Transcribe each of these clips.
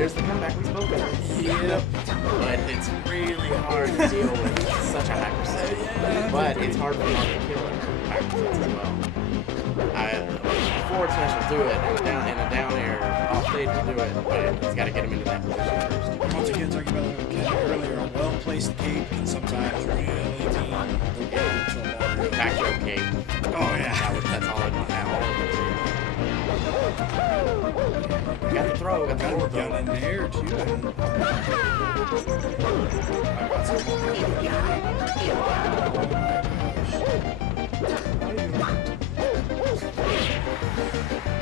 there's the comeback we spoke of. Yep. But it's really hard to deal with such a high percent. But it's hard for Mark to kill it high percents as well. Forward smash will do it, and a down air off stage will do it, but he's got to get him into that position first. Once again, talking about what Ken earlier, a well-placed cape can sometimes really mean the world to Mario. Back throw cape. Oh, yeah. That's all I want. Got the throw, got the forward throw. Got in the air, too.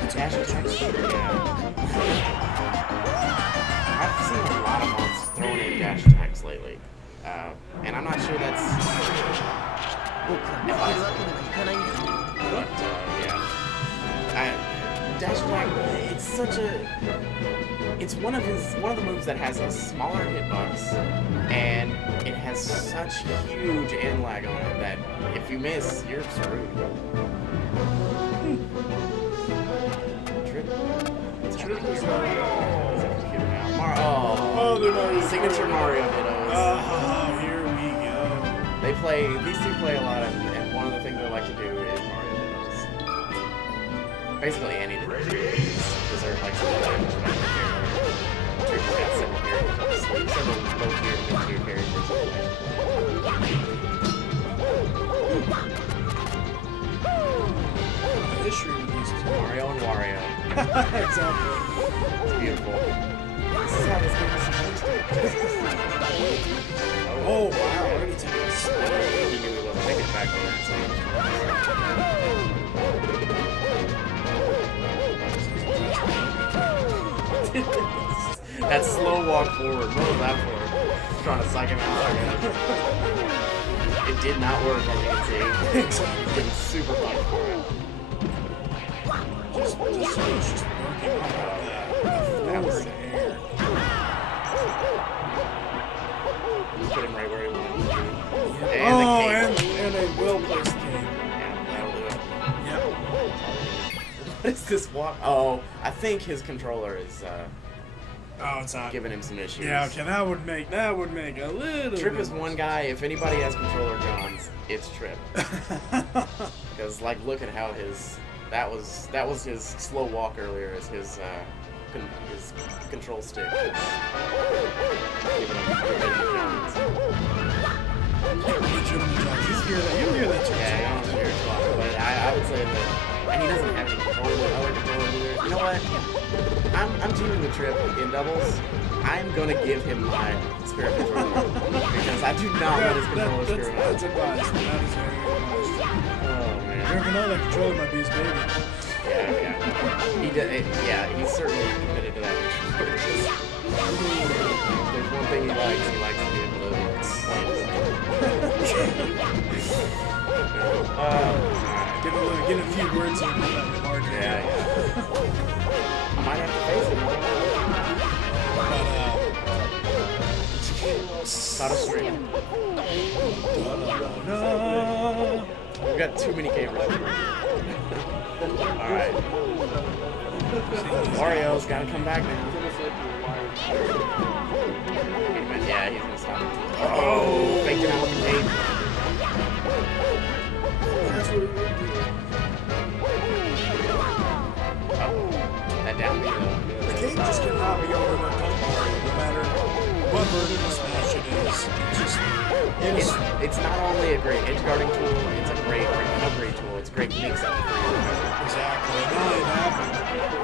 Dash attacks. I've seen a lot of mods throwing in dash attacks lately, and I'm not sure that's. But yeah, dash attack. It's such a. It's one of the moves that has a smaller hitbox, and it has such huge end lag on it that if you miss, you're screwed. It's true. He's a computer now. They're not Signature Mario videos. Oh, here we go. These two play a lot, and one of the things they like to do is Mario videos. Basically, any dessert likes to do that. Trick's got several low-tier, mid-tier characters. History with these two. Mario and Wario. Exactly. It's beautiful. This is how this game is supposed to. Oh, wow. Already taking a step. He knew he wasn't making it back there, so. That slow walk forward. What was that for? Trying to psych him out again. It did not work, as you can see. Exactly. Getting super punished for it. Just working That was forward air. Put him right where he wanted to be. And a well-placed game. Yeah, that'll do it. Yep. What is this walk? Oh, I think his controller is Oh, it's not. giving him some issues. Yeah, okay, that would make a little. Trip is one guy. If anybody has controller Johns, it's Trip. Because look at how that was his slow walk earlier as his control stick. Giving him Johns. You hear that too. Yeah, I don't hear it a lot, but I would say that, and he doesn't have any other controllers either. You know what? I'm teaming the Trip in doubles. I'm gonna give him my spare controller because I do not want his controller screwed up. That's advised. That is very advised. Oh You man. never know, that controller might be his baby. Yeah. He did. Yeah, he's certainly committed to that. If there's one thing he likes to be able to explain it. Alright. Get a few words in that hard. Yeah. I might have to face him. Not a stream. No. We've got too many cameras. Alright. Wario's gotta come back now. Yeah, he's gonna stop. Oh, faked it out with the tape. Oh, that down B though. The game just cannot be overlooked on Mario, no matter what version of Smash it is. It's not only a great edge guarding tool, it's a great recovery tool. It's a great mix up. Exactly. Not only that, but,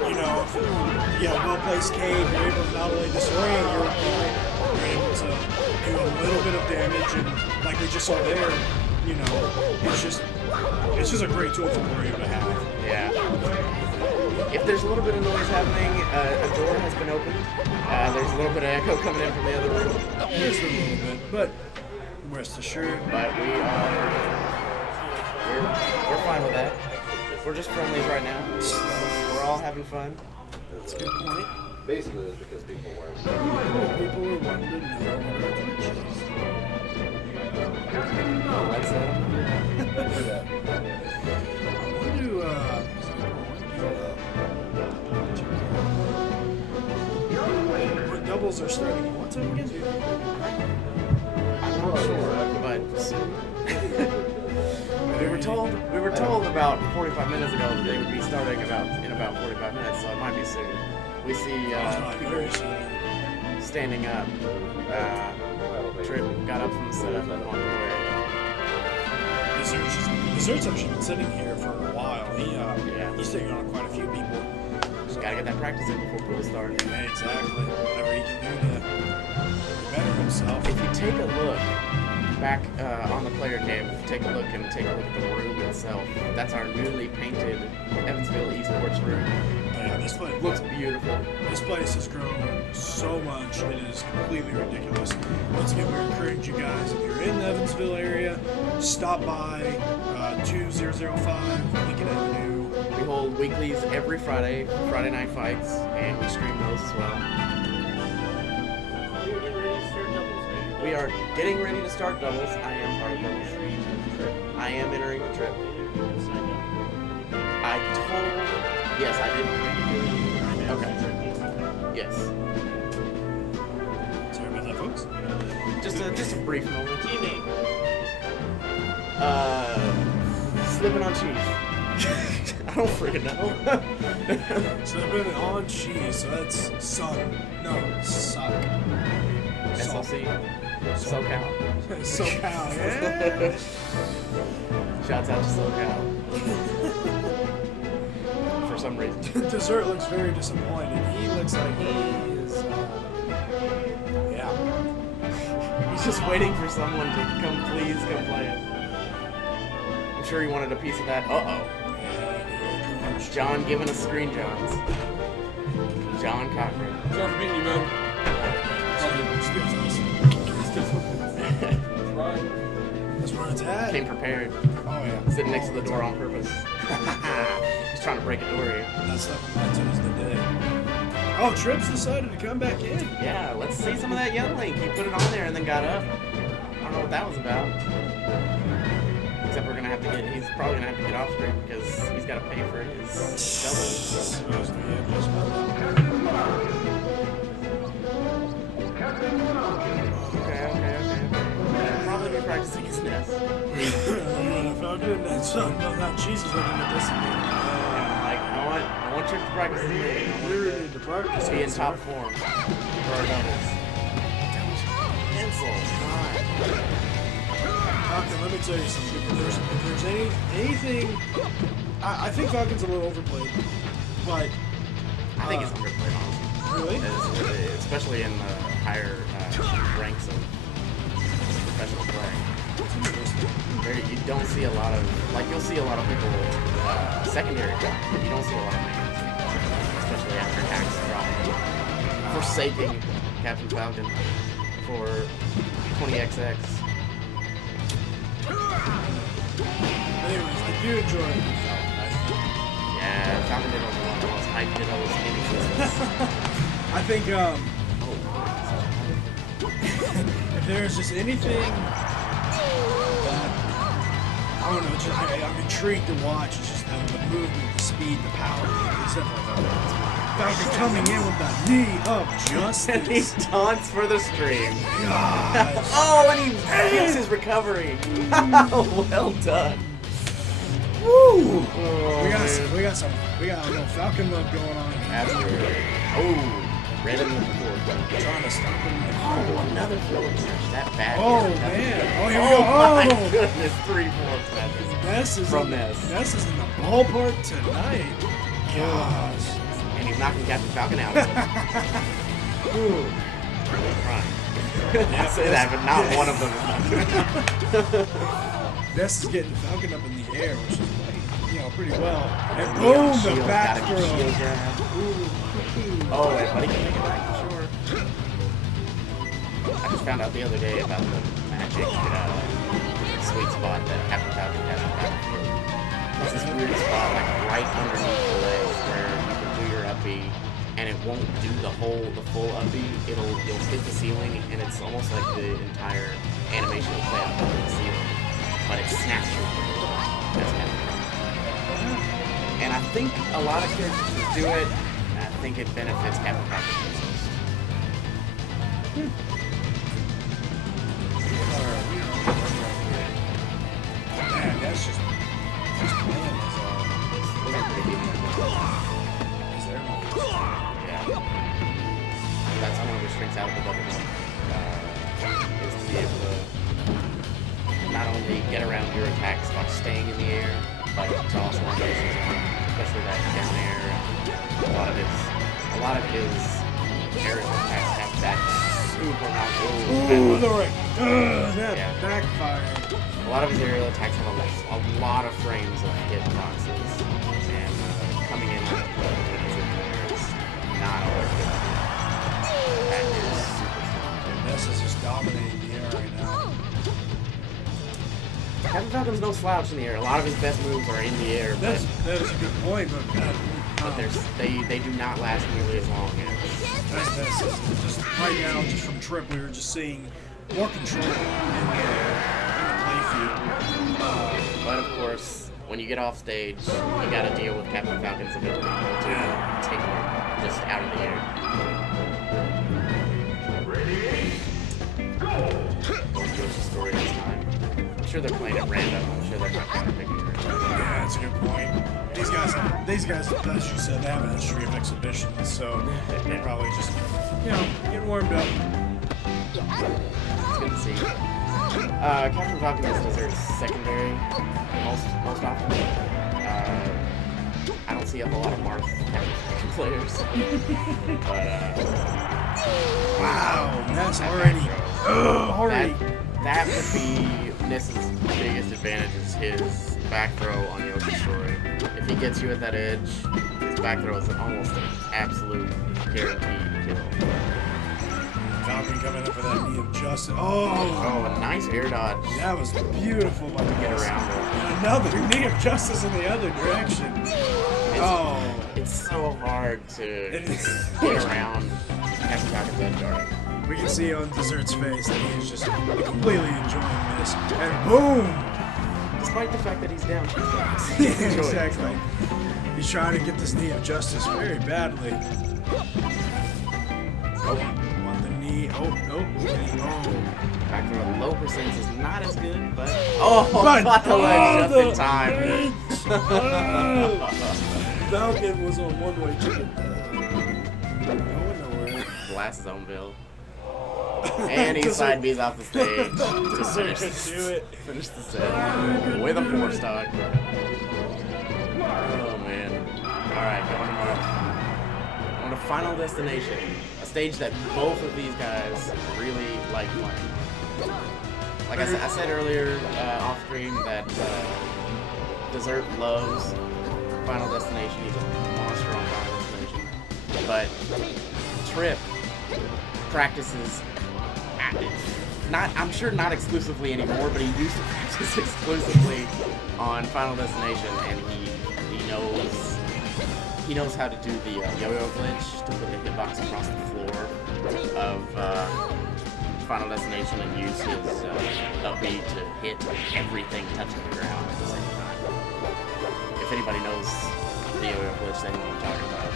if you have a well-placed cave, you're able to not only disorient your opponent, you're able to do a little bit of damage, and like we just saw there, it's just a great tool for Mario to have. Yeah. If there's a little bit of noise happening, a door has been opened. There's a little bit of echo coming in from the other room. Just a little bit, but rest assured. But we're fine with that. We're just friendlies right now. We're all having fun. That's a good point. Basically, it's because people were. People were wanting to know what our intentions. That's I want to, doubles are starting. What time again? I'm not sure, but soon. we were told about 45 minutes ago that they would be starting in about 45 minutes, so it might be soon. We see people very soon. standing up. Trip got up from the setup and walked away. Dessert's actually been sitting here for a while. He's taking on quite a few people. Just gotta get that practice in before pool starts. Yeah, exactly. Whatever he can do to better himself. If you take a look back on the player cam, take a look at the room itself. That's our newly painted Evansville Esports room. Yeah, this place Looks beautiful. This place has grown so much, it is completely ridiculous. Once again, we encourage you guys, if you're in the Evansville area, stop by 2005 Lincoln Avenue. We hold weeklies every Friday night fights, and we stream those as well. We are getting ready to start doubles. I am part of doubles. I am entering the trip. Yes, I did. Okay. Yes. Sorry about that, folks. Just a brief moment. Slipping on cheese. I don't freaking know. So they've been on cheese, so that's suck. No, suck. SLC. SoCal. SoCal, yeah. Shouts out to SoCal. For some reason. Dessert looks very disappointed. He looks like he is, yeah. He's just waiting for someone to come play it. I'm sure he wanted a piece of that. Uh-oh. John giving us screen Johns. John Cochran. Sorry for beating you, man. That's where it's at. Came prepared. Oh, yeah. Sitting next to the door on purpose. He's trying to break a door here. That's like my Tuesday day. Oh, Trips decided to come back in. Yeah, let's see some of that Young Link. He put it on there and then got up. I don't know what that was about. Except he's probably gonna have to get off screen because he's gotta pay for his doubles. Okay. Probably be practicing his nest. Falcon and son, not Jesus looking at this. Like, I want Trip to practice his name. We really need to practice. Be in top form for our doubles. Pencil. Falcon, let me tell you something. If there's anything, I think Falcon's a little overplayed, but I think it's underplayed, honestly. really, Especially in the higher ranks of professional play. You don't see a lot of, you'll see a lot of people secondary drop, but you don't see a lot of mains, especially after Hacks dropping, forsaking Captain Falcon for 20XX. anyways, I do enjoy it. Yeah, Falcon did one of the most hyped dittos in existence. I think Oh, if there's just anything that I don't know, I'm intrigued to watch. It's just the movement, the speed, the power, and stuff like that. Falcon coming in with that knee up and he justice. taunts for the stream. Gosh. Oh, and he keeps his recovery. Well done. Woo! Oh, We got a little Falcon love going on. Absolutely. Oh, red in the floor. Trying to stop him. Oh, another Philip match. That bad. Oh hit. man! Oh, here we Oh go! my Oh, goodness, 3 Phillips matches. Ness is From in, Ness. Ness is in the ballpark tonight. Gosh. And he's knocking Captain Falcon out. Ooh. Really crying. I say that, but not one of them is not. Ness is getting Falcon up in the air, which is pretty well. And Neon boom, the shield, back got him shield throw. grab. Oh, and buddy can make it back for sure. I just found out the other day about the magic sweet spot that Captain Falcon has on Battlefield. It's this weird spot, right underneath the legs, where you can do your up B, and it won't do the full up B. You'll hit the ceiling, and it's almost like the entire animation will play out over the ceiling, but it snaps you. That's Captain Falcon. And I think a lot of characters do it. I think it benefits Captain Falcon the most. Man, that's just playing Those are pretty good. as their moves. Yeah. That's one of the strengths out of the double jump. Is to be able to not only get around your attacks by staying in the air, but to also reverse his own, especially that down air. A lot of his aerial attacks have that super Ooh, the right. That Yeah. backfired. A lot of his aerial attacks have a lot of frames of hitboxes, and coming in with his air is not always good. That is super strong. Ness is just dominating the air right now. Captain Falcon's no slouch in the air. A lot of his best moves are in the air, but That is a good point, but they do not last nearly as long as. that's just right now, just from Trip, we were just seeing more control in the playfield. But of course, when you get off stage, you got to deal with Captain Falcon's ability to take you just out of the air. Yoshi's story this time. I'm sure they're playing at random. I'm sure they're not kind of picking her. Yeah, that's a good point. These guys, as you said, they have a history of exhibitions, so they probably just, get warmed up. It's good to see. Captain Falcon is Dessert's secondary most often. I don't see a whole lot of Marth Captain Falcon players. But, Wow, that's already. That would be Ness's biggest advantage is his back throw on Yoshi's story. If he gets you at that edge, his back throw is almost an absolute guaranteed kill. Falcon coming up for that knee of justice. Oh, Oh, a nice air dodge. that was beautiful by Get Ness. around it. And another knee of justice in the other direction. Oh, It's so hard to it is. get around Captain Falcon's edge guard. We can see on Dessert's face that he is just completely enjoying this. And boom! Despite the fact that he's down 2 stacks. He's enjoying Exactly. himself. He's trying to get this knee of justice very badly. Oh, on the knee. Oh, nope. Oh. Back throw at low percents is not as good, but got the oh, ledge just the in time. Falcon was on one-way ticket. Going nowhere. Blast Zoneville. And he side B's off the stage to finish, Do it. finish the set with a 4-stock. Oh man. Alright, going to Final Destination. A stage that both of these guys really like playing. Like I said earlier off screen that Dessert loves Final Destination. He's a monster on Final Destination. But Trip practices I'm sure not exclusively anymore, but he used to practice exclusively on Final Destination, and he knows how to do the yo-yo glitch to put the hitbox across the floor of Final Destination and use his up B to hit everything touching the ground at the same time. If anybody knows the yo-yo glitch, they know what I'm talking about.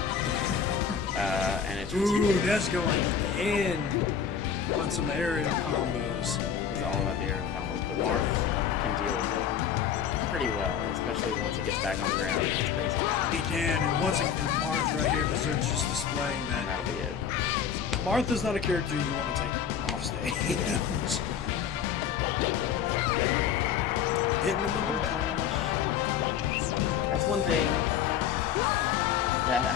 And it's Ooh, that's going in on some aerial combos. It's all about the air combos, but Marth can deal with it pretty well, especially once he gets back on the ground. It's crazy. He can, and once again, Marth right here, Dessert's just displaying that. That'll be it. Marth is not a character you want to take off stage. Hitting him with the That's one thing that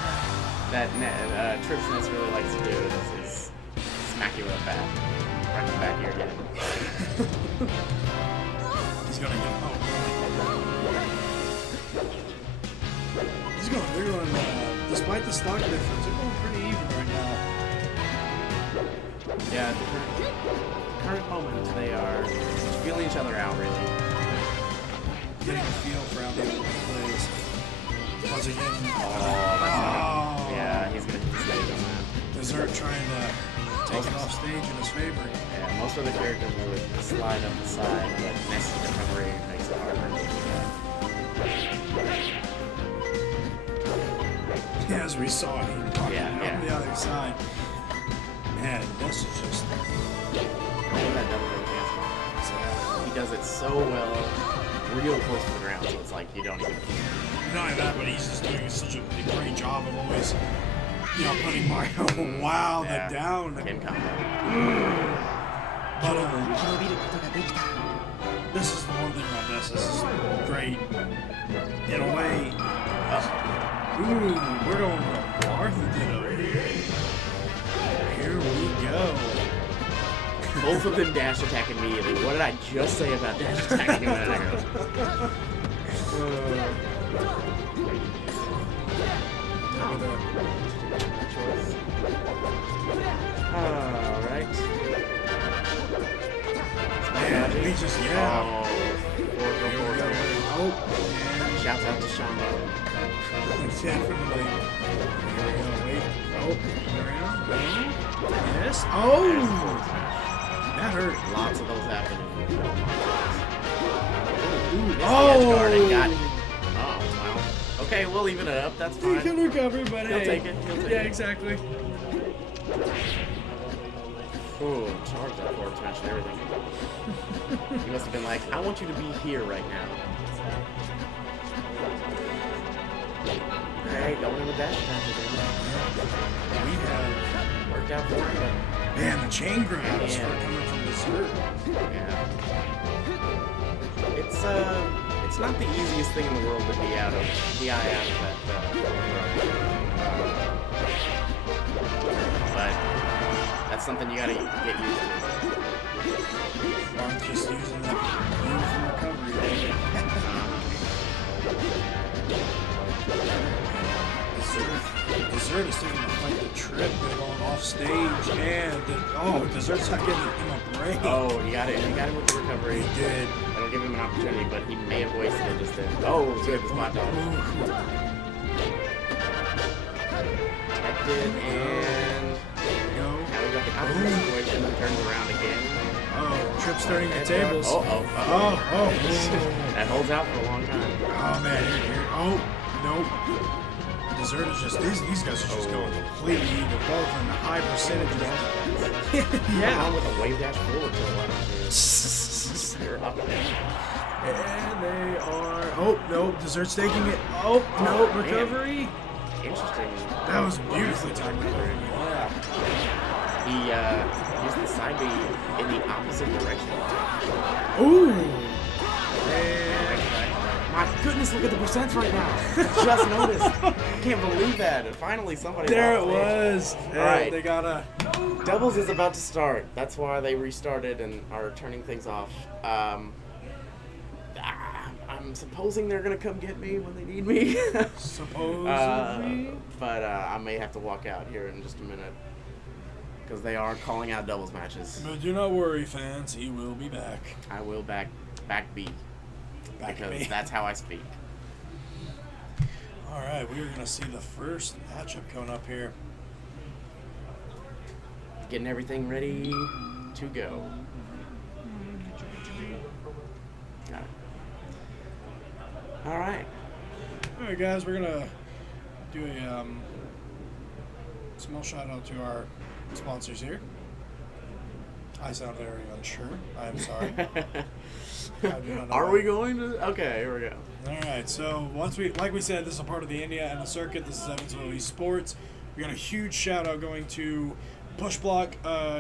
Trips Ness really likes to do is smack you with a bat right in the back of your head. He's gonna get they're going, despite the stock difference, they're going pretty even right now. Yeah, at the current moment, they are feeling each other out, really. Getting a feel for how they plays. Once again, Yeah, he's going to hit the stage on that. Dessert trying to take it off stage in his favor. Yeah, most of the characters would slide up the side, but Ness's recovery makes it harder to do that. As we saw him on the other side. Man, this is just. That double jump cancel. He does it so well, real close to the ground, so it's like you don't even. Not only that, but he's just doing such a great job of always, putting Mario. Wow, Yeah. the down. In combo. But this is the one thing about this. This is great. In a way. Ooh, we're going with Martha Ditto here. Here we go. Both of them dash attack immediately. What did I just say about dash attacking a minute ago? Alright. Man, we just, Oh, Here we go. Oh, shouts out to Shamba. and definitely. Here we go. Wait. Oh, around. Yes. Oh! That hurt. Lots of those happening. Ooh. Oh! Got it. Oh, wow. Okay, we'll even it up. That's He fine. can recover, but He'll hey. take it. He'll take Yeah, it. exactly. Ooh, charge that forward smash and everything. He must have been like, I want you to be here right now. Okay, going in with that attack again. We have. Worked out for him, Man, the chain grabs Yeah. are coming from dessert. but yeah. It's not the easiest thing in the world to be out of that. But that's something you gotta get used to. I'm just using that beautiful recovery. Dessert is taking the fight the trip. They're going off stage, and Dessert's not giving him a break. Oh, he got him with the recovery. He did. That'll give him an opportunity, but he may have wasted it just then. Oh, good, the spot dodge. Protected, and There we go. now we got the opposite situation and turns around again. Oh, Trip's turning the And, tables. Oh. Oh. That holds out for a long time. Oh man, here. Oh, nope. Dessert is just these guys are just going completely evil, both in the high percentages. Yeah. With a wave dash forward to the left. They're up there. And they are. Oh no, Dessert's taking it. Oh no, man. recovery. Interesting. That was beautifully timed recovery. Yeah. He used the side B in the opposite direction. Ooh. And my goodness, look at the percents right now. Just noticed. Can't believe that. And finally somebody There it lost was. All right. They got a. Doubles is about to start. That's why they restarted and are turning things off. I'm supposing they're gonna come get me when they need me. Supposedly. But I may have to walk out here in just a minute because they are calling out doubles matches. But do not worry, fans. He will be back. I will back B Back because me. that's how I speak. All right, we are gonna see the first matchup coming up here. Getting everything ready to go. Got it. All right. All right, guys, we're gonna do a small shout out to our sponsors here. I sound very unsure. I am sorry. I do not know Are why. we going to? Okay, here we go. All right, so like we said, this is a part of the Indiana Circuit. This is Evansville Esports. We got a huge shout out going to Push Block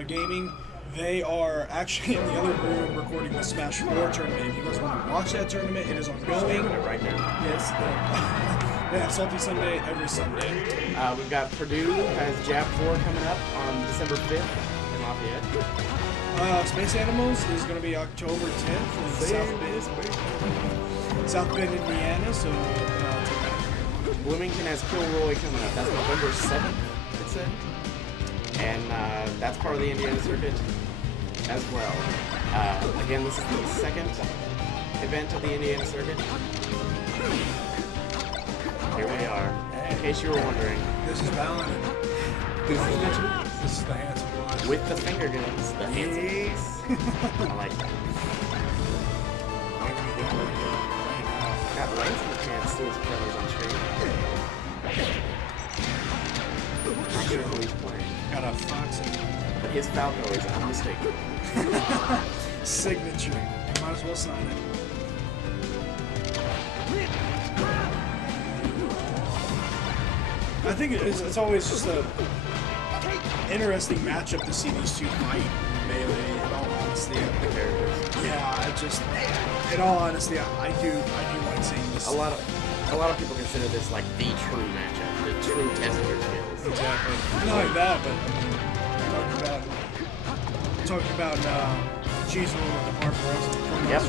Gaming. They are actually in the other room recording the Smash 4 tournament. If you guys want to watch that tournament, it is ongoing. Right now. Yes, they have Salty Sunday every Sunday. We've got Purdue has Jab 4 coming up on December 5th in Lafayette. Space Animals is going to be October 10th in South Bend, Indiana. So Bloomington has Kilroy coming up. That's November 7th, it said. And that's part of the Indiana Circuit as well. Again, this is the second event of the Indiana Circuit. Here we are. In case you were wondering, this is Valentine. this is the This is the handsome boy. with the finger guns, the handsome. I like that. Got Lance in the pants doing some colors on screen. Not sure who he's playing. Got a Fox and his Falco is unmistakable. Signature. Might as well sign it. I think it's always just a interesting matchup to see these two fight in Melee, in all honesty. The characters. Yeah, in all honesty, I do like seeing this. A lot of people consider this like the true matchup, the true test of your skills. Exactly. Not like that, but talking about Cheese will depart for us. Yep.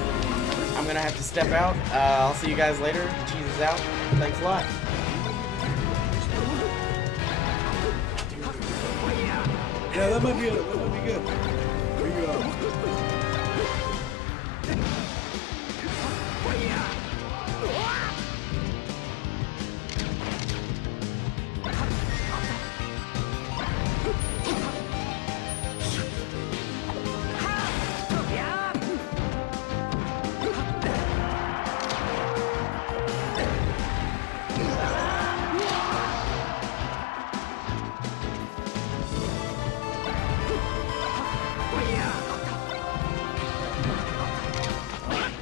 I'm gonna have to step out. I'll see you guys later. Cheese is out. Thanks a lot. Yeah, that might be good. Where you go?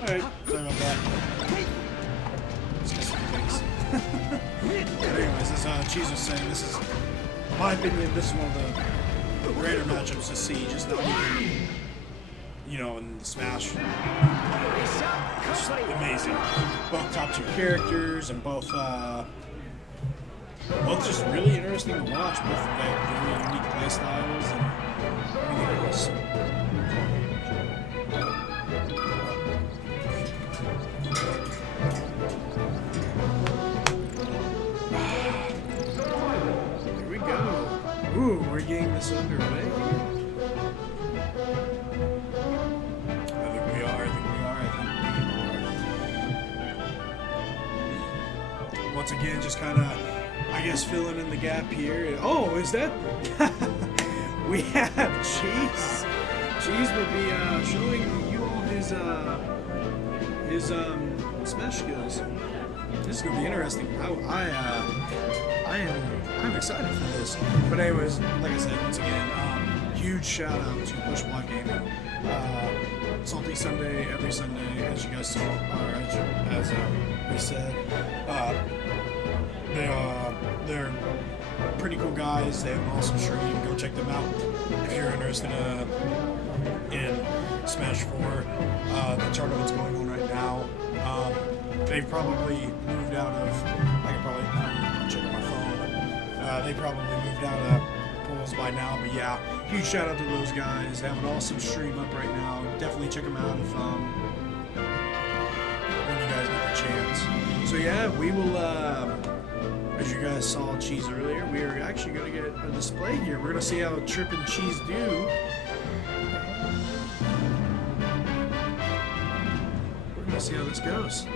Alright, sorry about that. Let's get some things. Anyways, as Cheese was saying, this is, in my opinion, this is one of the greater matchups to see, just not even, you know, in the Smash. It's amazing. Both top tier characters and both just really interesting to watch. Both very unique play styles and everything else. Here we go. Ooh, we're getting this underway. I think we are. Once again, just kind of, I guess, filling in the gap here. Oh, is that? We have Cheese. Cheese will be showing you all his Smash skills. This is gonna be interesting. I'm excited for this. But anyways, like I said, once again, huge shout out to Push Block Gaming. Salty Sunday every Sunday, as you guys saw, or as we said. They're pretty cool guys. They have an awesome stream. Go check them out if you're interested in Smash 4. The tournament's going on right now. They've probably moved out of. I'm checking my phone. They probably moved out of polls by now. But yeah, huge shout out to those guys. They have an awesome stream up right now. Definitely check them out if when you guys get the chance. So yeah, we will. As you guys saw Cheese earlier, we are actually going to get a display here. We're going to see how Trip and Cheese do. We're going to see how this goes.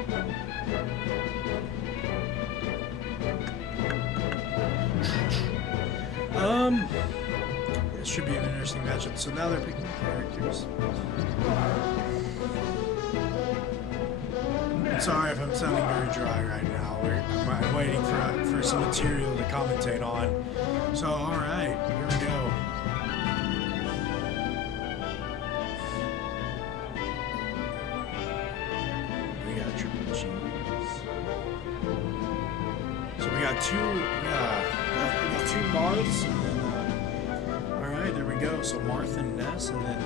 This should be an interesting matchup. So now they're picking characters. Sorry if I'm sounding very dry right now. I'm waiting for some material to commentate on. So, alright, here we go. We got Triple Cheese. So we got two Marths. And then, alright, there we go. So Marth and Ness, and then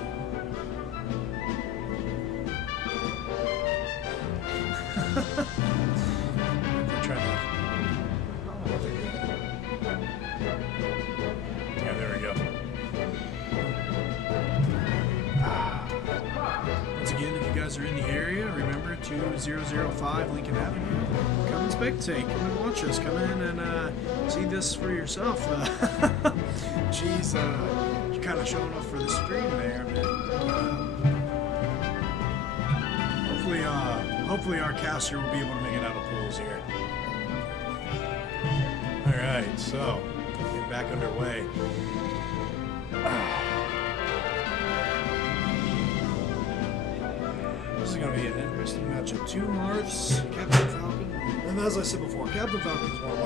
yeah, there we go. Once again, if you guys are in the area, remember 2005 Lincoln Avenue. Come and spectate. Come and watch us. Come in and see this for yourself. Geez, you're kind of showing off for the stream there, but hopefully our caster will be able to make it out of pools here. Alright, so getting back underway. This is going to be an interesting matchup. Two Marths, Captain Falcon. And as I said before, Captain Falcon is one of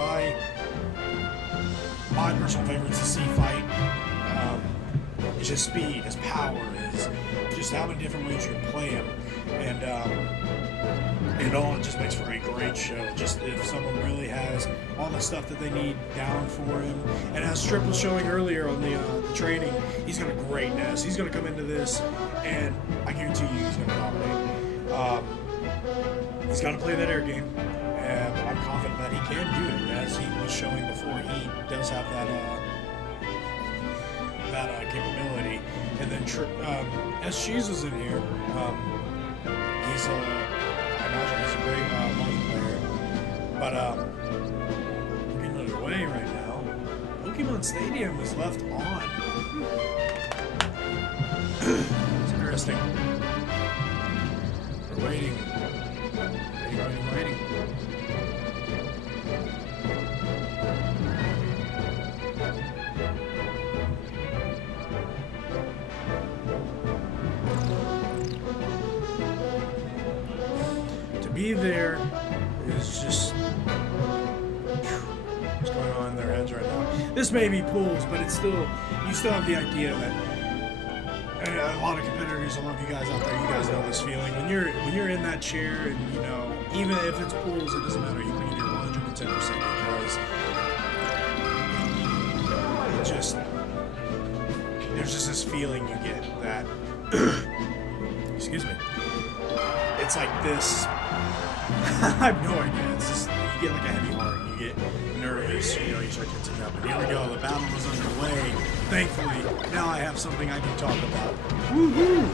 my personal favorites to see fight. It's his speed, his power, his just how many different ways you can play him, and it all just makes for a great show. Just if someone really has all the stuff that they need down for him, and as Strip was showing earlier on the training, he's got a great Ness. He's going to come into this, and I guarantee you he's going to dominate. He's got to play that air game, and I'm confident that he can do it. As he was showing before, he does have that capability. And then as Cheese was in here, he's I imagine he's a great multiplayer. But we're getting underway right now. Pokemon Stadium is left on. It's interesting. We're waiting. Waiting. To be there is just what's going on in their heads right now. This may be pools, but it's still, you still have the idea that a lot of competitors, a lot of you guys out there, you guys know this feeling when you're in that chair, and you know, even if it's pools, it doesn't matter. You can give your 110% because it just, there's just this feeling you get that excuse me, it's like this. I have no idea. It's just, you get like a heavy heart, you get nervous, you know, you start tensing up, and here we go, the battle is underway. Thankfully, now I have something I can talk about. Woohoo!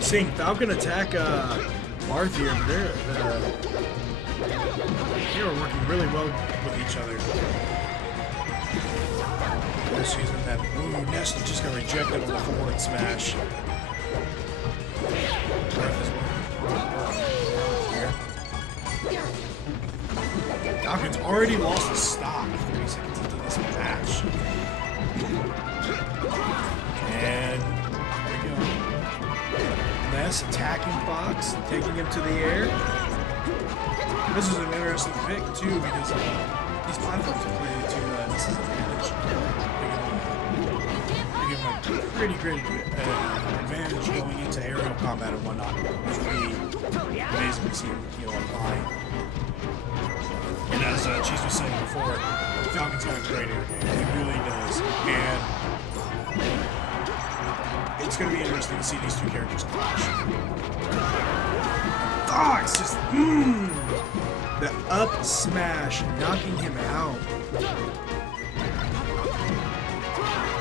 Seeing Falcon attack Marth here, but they're working really well with each other. Just using that. Ooh, Ness just got rejected on the forward smash. Falcon's already lost his stock 30 seconds into this match. And there we go. Ness attacking Fox, taking him to the air. This is an interesting pick too, because these platforms are played to Ness's advantage. They give him a pretty great advantage going into aerial combat and whatnot, which would be amazing to see him apply. And as Cheese was saying before, Falcon's got a great air game. He really does. And it's going to be interesting to see these two characters clash. Fox just, the up smash, knocking him out.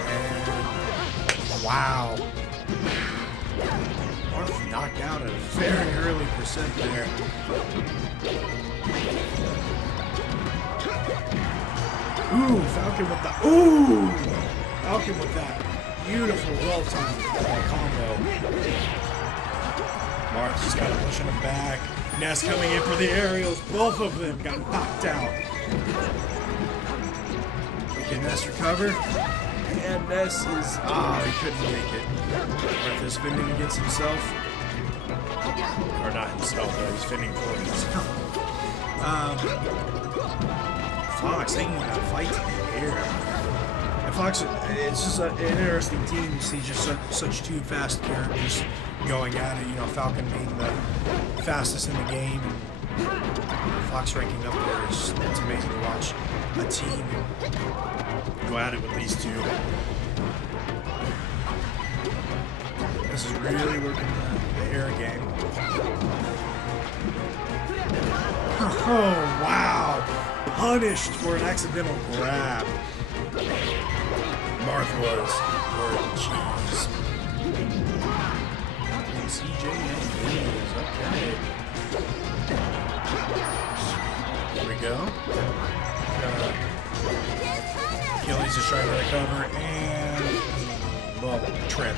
And wow. Marth knocked out at a very early percent there. Ooh, Falcon with that beautiful well-timed combo. Marth just kind of pushing him back. Ness coming in for the aerials. Both of them got knocked out. Can Ness recover? And Ness is, he couldn't make it. Marth is fending against himself. Or not himself, but he's fending for himself. Fox taking that fight to the air. And Fox, it's just an interesting team to see just such two fast characters going at it. You know, Falcon being the fastest in the game, and Fox ranking up there. It's amazing to watch a team go at it with these two. This is really working the air game. Oh, wow. Punished for an accidental grab. Marth was for Cheese. And CJ is okay. There we go. Achilles is trying to recover, and well, trip.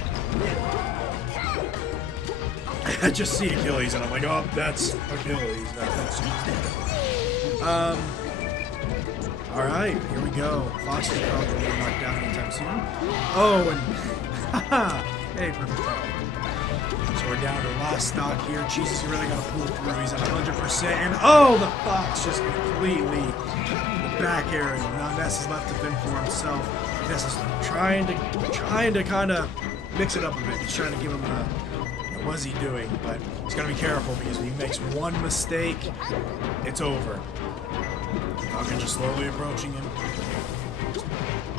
I just see Achilles, and I'm like, oh, that's Achilles. That's all right, here we go. Fox is probably going to get knocked down anytime soon. Oh, and hey, perfect time. So we're down to the last stock here. Jesus, he really got to pull through. He's at 100%, and oh, the Fox just completely. The back aerial. Now Ness is left to fend for himself. Ness is trying to kind of mix it up a bit. He's trying to give him what's he doing? But he's got to be careful because if he makes one mistake, it's over. Falcon just slowly approaching him,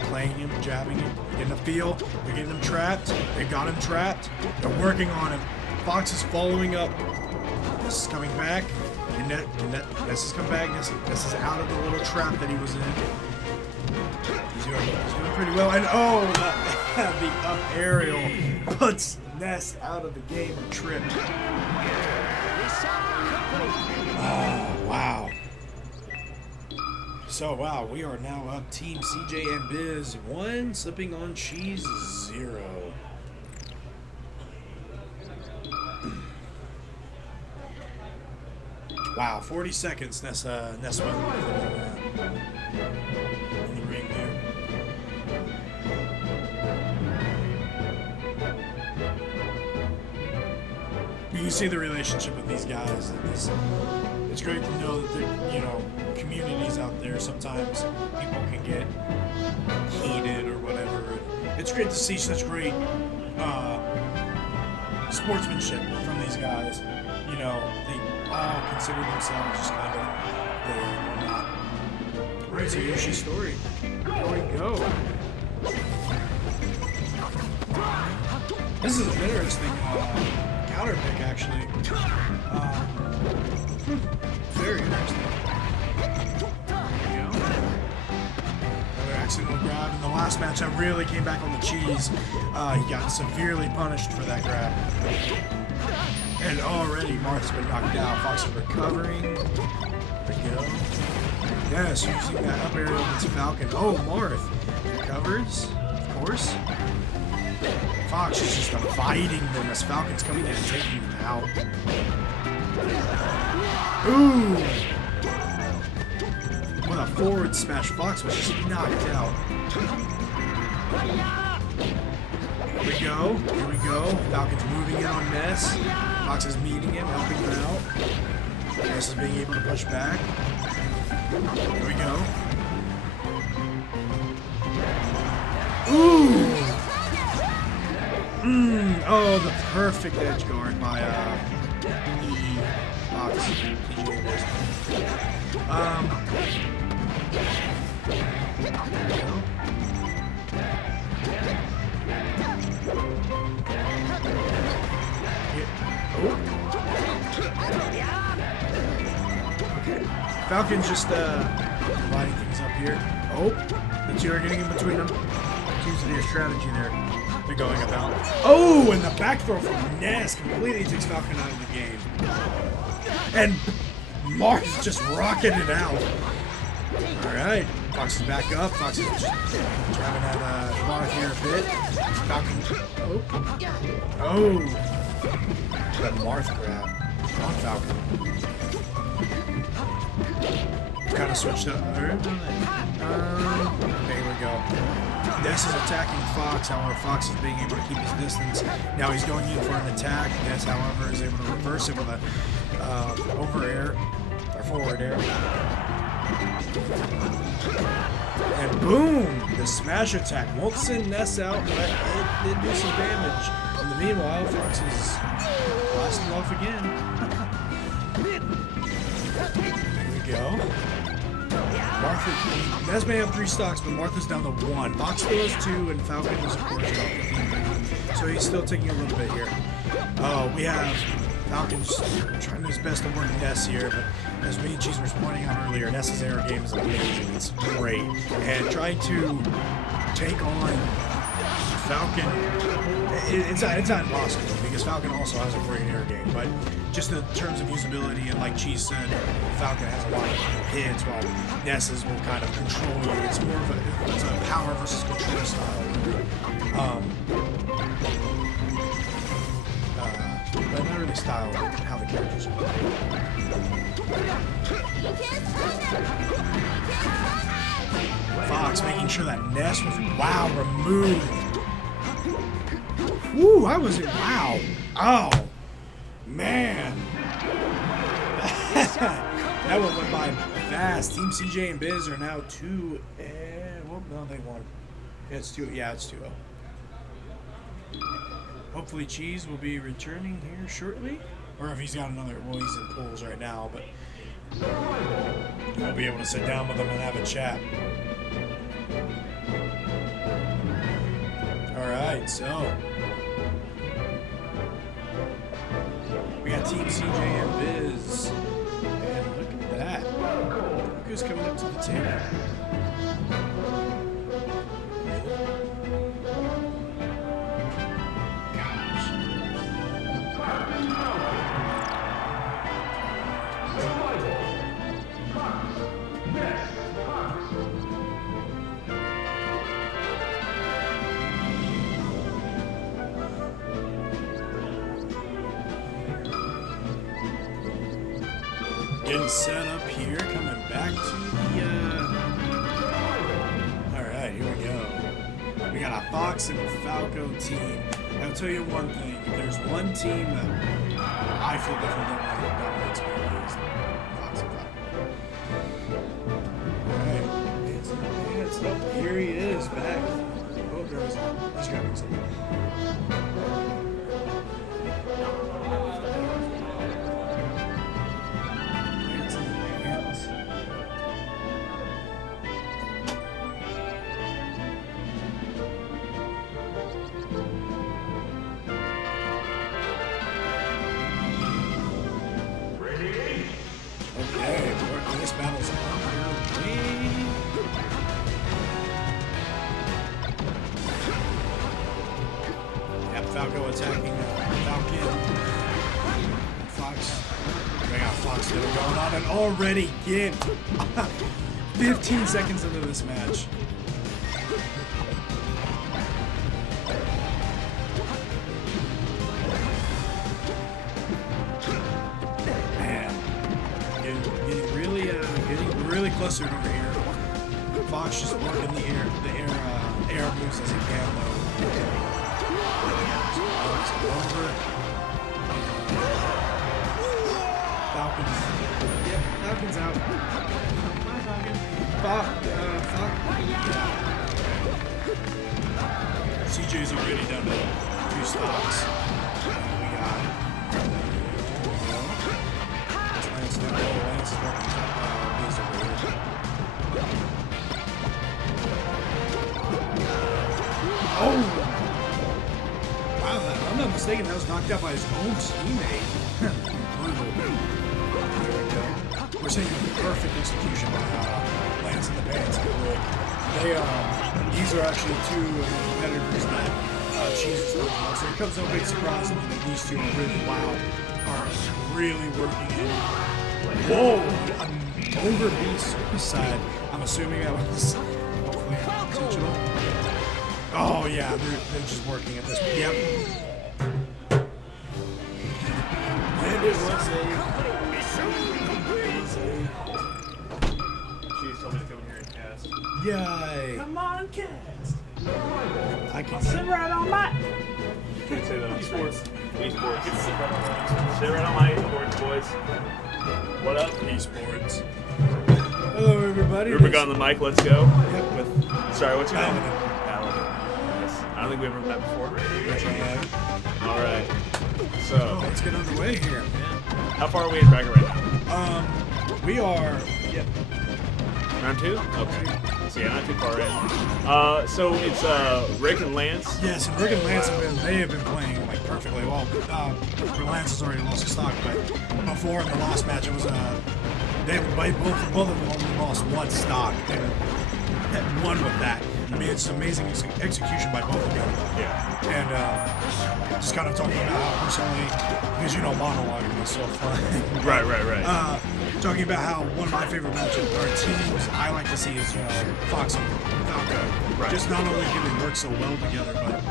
playing him, jabbing him, getting a feel. They're getting him trapped. They got him trapped. They're working on him. Fox is following up. Ness is coming back. Ness has come back. Ness is out of the little trap that he was in. He's doing pretty well. And oh, the up aerial puts Ness out of the game or trip. Oh, wow. So, wow, we are now up Team CJ and Biz 1, slipping on Cheese 0. Wow, 40 seconds Ness went in the ring there. You can see the relationship with these guys. It's great to know that there, communities out there. Sometimes people can get heated or whatever. It's great to see such great sportsmanship from these guys. They all consider themselves just kind of they're not. Right, so Yoshi's story. There we go. This is an interesting counter pick, actually. Very interesting. There we go. Another accidental grab. In the last match, I really came back on the cheese. He got severely punished for that grab. And already Marth's been knocked out. Fox is recovering. There we go. Yes, using that up aerial against Falcon. Oh, Marth recovers, of course. Fox is just inviting them as Falcon's coming in and taking them out. Ooh! What a forward smash. Fox was just knocked out. Here we go. Here we go. Falcon's moving in on Ness. Fox is meeting him, helping him out. Ness is being able to push back. Here we go. Ooh! Oh, the perfect edge guard by EE Fox. Falcon's just lining things up here. Oh, the two are getting in between them. Using their strategy there. They're going about. Oh, and the back throw from Ness completely takes Falcon out of the game. And Marth's just rocketing it out. Alright, Fox is back up. Fox is just driving at Marth here a bit. Falcon. Oh. That Marth grab on Falcon. Kind of switched up. There we go. Ness is attacking Fox, however, Fox is being able to keep his distance. Now he's going in for an attack. Ness, however, is able to reverse it with a over air, or forward air. And boom! The smash attack won't send Ness out, but it did do some damage. In the meanwhile, Fox is blasting off again. Here we go. Martha, Ness may have 3 stocks, but Martha's down to 1. Fox still has 2, and Falcon is, of course, down 15. So he's still taking a little bit here. Oh, we have Falcon's trying his best to work Ness here, but as me and Cheese was pointing out earlier, Ness's air game is amazing. It's great. And trying to take on Falcon, it's not impossible because Falcon also has a great air game, but just in terms of usability, and like Cheese said, Falcon has a lot of hits while Ness's will kind of control you. It's more of a power versus control style. But not really style, how the characters are. Fox making sure that Ness was, wow, removed. Woo, I was, wow. Oh, man. That one went by fast. Team CJ and Biz are now 2 and well, no, they won. Yeah, it's 2. Yeah, it's 2-0. Hopefully, Cheese will be returning here shortly, or if he's got another. Well, he's in pools right now, but we'll be able to sit down with him and have a chat. All right, so we got Team CJ and Biz. And look at that. Look who's coming up to the table. Gosh. Getting set up here, coming back to the, Alright, here we go. We got a Fox and a Falco team. I'll tell you one thing, if there's one team that I feel definitely don't want to dominate is Fox and Falco. Alright, it's up. Here he is, back. Oh, there he's grabbing something. Okay, this battle's underway. Yep, Falco attacking Falcon. Fox. We got Fox still going on, and already again, 15 seconds into this match. Getting really clustered over here. Fox just working the air moves as he can though. Over. Falcons. Yep, Falcons out. Bye, Falcon. Falcon. CJ's already down to 2 stocks. We got Lance is working. Oh! Wow, if I'm not mistaken, that was knocked out by his own teammate. Brutal. There we go. We're seeing a perfect execution by Lance and the Pants. These are actually 2 of the competitors that Cheese is working on. So it comes no big surprise to me that these 2 are really working in. Whoa! An over-beast suicide. I'm assuming that was hopefully intentional. Oh yeah, they're just working at this. Yep. And it was a. Cheese told me to come here and cast. Yay! Come on, cast. I can Sit right on my. Can't say that on esports. Esports. Sit right on my esports, boys. What up? Esports. Hello, everybody. Ruben got on the mic. Let's go. Yep, with Sorry, what's your name? Paladin. Paladin. Yes. I don't think we ever met before. Yeah. All right. So, Oh, let's get underway here. how far are we in bracket right now? We are. Yep. Round 2? Okay. So yeah, not too far in. So it's Rick and Lance. Yes, and Rick and Lance have been playing like perfectly well. Lance has already lost his stock, but before in the last match, it was both of them only lost 1 stock and won with that. I mean, it's amazing execution by both of them. Yeah. And just kind of talking about how personally, because monologuing is so fun. Right. Talking about how one of my favorite matchups or teams I like to see is Fox and Falco. Right. Just not only do they work so well together, but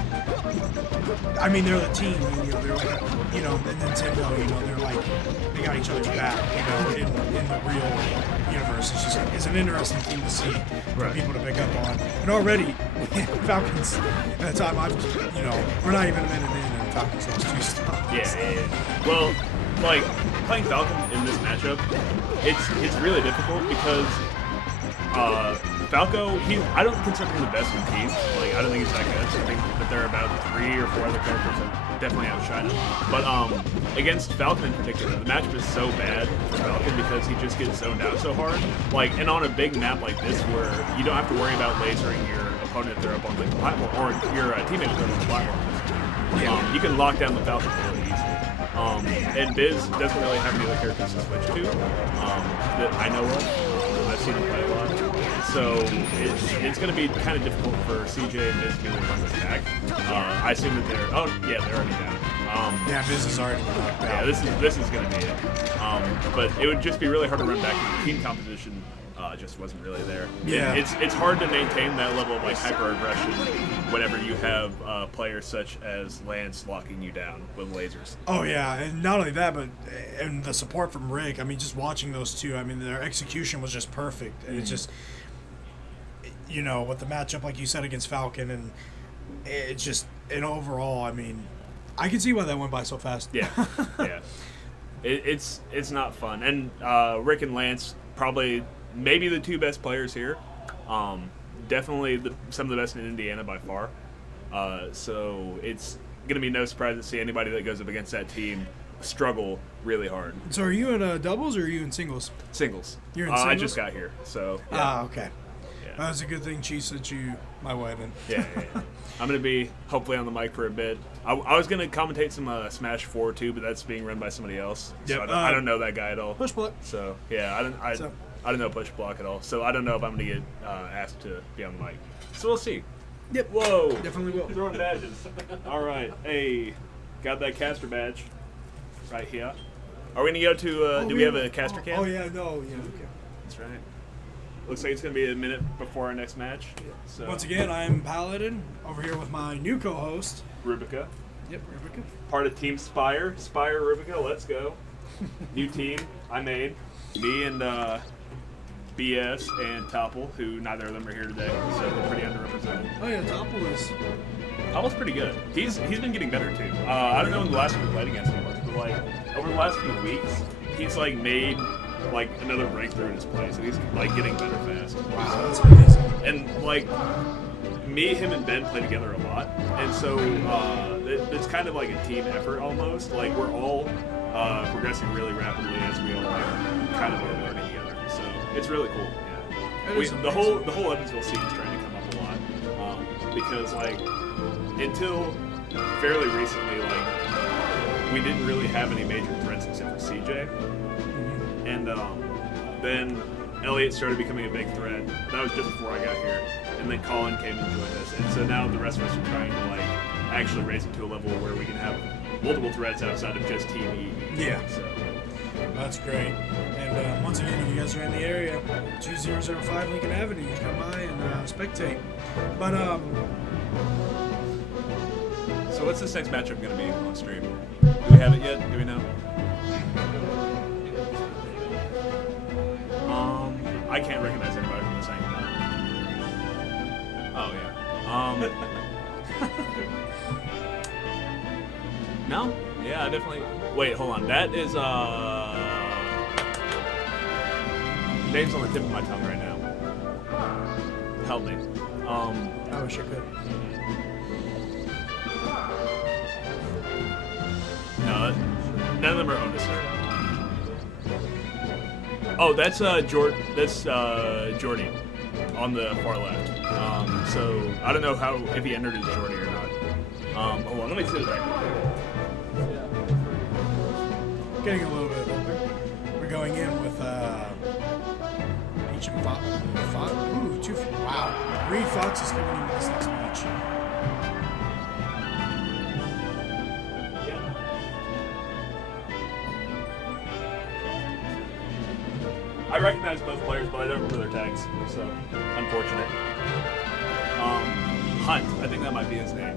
I mean they're the team. They're like the Nintendo. They're like they got each other's back. In the real universe, it's an interesting team to see for people to pick up on. And already Falcons at the time we're not even a minute in, and Falcons lost 2 stocks. Yeah. Well, like playing Falcon in this matchup, it's really difficult because Falco, I don't consider him the best in teams. Like, I don't think he's that good. I think that there are about 3 or 4 other characters that definitely outshine him. But against Falcon in particular, the matchup is so bad for Falcon because he just gets zoned out so hard. Like, and on a big map like this where you don't have to worry about lasering your opponent if they're up on like the platform, or your teammate if they're on the platform. You can lock down the Falcon really easily. And Biz doesn't really have any other characters to switch to that I know of. I've seen him play a lot. So it's going to be kind of difficult for CJ and Biz to be able to run this back. I assume that they're they're already down. Yeah, Biz is already knocked Yeah, out. this is going to be it. But it would just be really hard to run back because the team composition just wasn't really there. Yeah. It's hard to maintain that level of like hyper aggression whenever you have players such as Lance locking you down with lasers. Oh yeah, and not only that, but and the support from Rick. I mean, just watching those two. I mean, their execution was just perfect. And it's just, you know, with the matchup like you said against Falcon, and it's just, and overall, I mean, I can see why that went by so fast. Yeah, yeah. It's not fun. And Rick and Lance probably maybe the 2 best players here. Definitely some of the best in Indiana by far. So it's going to be no surprise to see anybody that goes up against that team struggle really hard. So are you in doubles or are you in singles? Singles. You're in I singles? just got here, so yeah. Ah, okay. Yeah. That's a good thing she sent you my way then. Yeah. I'm going to be hopefully on the mic for a bit. I was going to commentate some Smash 4 too, but that's being run by somebody else. So Yep. I don't know that guy at all. Push block. So yeah, I don't know push block at all. So I don't know if I'm going to get asked to be on the mic. So we'll see. Yep. Whoa. Definitely will. Throwing badges. All right. Hey, got that caster badge right here. Are we going to go to, do we have a caster cam? Oh yeah, no, yeah, okay. That's right. Looks like it's going to be a minute before our next match. So. Once again, I'm Paladin, over here with my new co-host. Rubica. Yep, Rebecca. Part of Team Spire. Spire Rubica, let's go. New team I made. Me and BS and Topple, who neither of them are here today, so we're pretty underrepresented. Oh yeah, Topple is. Topple's pretty good. He's been getting better too. I don't know when the last time we played against him was, but like over the last few weeks, he's like made like another breakthrough in his play, so he's like getting better fast. Wow, that's amazing. And like me, him, and Ben play together a lot, and so it's kind of like a team effort almost. Like we're all progressing really rapidly as we all kind of are learning together. So it's really cool. Yeah. The whole Evansville scene is trying to come up a lot because like until fairly recently, like we didn't really have any major threats except for CJ. And then Elliot started becoming a big threat. That was just before I got here. And then Colin came and joined us. And so now the rest of us are trying to like actually raise it to a level where we can have multiple threats outside of just Team E. Yeah. So. That's great. And once again, if you guys are in the area, 2005 Lincoln Avenue, you can come by and spectate. But So what's this next matchup going to be on stream? Do we have it yet? Do we know? I can't recognize anybody from this angle. Oh yeah. No? Yeah, I definitely. Wait, hold on. That is name's on the tip of my tongue right now. Help me. I wish I could. No, none of them are Otis. Oh, that's Jordy on the far left. So I don't know if he entered as Jordy or not. Hold on, let me see the back. Getting a little bit older. We're going in with Peach and Fox. Ooh, wow. Reed Fox is coming in this next match. I recognize both players, but I don't remember their tags, so unfortunate. Hunt, I think that might be his name.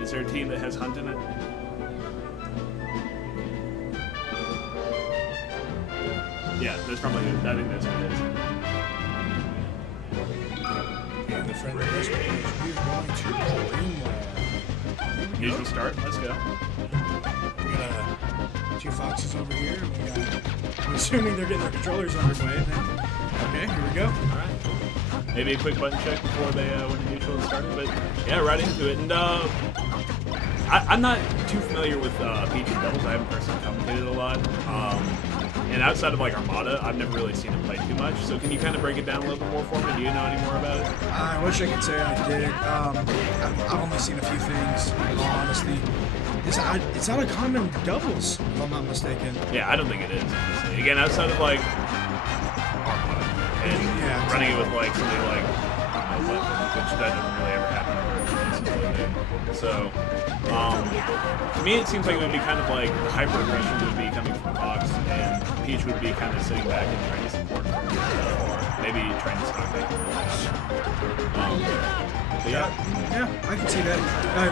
Is there a team that has Hunt in it? Yeah, that's probably it. I think that's what it is. And the friend of this page, we are going to Greenwell. Usual start, let's go. We're gonna 2 foxes over here. I'm assuming they're getting their controllers underway. Okay, here we go. All right. Maybe a quick button check before they went to neutral and started, but yeah, right into it. And I'm not too familiar with Peach and Devils. I haven't personally commentated a lot. And outside of like Armada, I've never really seen him play too much. So can you kind of break it down a little bit more for me? Do you know any more about it? I wish I could say I did. I've only seen a few things, in all honesty. It's not a common doubles, if I'm not mistaken. Yeah, I don't think it is, honestly. Again, outside of like Armada and Yeah, running it with like something like which that doesn't really ever happen. So, to me, it seems like it would be kind of like the hyper aggression would be coming from Fox, and Peach would be kind of sitting back and trying to support from or maybe trying to stop it. But yeah. I can see that.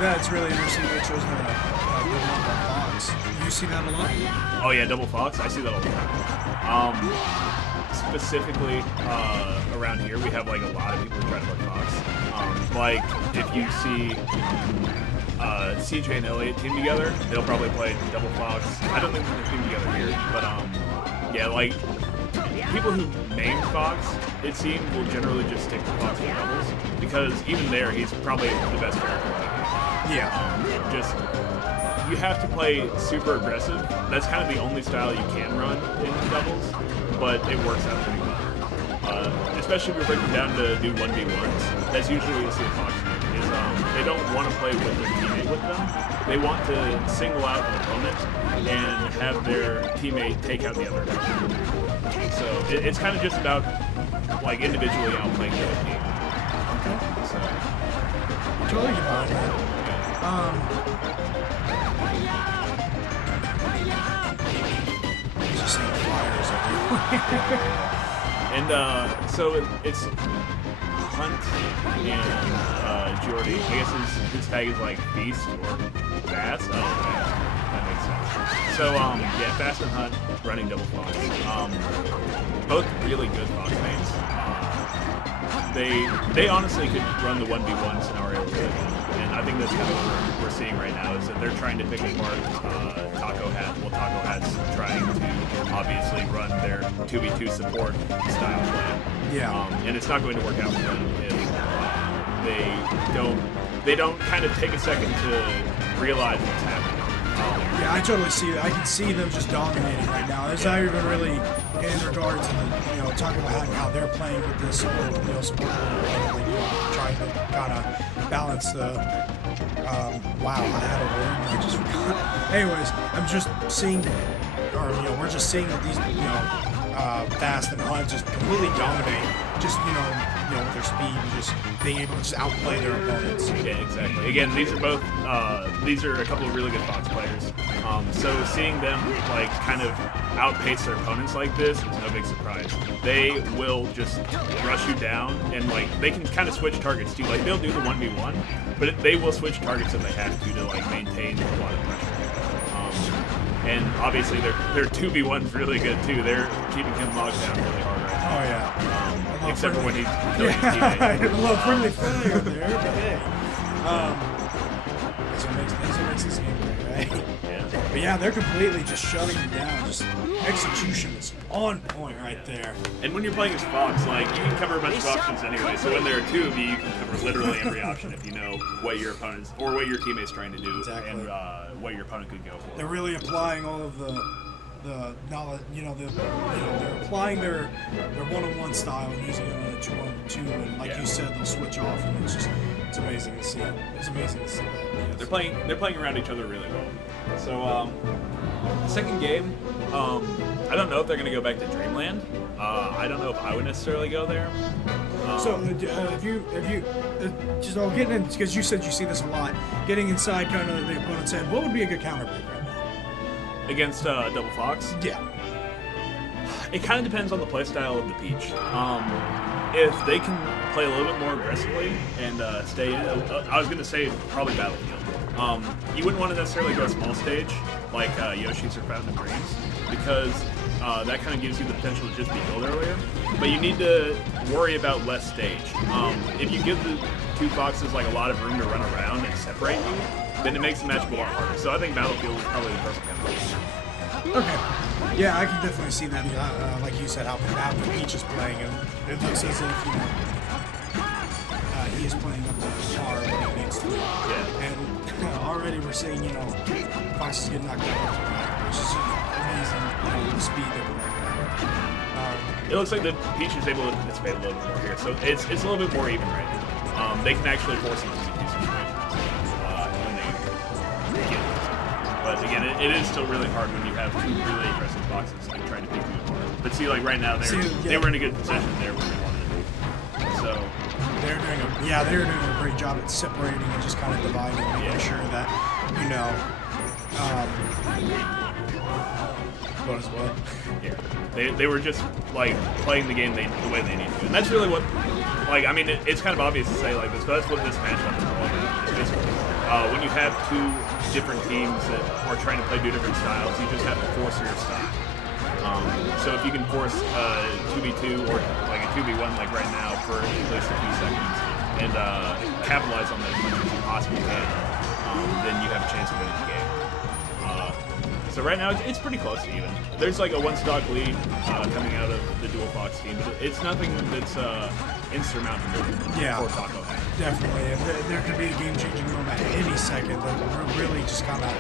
That's really interesting. It shows that good luck on Fox. You see that a lot? Oh yeah, double Fox. I see that all the time. Specifically around here, we have like a lot of people who try to play Fox. Like if you see CJ and Elliot team together, they'll probably play double Fox. I don't think they're team together here, but yeah, like people who main Fox, it seems, will generally just stick to Fox and doubles because even there, he's probably the best character. Yeah. Just you have to play super aggressive. That's kind of the only style you can run in doubles, but it works out pretty well. Especially if you're breaking down to do 1v1s. That's usually what you'll see a Fox do, is they don't want to play with their teammate with them. They want to single out an opponent and have their teammate take out the other opponent. So it's kind of just about like individually outplaying the other team. So, Totally get behind that. Just seeing flyers everywhere. And so it's Hunt and Jordy. I guess his tag is like Beast or Fast. Oh, Fast. That makes sense. So yeah, Fast and Hunt running double Fox. Both really good Fox mains. They honestly could run the 1v1 scenario really well. And I think that's kind of what we're seeing right now is that they're trying to pick apart Taco Hat. Well, Taco Hat's trying to obviously run their 2v2 support style plan. Yeah. And it's not going to work out for them if they don't kind of take a second to realize what's happening. Yeah, I totally see that. I can see them just dominating right now. There's not even really in regards to talking about how they're playing with this support, trying to kind of balance the. Wow, I had a word. I just forgot. Anyways, I'm just seeing, or we're just seeing that these Fast and Hunt just completely dominate. Just with their speed and just being able to just outplay their opponents. Yeah, exactly. Again, these are a couple of really good Fox players. So seeing them like kind of outpace their opponents like this is no big surprise. They will just rush you down and like they can kind of switch targets too. Like they'll do the 1v1, but they will switch targets if they have to like maintain a lot of pressure. And obviously their 2v1's really good too. They're keeping him locked down really hard right now. Oh yeah. Except for when he's killing his teammate. I have a little friendly fire there, but hey. That's what makes this game great, right? Yeah. But yeah, they're completely just shutting you down. Just execution is on point right there. And when you're playing as Fox, like you can cover a bunch of options anyway. So when there are two of you, you can cover literally every option if you know what your opponent's or what your teammate's trying to do Exactly. and what your opponent could go for. They're really applying all of the knowledge. They're applying their one-on-one style and using it in a 2-on-2. And like you said, they'll switch off, and it's amazing to see. It's amazing to see that. Yeah, they're playing around each other really well. So second game, I don't know if they're gonna go back to Dreamland. I don't know if I would necessarily go there. If you just getting in, because you said you see this a lot, getting inside kind of the opponent's head, what would be a good counter pick right now? Against Double Fox? Yeah. It kind of depends on the playstyle of the Peach. If they can play a little bit more aggressively and stay in, I was going to say probably Battlefield. You wouldn't want to necessarily go small stage like Yoshi's or Fountain of Dreams because that kind of gives you the potential to just be killed earlier. But you need to worry about less stage. If you give the two Foxes like a lot of room to run around and separate you, then it makes the matchup a lot harder. So I think Battlefield is probably the perfect counter. Okay. Yeah, I can definitely see that. Like you said, how Peach is playing, and it looks as if he is playing up to par when he needs to. Yeah. And already we're seeing, Fox is getting knocked out, which is amazing. The speed that we're at. It looks like the Peach is able to participate a little bit more here, so it's a little bit more even right now. They can actually force him to do situations when they get it. But again, it is still really hard when you have two really aggressive boxes like trying to pick you apart. But see, like right now, they were in a good position there where they wanted to be. So they're doing a great job at separating and just kind of dividing and making sure that what is what. yeah, they were just like playing the game the way they need to, and that's really what. Like, I mean, it's kind of obvious to say like this, but that's what this matchup is all about. It's just when you have two different teams that are trying to play two different styles, you just have to force your style. So if you can force a 2v2 or like a 2v1 like right now for at least a few seconds and capitalize on that as much as you possibly can, then you have a chance of winning the game. So right now it's pretty close to even. There's like a one-stock lead coming out of the Dual Fox team, but it's nothing that's insurmountable for Taco Hat. Definitely, and there could be a game-changing moment at any second that will really just kind of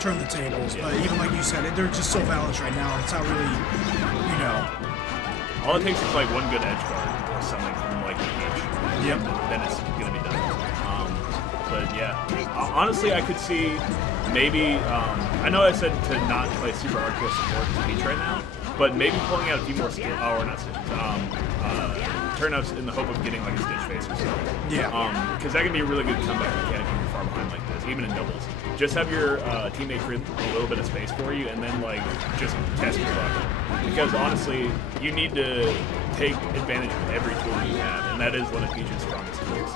turn the tables. Yeah. But even like you said, they're just so balanced right now. It's not really, All it takes is like one good edge guard or something from like the Peach. Yep. Then it's gonna be done. But yeah, honestly, I could see maybe. I know I said to not play super hardcore support as Peach right now, but maybe pulling out a few more turnouts in the hope of getting like a Stitch Face or something. Yeah. Because that can be a really good comeback mechanic when you're far behind like this, even in doubles. Just have your teammate create a little bit of space for you, and then like just test your luck. Because honestly, you need to take advantage of every tool you have, and that is one of Peach's strongest tools.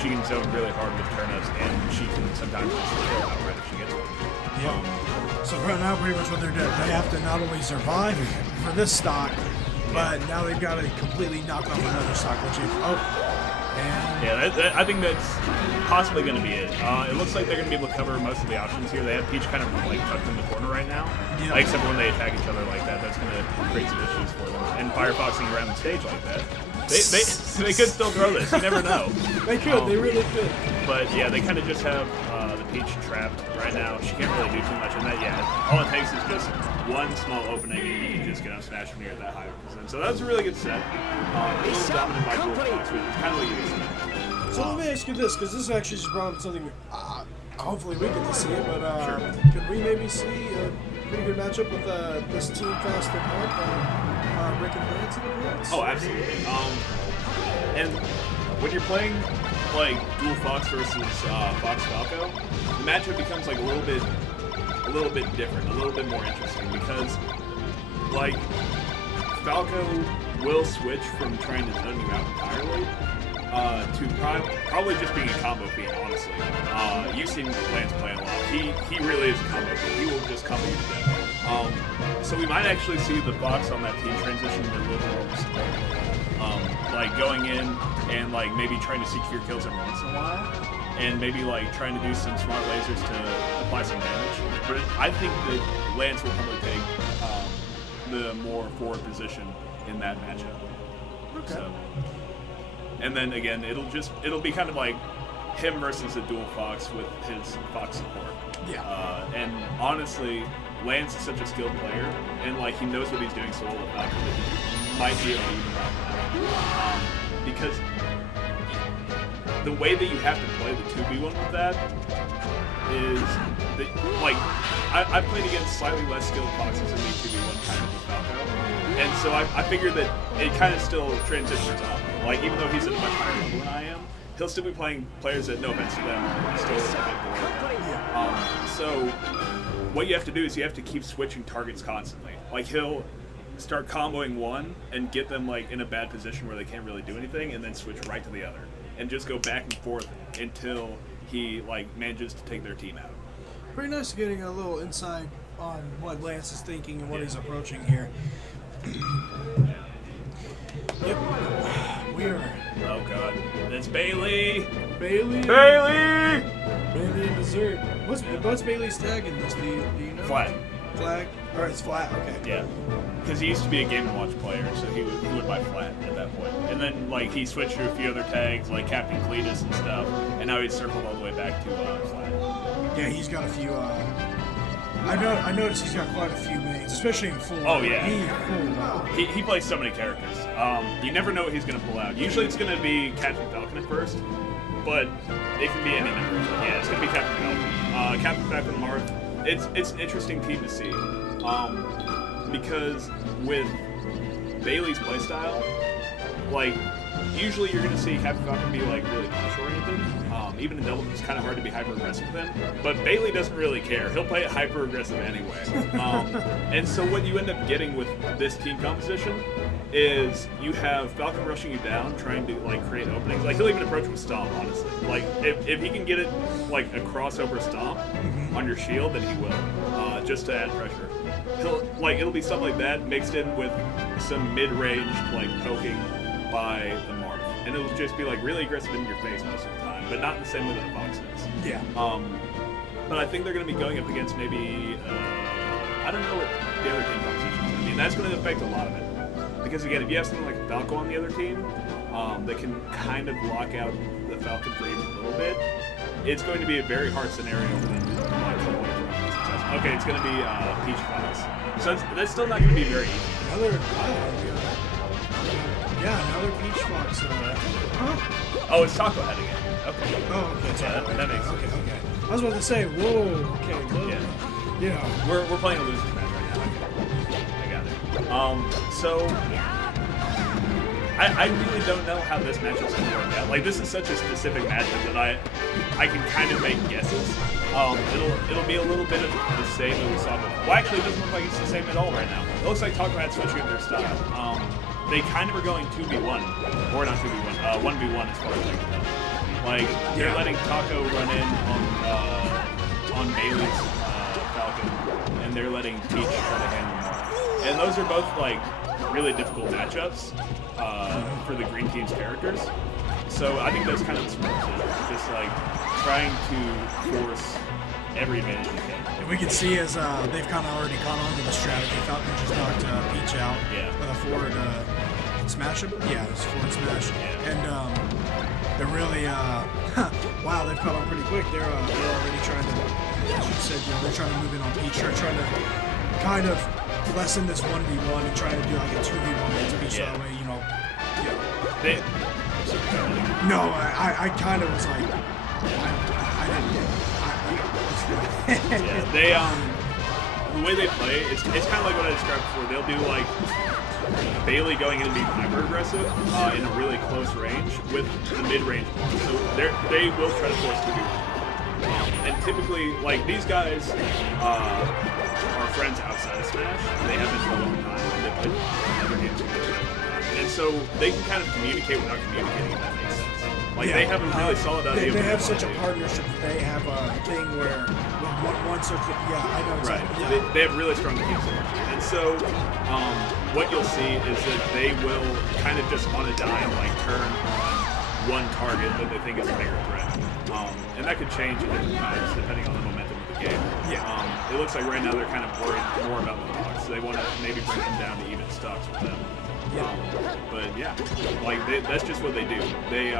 She can zone really hard with turnouts, and she can sometimes just throw outright if she gets one. Yeah. So right now, pretty much what they're doing, they have to not only survive for this stock, but now they've got to completely knock off another stock, which is Yeah, I think that's possibly going to be it. It looks like they're going to be able to cover most of the options here. They have Peach kind of like tucked in the corner right now, except for when they attack each other like that. That's going to create some issues for them. And firefoxing around the stage like that, they could still throw this. You never know. They could. They really could. But yeah, they kind of just have the Peach trapped right now. She can't really do too much in that yet. All it takes is just one small opening, and you can just get up smash when you're at that high percent. So that was a really good set. A little dominant by Dual Fox, which is kind of what you expect. So let me ask you this, because this actually just brought up something. Hopefully we get to see it, but could we maybe see a pretty good matchup with this Team Fast and Hunt, Rick and Lance in the Blitz? Oh, absolutely. And when you're playing like Dual Fox versus Fox Falco, the matchup becomes like a little bit different, a little bit more interesting because like Falco will switch from trying to zone you out entirely to probably just being a combo fiend, honestly. You've seen Lance play a lot. He really is a combo fiend. He will just combo you to death. So we might actually see the Fox on that team transition to a little more support. Like going in and like maybe trying to secure kills every once in a while, and maybe like trying to do some smart lasers to apply some damage. But I think that Lance will probably take the more forward position in that matchup. Okay. So, and then again, it'll be kind of like him versus a Dual Fox with his Fox support. Yeah. And honestly, Lance is such a skilled player, and like he knows what he's doing so well with Falcon that he might be able to even rock that. Because the way that you have to play the 2v1 with that is that, like, I played against slightly less skilled Foxes than me 2v1 kind of with Falco, and so I figured that it kind of still transitions up. Like, even though he's at a much higher level than I am, he'll still be playing players that, no offense to them, are still a bit below. So what you have to do is you have to keep switching targets constantly. Like, he'll start comboing one and get them like in a bad position where they can't really do anything, and then switch right to the other, and just go back and forth until he like manages to take their team out. Pretty nice getting a little insight on what Lance is thinking and what he's approaching here. Yep. We are. Oh god, it's Bailey. Bailey Bailey and dessert. What's Bailey's tag in this? Do you know? Flat. Flag? Or it's flat, okay. Yeah, because he used to be a Game & Watch player, so he would buy flat at that point. And then like he switched to a few other tags like Captain Cletus and stuff, and now he's circled all the way back to flat. Yeah, he's got a few. I noticed he's got quite a few mains, especially in full. Oh, yeah. Wow. He plays so many characters. You never know what he's going to pull out. Usually it's going to be Captain Falcon at first, but it can be any number. Yeah, it's going to be Captain Falcon. Captain Falcon Marth. It's an interesting team to see, because with Bailey's playstyle, like usually you're going to see Captain Falcon be like really punish oriented. Even in doubles, it's kind of hard to be hyper aggressive with him. But Bailey doesn't really care. He'll play it hyper aggressive anyway. And so what you end up getting with this team composition is you have Falcon rushing you down, trying to like create openings. Like he'll even approach with stomp, honestly. Like if he can get it like a crossover stomp on your shield, then he will, just to add pressure. It'll be stuff like that mixed in with some mid-range like poking by the Marth, and it'll just be like really aggressive in your face most of the time, but not in the same way that a Fox is. Yeah. But I think they're going to be going up against maybe I don't know what the other team composition is. I mean, that's going to affect a lot of it, because again, if you have something like Falco on the other team, that can kind of lock out the Falcon for even a little bit, it's going to be a very hard scenario for them to like come away from success. Okay, it's going to be Peach Fox, so that's still not going to be very easy. Another Peach Fox. Oh, it's Taco head again. Okay. Oh, okay. Yeah, that makes sense. Okay. I was about to say, whoa. Okay. Whoa. Yeah. Yeah. We're playing a losers match right now. I got it. So I really don't know how this matchup's going to work out. Like, this is such a specific matchup that I can kind of make guesses. It'll be a little bit of the same that we saw before. Well, actually, it doesn't look like it's the same at all right now. It looks like Taco had switching up their style. They kind of are going 2v1, or not 2v1, 1v1 as far as I can tell. Like, they're letting Taco run in on Bailey's Falcon, and they're letting Peach try to handle Marth. And those are both, like, really difficult matchups for the green team's characters. So I think that's kind of the smart decision, just, like, trying to force every advantage you can. And we can see as they've kind of already caught on to the strategy. Falcon just knocked Peach out with a forward smash. Yeah, it's forward smash. Yeah. And they're really, wow, they've caught on pretty quick. They're already trying to, as you said, they're trying to move in on Peach. They're trying to kind of lessen this 1v1 and try to do like a 2v1 to Peach that way, No, I kind of was like, I didn't get it. Yeah, they the way they play, it's kind of like what I described before. They'll do like Bailey going in and being hyper aggressive in a really close range with the mid range. So they will try to force 2v1. And typically, like these guys are friends outside of Smash. They have been for a long time, and they play other games together. And so they can kind of communicate without communicating, if that makes sense. Like they have a really solid idea. They have such a partnership that they have a thing where one search. Yeah, I know. Right. Exactly. They have really strong teams, and so what you'll see is that they will kind of just on a dime like turn on one target that they think is a bigger threat, and that could change at different times depending on the momentum of the game. Yeah. It looks like right now they're kind of worried more about the Fox, so they want to maybe bring them down to even stocks with them. But yeah, like that's just what they do. They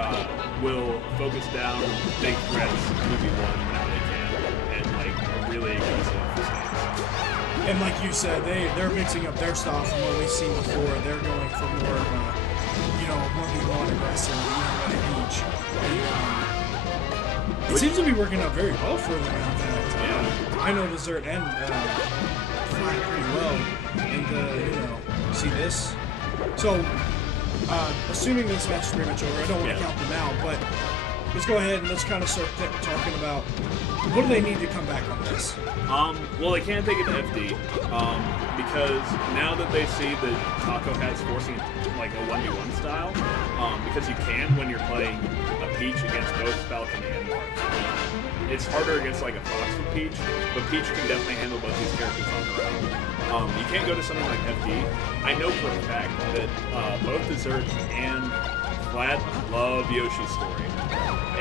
will focus down big threats, 2v1 whenever they can, and like really aggressive stance. And like you said, they're mixing up their style from what we've seen before. They're going for more of a, 1v1 aggressive, at each. And, it seems to be working out very well for them. In fact, I know Dessert and Flat pretty well, and see this. So, assuming this match is pretty much over, I don't want to count them out, but let's go ahead and let's kind of start talking about what do they need to come back on this? Well, they can't take it to FD because now that they see that Taco has forcing like a 1v1 style, because you can when you're playing a Peach against both Falcon and Marth. It's harder against like a Fox with Peach, but Peach can definitely handle both these characters on her own. You can't go to something like FD. I know for a fact that both Dessert and Flat love Yoshi's story.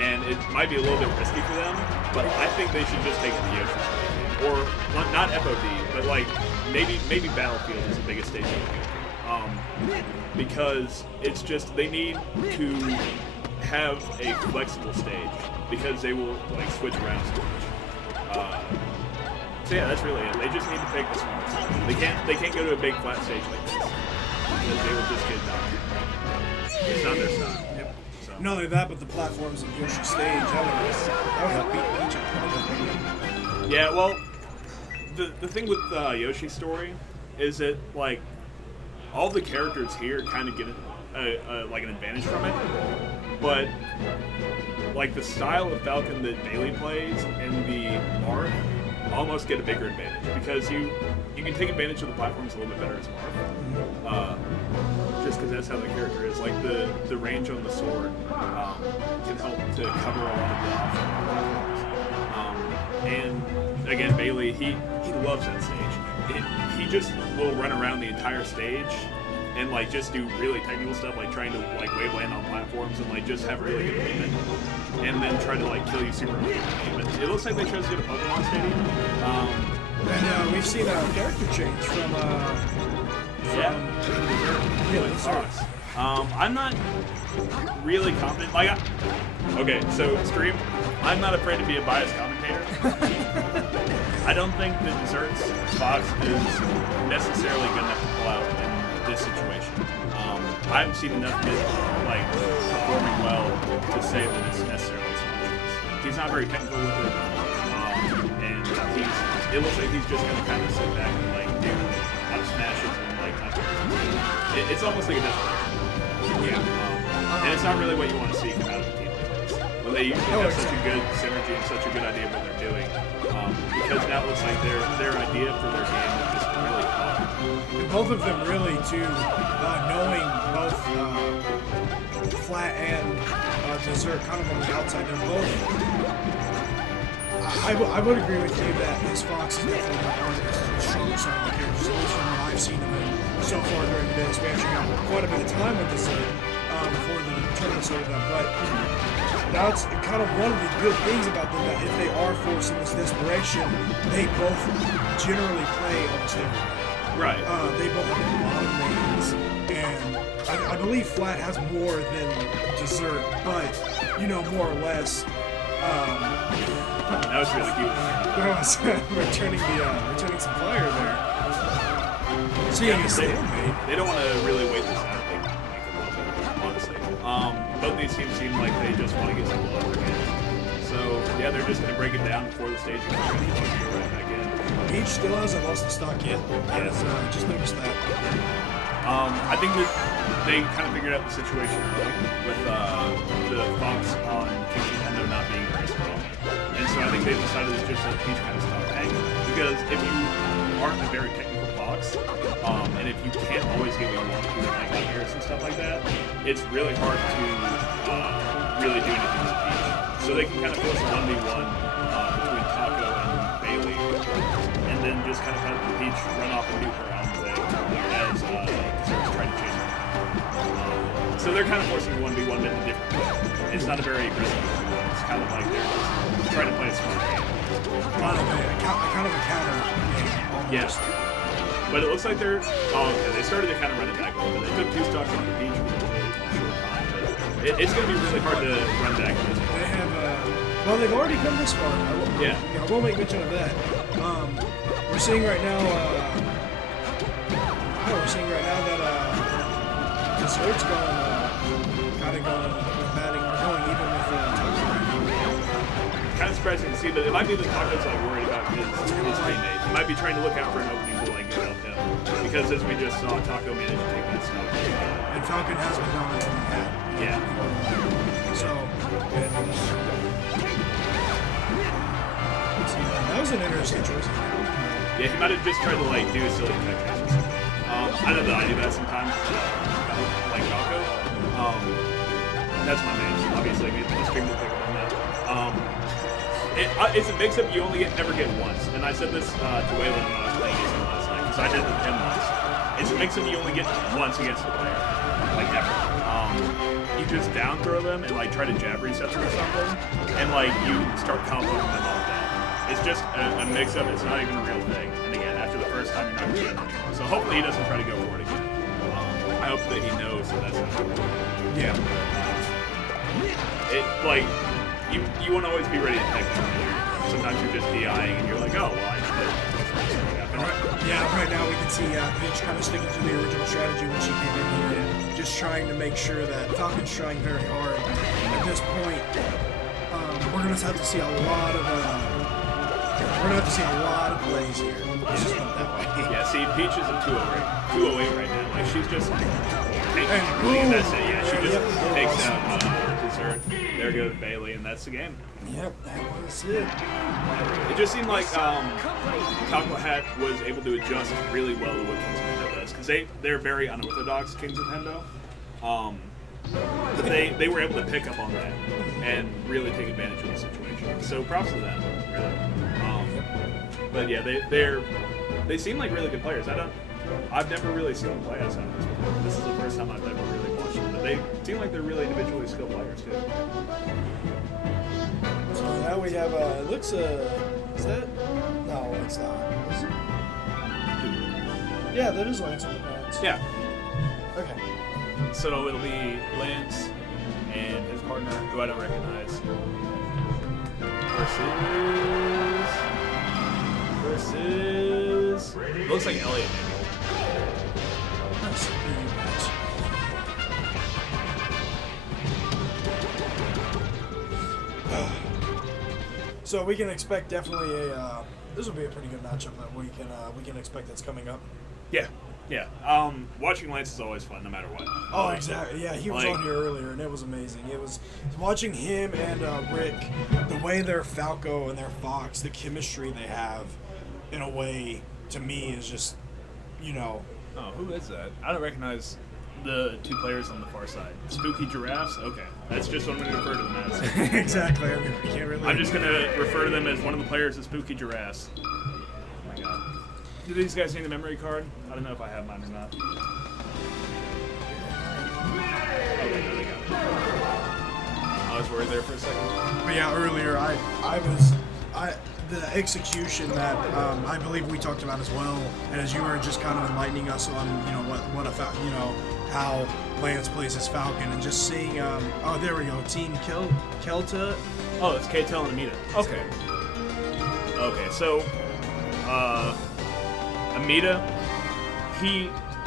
And it might be a little bit risky for them, but I think they should just take it to Yoshi's story. or not FOD, but like maybe Battlefield is the biggest stage they can go to. Because it's just they need to have a flexible stage because they will like switch around so much. So yeah, that's really it. They just need to pick the smart stage. They can't go to a big flat stage like this because they will just get dominated. It's not their style. Yep. So. Not only that, but the platforms of Yoshi stage, that would help beat Peach in the Yeah, well, the thing with Yoshi's story is that like all the characters here kind of get like an advantage from it, but like the style of Falcon that Bailey plays and the Marth almost get a bigger advantage because you can take advantage of the platforms a little bit better as Marth. Just because that's how the character is. Like the range on the sword can help to cover a lot of the platforms. And again, Bailey, he loves that stage. He just will run around the entire stage and like just do really technical stuff, like trying to like wave land on platforms and like just have really good movement, and then try to like kill you super quickly. But it looks like they chose to go to Pokemon Stadium. And we've seen a character change from Fox. I'm not really confident. Like, okay, so Stream, I'm not afraid to be a biased commentator. I don't think that Dessert's Fox is necessarily good enough to pull out in this situation. I haven't seen enough of it, like, performing well to say that it's necessarily smart. He's not very technical with it, and it looks like he's just going to kind of sit back and, like, do up smashes and, like, up it's almost like a desperation. Yeah. And it's not really what you want to see come out of the team like this. When they usually have such a good synergy and such a good idea of what they're doing. Because now it looks like their idea for their game is just really caught. Both of them really, too, knowing both Flat and Dessert kind of on the outside, they're both... I would agree with you that his Fox is definitely the strongest side of the characters, at least from what I've seen of him so far during this. We actually got quite a bit of time with Dessert before the tournament started up, but that's kind of one of the good things about them, that if they are forcing this desperation, they both generally play almost everything. Right. They both have a lot of names, and I believe Flat has more than Dessert, but, you know, more or less. That was really cute. Returning some fire there. Seeing a stalemate. They don't want to really wait this out. They make it a little bit, honestly. Both these teams seem like they just want to get some blood over hands. So, yeah, they're just going to break it down before the stage and go right back in. Peach still hasn't lost the stock yet. Yes. Just noticed that. I think that they kind of figured out the situation early with the Fox on King Nintendo not being very strong. And so I think they decided to just let Peach kind of stop hanging. Because if you aren't a very technical Fox, and if you can't always get what you want to with like airs and stuff like that, it's really hard to really do anything with Peach. So they can kind of force a 1v1 between Taco and Bailey, and then just kind of have Peach run off and do her own thing as Dessert's trying to chase her. So they're kind of forcing a 1v1 in a different way. It's not a very aggressive 1v1. It's kind of like they're just trying to play a smart game. Kind of a counter game. Yes. But it looks like they're... Oh, okay. They started to kind of run it back a little bit. They took 2 stocks on the beach for a really short time. But it's going to be really hard to run back this point. They have... well, they've already come this far. I will make mention of that. We're seeing right now... that Dessert's going batting, or going even with Taco right now. Kind of surprising to see, but it might be the Taco's like worried about his teammate. He might be trying to look out for an opening to like help him. Because as we just saw, Taco managed to take that stock. And Falcon has been dominating that. Yeah. So, that was an interesting choice. Yeah, he might have just tried to like do a silly tech chase or something. I know that I do that sometimes, like Taco. That's my name, obviously. The stream will pick up on that. It's a mix-up you only ever get once, and I said this to Waylon when I was playing against him last night, because I did it with him once. It's a mix-up you only get once against the player, like ever. You just down throw them and like try to jab reset them or something, and like you start comboing them all day. It's just a mix-up. It's not even a real thing. And again, after the first time, you're not going to get it anymore. So hopefully he doesn't try to go for it again. I hope that he knows that that's not true. Yeah. It like you won't always be ready to take it. Sometimes you're just DIing and you're like, oh well, I should have. Yeah, right now we can see Paige kind of sticking to the original strategy when she came in here, just trying to make sure that Falcon's trying very hard. At this point, we're gonna have to see a lot of plays here. Let's just put it that way. Yeah, see, Peach is in 208 right now. Like she's just taking And everything, and that's it. Yeah, she just yep. takes out dessert. There goes Bailey, and that's the game. Yep, that was it. It just seemed like Taco Hat was able to adjust really well to what Kings of Hendo does, because they're very unorthodox Kings of Hendo. But they were able to pick up on that and really take advantage of the situation. So props to them, really. But yeah, they seem like really good players. I've never really seen them play outside of this before. This is the first time I've ever really watched them. But they seem like they're really individually skilled players too. So now we have, it looks, is that? No, it's not. Yeah, that is Lance on the pads. Yeah. Okay. So it'll be Lance and his partner, who I don't recognize, versus looks like Elliot maybe. That's a big match. So we can expect definitely this will be a pretty good matchup that we can expect that's coming up. Yeah. Watching Lance is always fun, no matter what. Oh, exactly. Yeah, he was Like- on here earlier, and it was amazing. It was watching him and Rick, the way their Falco and their Fox, the chemistry they have, in a way, to me, is just, Oh, who is that? I don't recognize the two players on the far side. Spooky Giraffes? Okay. That's just what I'm going to refer to them as. exactly. I mean, we can't really. I'm just going to refer to them as one of the players of Spooky Giraffes. Oh my god. Do these guys need a memory card? I don't know if I have mine or not. Okay, no, they got it. I was worried there for a second. But yeah, earlier the execution that I believe we talked about as well, and as you were just kind of enlightening us on how Lance plays his Falcon, and just seeing there we go, Team Kelta. Oh, it's K-Tel and Amita. Okay. Okay, so Amita,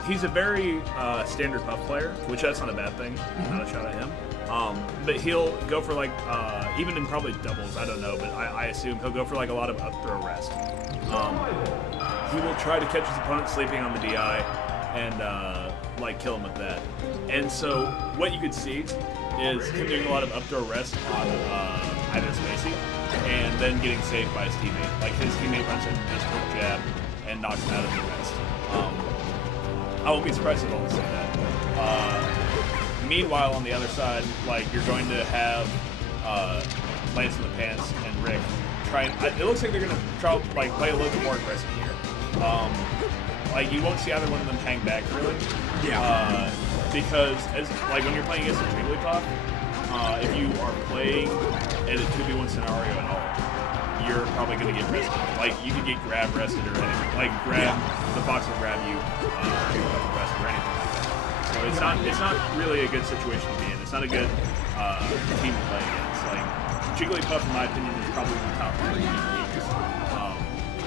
he's a very standard buff player, which that's not a bad thing. Not a shot at him. But he'll go for like even in probably doubles, I don't know, but I assume he'll go for like a lot of up throw rest. He will try to catch his opponent sleeping on the DI and like kill him with that. And so what you could see is him doing a lot of up throw rest on either Spacey and then getting saved by his teammate. Like his teammate runs in this quick jab and knocks him out of the rest. I won't be surprised if I always say that. Meanwhile, on the other side, like you're going to have Lance in the Pants and Rick try. It looks like they're going to try like play a little bit more aggressive here. Like you won't see either one of them hang back really. Yeah. Because like when you're playing against a Jigglypuff, if you are playing in a 2v1 scenario at all, you're probably going to get rested. Like you could get grab rested or anything. Like the Fox will grab you, rested or anything like that. So it's not really a good situation to be in. It's not a good team to play against. Like Jigglypuff, in my opinion, is probably the top 3 teams,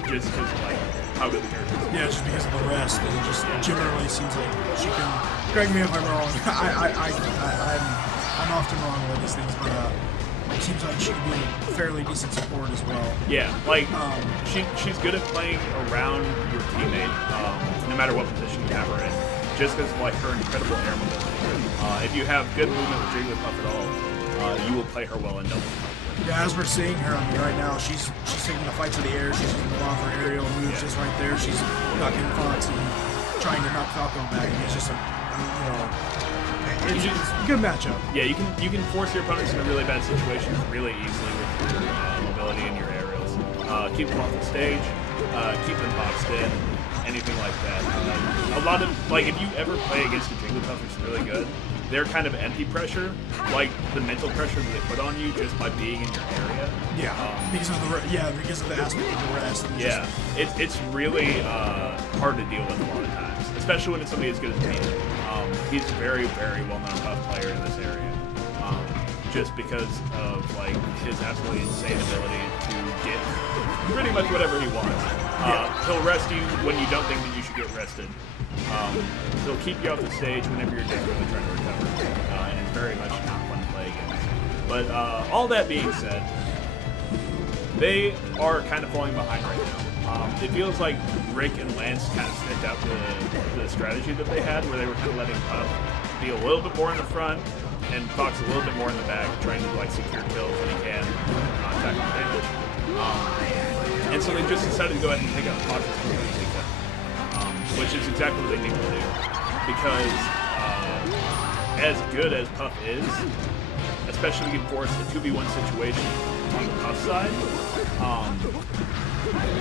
just because of like how good the character is. Yeah, just because of the rest, and it just generally seems like she can. Correct me if I'm wrong. I'm often wrong with these things, but it seems like she can be a fairly decent support as well. Yeah, like she's good at playing around your teammate, no matter what position you have her in. Just because of like her incredible air mobility. If you have good movement with Jigglypuff at all, you will play her well in double. Yeah, as we're seeing her, I mean, right now she's taking the fight to the air. She's using a lot of her aerial moves just right there. She's knocking Fox and trying to knock Falco back. And it's just it's just a good matchup. Yeah, you can force your opponents in a really bad situation really easily with your mobility and your aerials. Keep them off the stage, keep them boxed in, anything like that. A lot of like if you ever play against a Jigglypuff who's really good, their kind of empty pressure, like the mental pressure that they put on you just by being in your area. Yeah, because of the aspect of the rest. And Yeah, it's really hard to deal with a lot of times, especially when it's somebody as good as me. He's a very, very well-known tough player in this area, just because of like his absolutely insane ability to get pretty much whatever he wants. He'll rest you when you don't think that you should get rested. He'll keep you off the stage whenever you're desperately trying to recover, and it's very much not fun to play against. But all that being said, they are kind of falling behind right now. It feels like Rick and Lance kind of sniffed out the strategy that they had, where they were kind of letting Puff be a little bit more in the front and Fox a little bit more in the back, trying to like secure kills when he can, attack and damage. And so they just decided to go ahead and take out Fox as quickly as they could, which is exactly what they need to do. Because as good as Puff is, especially when you force a 2v1 situation on the Puff side,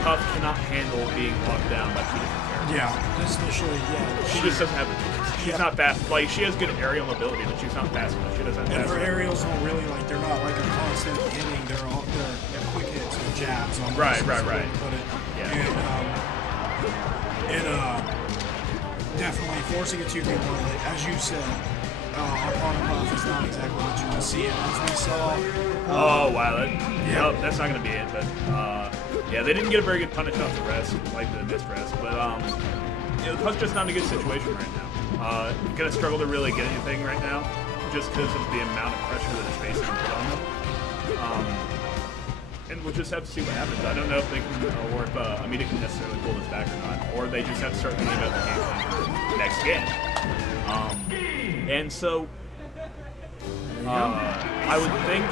Puff cannot handle being locked down by two different characters. Yeah, especially, She just doesn't have the tools. She's not fast. Like, she has good aerial mobility, but she's not fast enough. She doesn't have And fast her enough. aerials don't really, like, they're not like a constant hitting, they're quick hits or jabs on Right. Put it. Yeah. And definitely forcing a 2v1, as you said, on Puff is not exactly what you want to see. And as we saw, Oh, wow. Nope, that's not going to be it. But, yeah, they didn't get a very good punish off the rest, like the missed rest. But, Puff's just not in a good situation right now. Going to struggle to really get anything right now, just because of the amount of pressure that his face can put on them. And we'll just have to see what happens. I don't know if they can, or if Amita can necessarily pull this back or not, or they just have to start thinking about the game plan for the next game. And so, I would think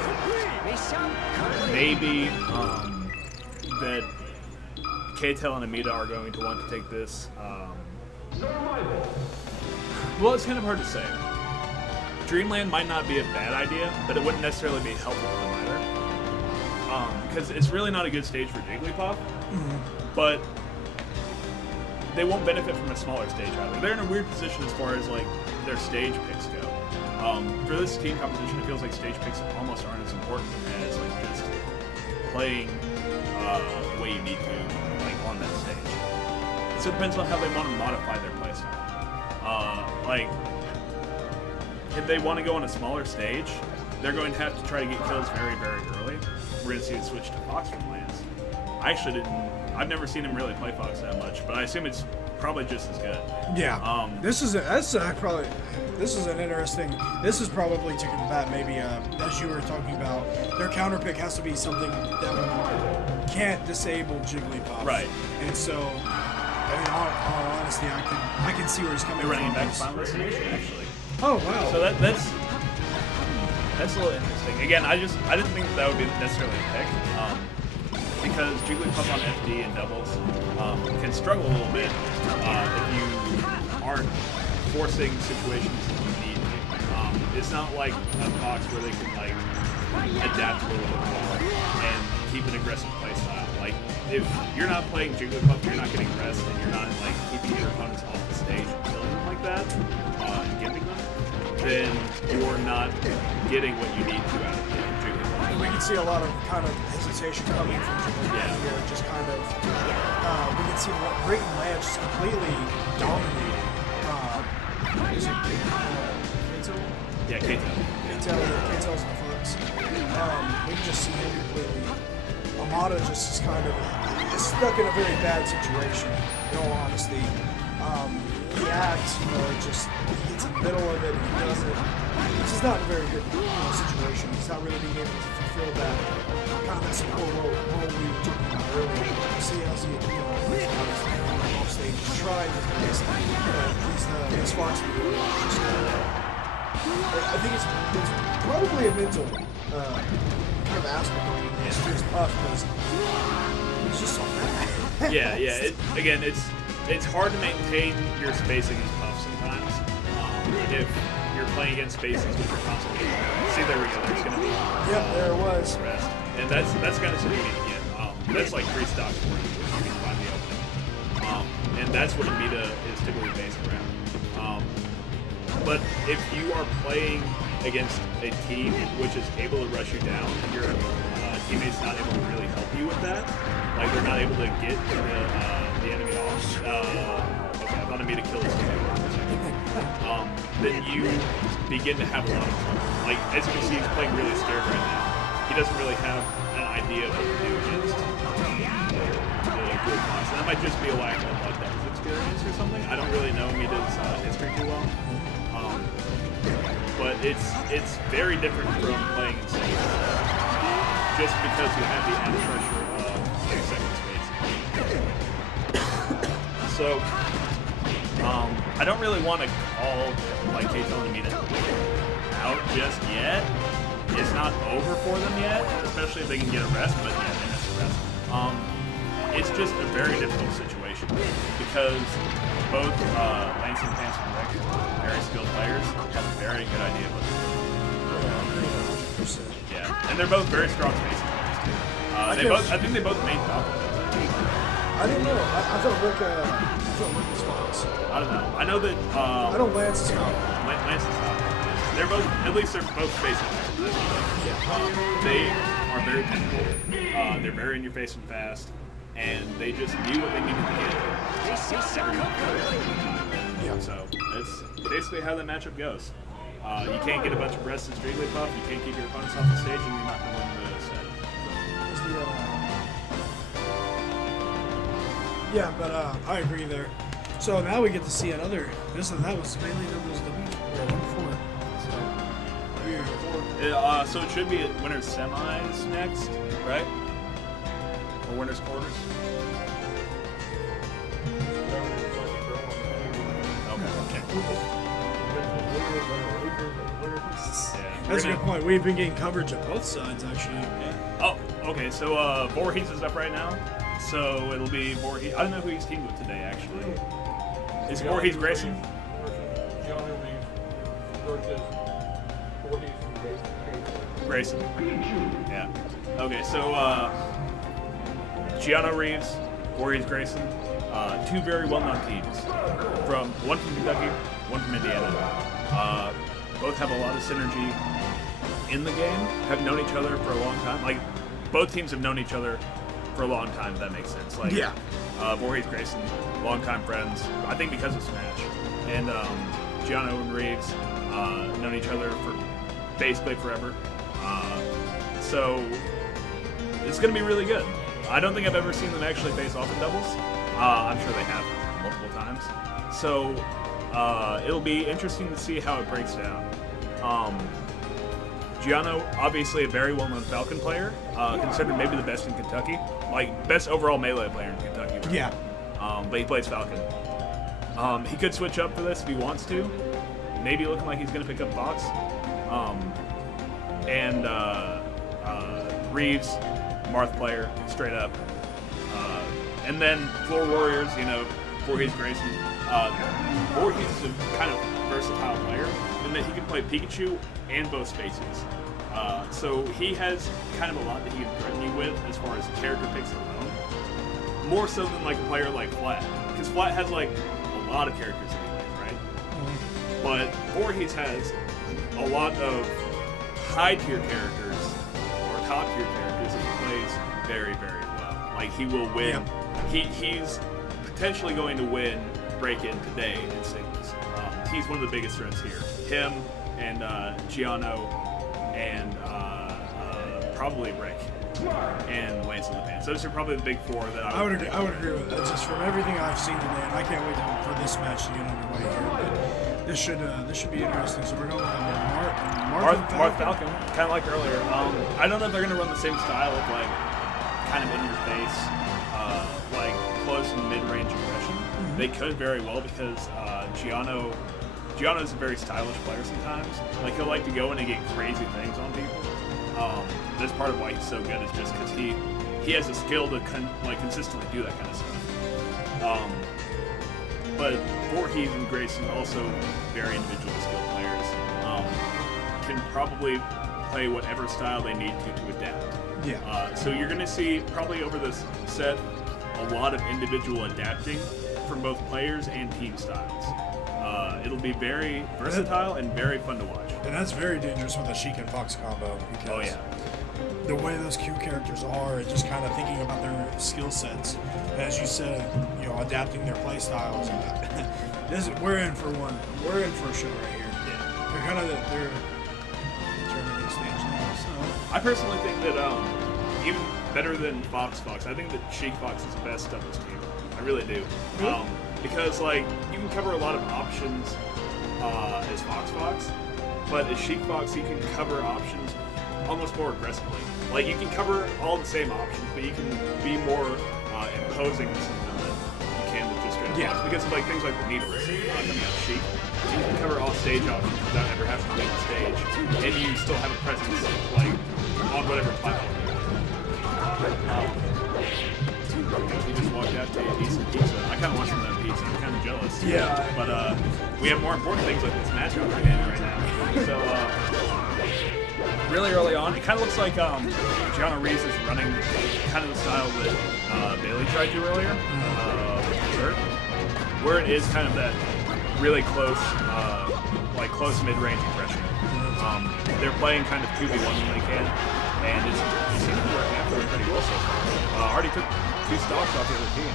maybe that K-Tel and Amita are going to want to take this. Well, it's kind of hard to say. Dreamland might not be a bad idea, but it wouldn't necessarily be helpful to them either. Because it's really not a good stage for Jigglypuff, but they won't benefit from a smaller stage either. They're in a weird position as far as like their stage picks go. For this team competition, it feels like stage picks almost aren't as important as like just playing the way you need to, like on that stage. So it depends on how they want to modify their playstyle. Like if they want to go on a smaller stage, they're going to have to try to get kills very, very early. We're going to see it switch to Fox from Lance. I've never seen him really play Fox that much, but I assume it's probably just as good. yeah, this is an interesting. This is probably to combat maybe as you were talking about. Their counter pick has to be something that can't disable Jigglypuff. Right. And so, I mean, all honesty, I can see where he's coming They're running from. back to final destination, actually. Oh wow. So that's a little interesting. Again, I didn't think that would be necessarily a pick, because Jigglypuff on FD and doubles can struggle a little bit if you aren't forcing situations that you need to. It's not like a Fox where they can like adapt a little bit more and keep an aggressive play style. Like if you're not playing Jigglypuff, you're not getting rest, and you're not like keeping your opponents off the stage and killing them like that and giving them, then you're not getting what you need to out of Jigglypuff. We can see a lot of kind of hesitation coming from Jigglypuff Yeah. here. Just kind of, we can see Rick and Lance just completely dominating. Is it K-Tel? Yeah, K-Tel. K-Tel's the Fox. We can just see him completely. Amada just is kind of is stuck in a very bad situation, in all honesty. He acts, just he gets in the middle of it, he does it. He's just not in a very good situation. He's not really being able to fulfill that kind of that support role we were talking about earlier. You see how he's off stage, he's trying his best. He's Fox. I think it's probably a mental kind of aspect of his Puff because he's just so bad. Yeah. It's hard to maintain your space against Puff sometimes. If you're playing against spaces which are constantly. See, there we go. There's going to be. Yep, there it was. Rest, and that's kind of something you need to get. That's like 3 stocks for you if you can find the opening. And that's what Amita is typically based around. But if you are playing against a team which is able to rush you down, and your teammate's not able to really help you with that, like they're not able to get the enemy off. Okay, I wanted me to kill this teammate for a second. Then you begin to have a lot of trouble. Like, as you can see, he's playing really scared right now. He doesn't really have an idea of what to do against the good class. And that might just be a lack of like depth experience or something. I don't really know Mita's history too well. But it's very different from playing in Saints. Just because you have the added pressure of 3 second space. So I don't really want to call like K-Tel and Mita out just yet. It's not over for them yet, especially if they can get a rest, but yeah, they missed a rest. It's just a very difficult situation because both Lance and Pants and Rick, very skilled players, have a very good idea of what they're doing. Yeah, and they're both very strong spacing players too. I think they both made Falcon. I don't know. I thought Rick was Fox. I don't know. I know that. I know Lance is Falcon. Lance is Falcon. They're both, at least they're both spacing players. They are very technical. They're very in your face and fast, and they just knew what they needed to get. Yeah. So that's basically how that matchup goes. You can't get a bunch of breasts and Streetly Puff. You can't keep your opponents off the stage, and you're not going to win the set. Yeah, but I agree there. So now we get to see another. That was mainly doubles W4. So it should be winners semis next, right? Or winners quarters. Okay. That's a good point. We've been getting coverage of both sides, actually. Yeah. Oh, okay. So Voorhees is up right now. So it'll be Voorhees. I don't know who he's teamed with today, actually. Is Voorhees Grayson? Grayson. Yeah. Okay, so Gianno Reeves, Voorhees Grayson, two very well-known teams. One from Kentucky, one from Indiana. Both have a lot of synergy in the game, have known each other for a long time. Like, both teams have known each other for a long time, if that makes sense. Like, yeah. Voorhees Grayson, longtime friends, I think because of Smash. And Gianno and Reeves, known each other for basically forever. So it's going to be really good. I don't think I've ever seen them actually face off in doubles. I'm sure they have multiple times. So it'll be interesting to see how it breaks down. Gianno, obviously a very well-known Falcon player, considered maybe the best in Kentucky, like best overall melee player in Kentucky. Right? Yeah. But he plays Falcon. He could switch up for this if he wants to. Maybe looking like he's going to pick up Fox. And Reeves, Marth player, straight up. And then Floor Warriors, Voorhees Grayson. Voorhees is a kind of versatile player in that he can play Pikachu and both spaces. So he has kind of a lot that he can threaten you with as far as character picks alone. More so than like a player like Flat. Because Flat has like a lot of characters that he plays, right? Mm-hmm. But Voorhees has a lot of high-tier characters or top-tier characters that he plays very, very well. Like, he will win. Yeah. He's potentially going to win Break-In today in singles. He's one of the biggest threats here. Him and Gianno and probably Rick and Lance in the Pants. Those are probably the big four that I would agree with that. Just from everything I've seen today, and I can't wait for this match to get underway here. But this should be interesting. So we're going with Marth Falcon, kind of like earlier. I don't know if they're going to run the same style of like kind of in your face, like close and mid-range aggression. Mm-hmm. They could very well because Gianno is a very stylish player sometimes. Like he'll like to go in and get crazy things on people. That's part of why he's so good is just because he has the skill to consistently do that kind of stuff. But Voorhees and Grayson, also very individually skilled players, can probably play whatever style they need to adapt. Yeah. So you're going to see probably over this set a lot of individual adapting from both players and team styles. It'll be very versatile and very fun to watch. And that's very dangerous with a Sheik and Fox combo because Oh yeah. the way those Q characters are, and just kind of thinking about their skill sets, as you said, you know, adapting their play styles. We're in for one. We're in for a show right here. Yeah. They're kind of they're determining stage now. So I personally think that even better than Fox, I think that Sheik Fox is the best doubles team. I really do. Because like you can cover a lot of options as Fox, but as Sheik Fox you can cover options almost more aggressively. Like you can cover all the same options, but you can be more imposing than you can with just straight Fox. Because of like things like the needles coming out of Sheik. You can cover all stage options without ever having to leave the stage, and you still have a presence like on whatever platform. We just walked out to eat some pizza. I kind of want some of that pizza. I'm kind of jealous. Yeah. But we have more important things like this match on our hand right now. So really early on, it kind of looks like Gianna Reeves is running kind of the style that Bailey tried to earlier with Dessert, where it is kind of that really close, close mid-range aggression. They're playing kind of 2v1 when they can, and it seems to be working out for them pretty well so far. Already took 2 stocks off the other team.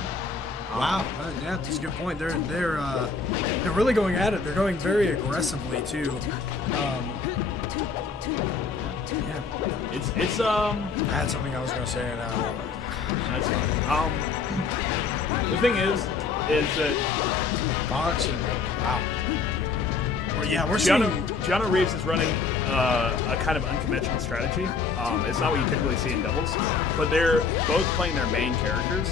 wow, yeah, that's a good point. They're really going at it. They're going very aggressively too. Yeah, It's I had something I was gonna say now. that's fine. The thing is that Fox and wow. Well, yeah, we're Gianna seeing. Reeves is running a kind of unconventional strategy. It's not what you typically see in doubles, but they're both playing their main characters,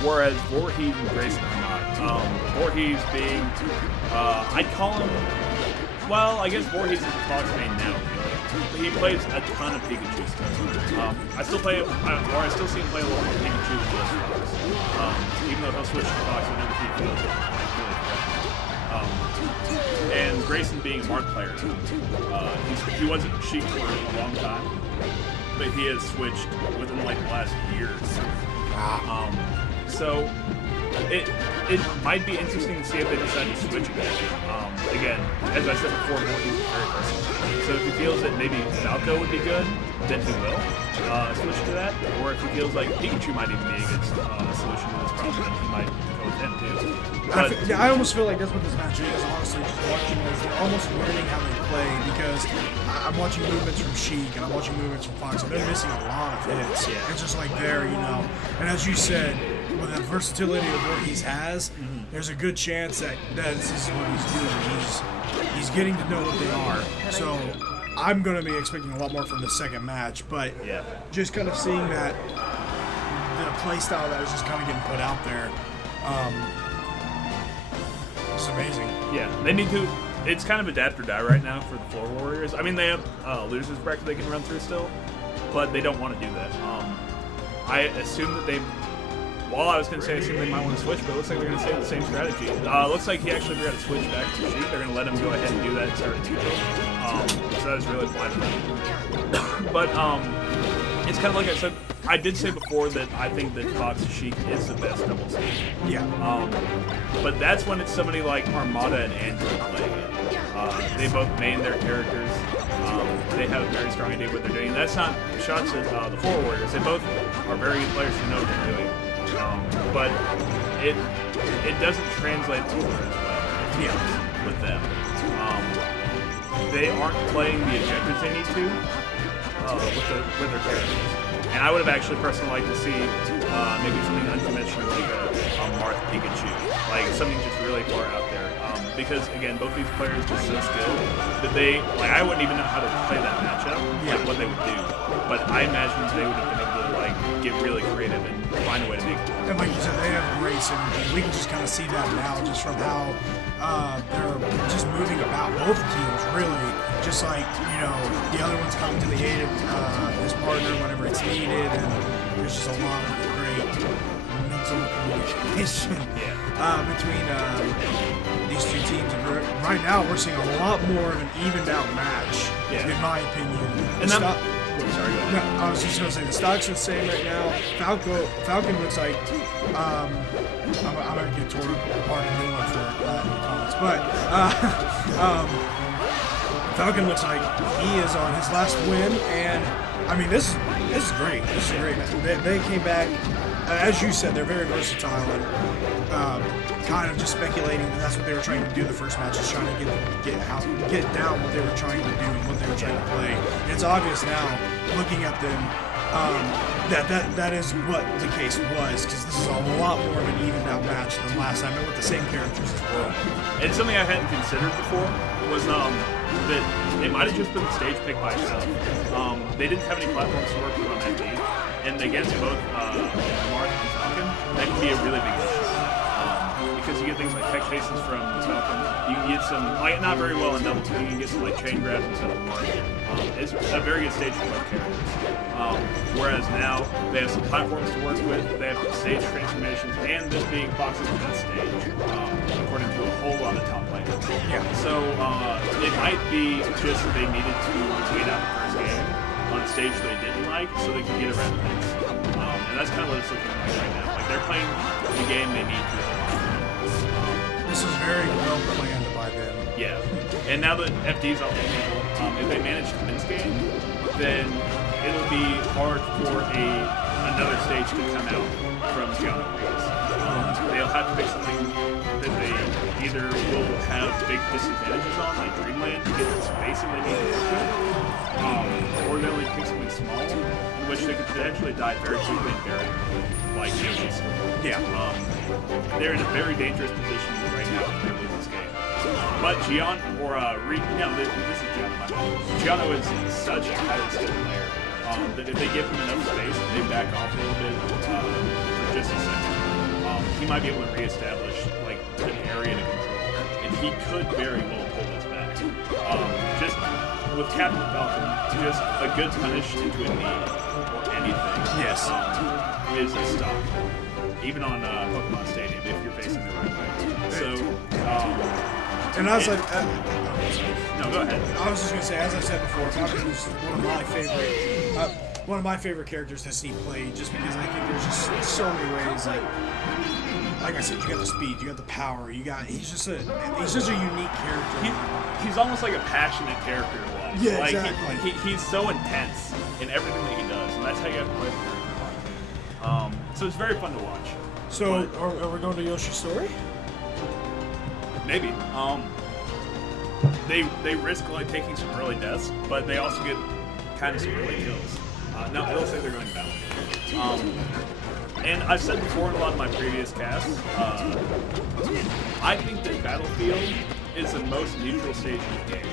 whereas Voorhees and Grayson are not. Voorhees being, I'd call him, well, I guess Voorhees is the Fox main now. He plays a ton of Pikachu stuff. I still play, or I still see him play a little more Pikachu than just Fox. Even though he'll switch to Fox whenever he feels it. And Grayson being a Marth player, he wasn't Sheik for a long time, but he has switched within like the last year. So it might be interesting to see if they decide to switch again. Again, as I said before, Voorhees is very versatile. So if he feels that maybe Falco would be good, then he will switch to that. Or if he feels like Pikachu might even be a good solution to this problem, then he might go with him too. I almost feel like that's what this match is, honestly, just watching this. They're almost learning how they play because I'm watching movements from Sheik and I'm watching movements from Fox, and they're missing a lot of hits. Yeah. It's just like there, you know. And as you said, with the versatility of what he has, there's a good chance that this is what he's doing. He's getting to know what they are. So I'm going to be expecting a lot more from the second match, but just kind of seeing that the play style that is just kind of getting put out there. It's amazing. Yeah, they need to. It's kind of adapt or die right now for the Floor Warriors. I mean, they have losers bracket they can run through still, but they don't want to do that. I assume that they. Well, I was going to say I assume they might want to switch, but it looks like they're going to stay with the same strategy. Looks like he actually forgot to switch back to Sheik. They're going to let him go ahead and do that and start at neutral. So that is really fine to them. But it's kind of like I said. I did say before that I think that Fox Sheik is the best doubles team. Yeah. But that's when it's somebody like Armada and Andrew playing it. They both main their characters. They have a very strong idea of what they're doing. And that's not shots at the Floor Warriors. They both are very good players who know what they're doing. But it doesn't translate over as well with them. They aren't playing the objectives they need to with their characters. And I would have actually personally liked to see maybe something unconventional like a Marth Pikachu, like something just really far out there. Because again, both these players are so skilled that they, like, I wouldn't even know how to play that matchup, like what they would do. But I imagine they would have been able to like get really creative and find a way to make it work. And like you said, they have great synergy. We can just kind of see that now just from how they're just moving about. Both teams, really. Just like, you know, the other one's coming to the aid of his partner whenever it's needed, and there's just a lot of great mental communication between these two teams. And right now, we're seeing a lot more of an evened out match, in my opinion. And sorry, go ahead. No, I was just going to say, the stocks are the same right now. Falcon looks like, I'm going to get torn apart a new one for comments, But Falcon looks like he is on his last win, and I mean this is great. This is great. They came back, as you said, they're very versatile, and kind of just speculating that that's what they were trying to do the first match, is trying to get down what they were trying to do and what they were trying to play. And it's obvious now, looking at them, that is what the case was, because this is a lot more of an evened out match than last time, and with the same characters as well. And something I hadn't considered before was that it might have just been the stage pick by itself. They didn't have any platforms to work with on that game, and against both Marth and Falcon, that could be a really big issue. Because you get things like tech chases from Falcon, you can get some, like, not very well in double two, you can get some like chain grabs instead of Marth. It's a very good stage for both characters. Whereas now they have some platforms to work with, they have stage transformations, and this being Fox's best stage, according to a whole lot of top players. Yeah. So it might be just that they needed to wait out the first game on a stage they didn't like, so they could get around things. And that's kind of what it's looking like right now. Like, they're playing the game they need to. This is very well planned by them. Yeah. And now that FD's off the table, if they manage to win this game, then it'll be hard for another stage to come out from Gianna Reeves. They'll have to pick something that they either will have big disadvantages on, like Dreamland, to get the spacing they need to work with, or they'll pick something small, in which they could potentially die very quickly and very, like Yoshi's. Yeah. They're in a very dangerous position right now if they lose this game. But Gianna, this is Gianna, my bad. Gianna is such a highly skilled player that if they give him enough space and they back off a little bit for just a second, he might be able to reestablish like an area to control, and he could very well pull this back. Just with Captain Falcon, just a good punish into a knee or anything. Yes. Is a stop. Even on Pokemon Stadium, if you're facing the right way. So, and I was like, no, go ahead. I was just gonna say, as I said before, Falcon is one of my favorite characters to see play, just because I think there's just so many ways. Like I said, you got the speed, you got the power, he's just a unique character. He's almost like a passionate character to watch. Yeah, like, exactly. He's so intense in everything that he does, and that's how you have to play the character. So it's very fun to watch. So, are we going to Yoshi's story? Maybe. They risk like taking some early deaths, but they also get kind of some early kills. No, it looks like they're going to battle. And I've said before in a lot of my previous casts, I think that Battlefield is the most neutral stage in the game,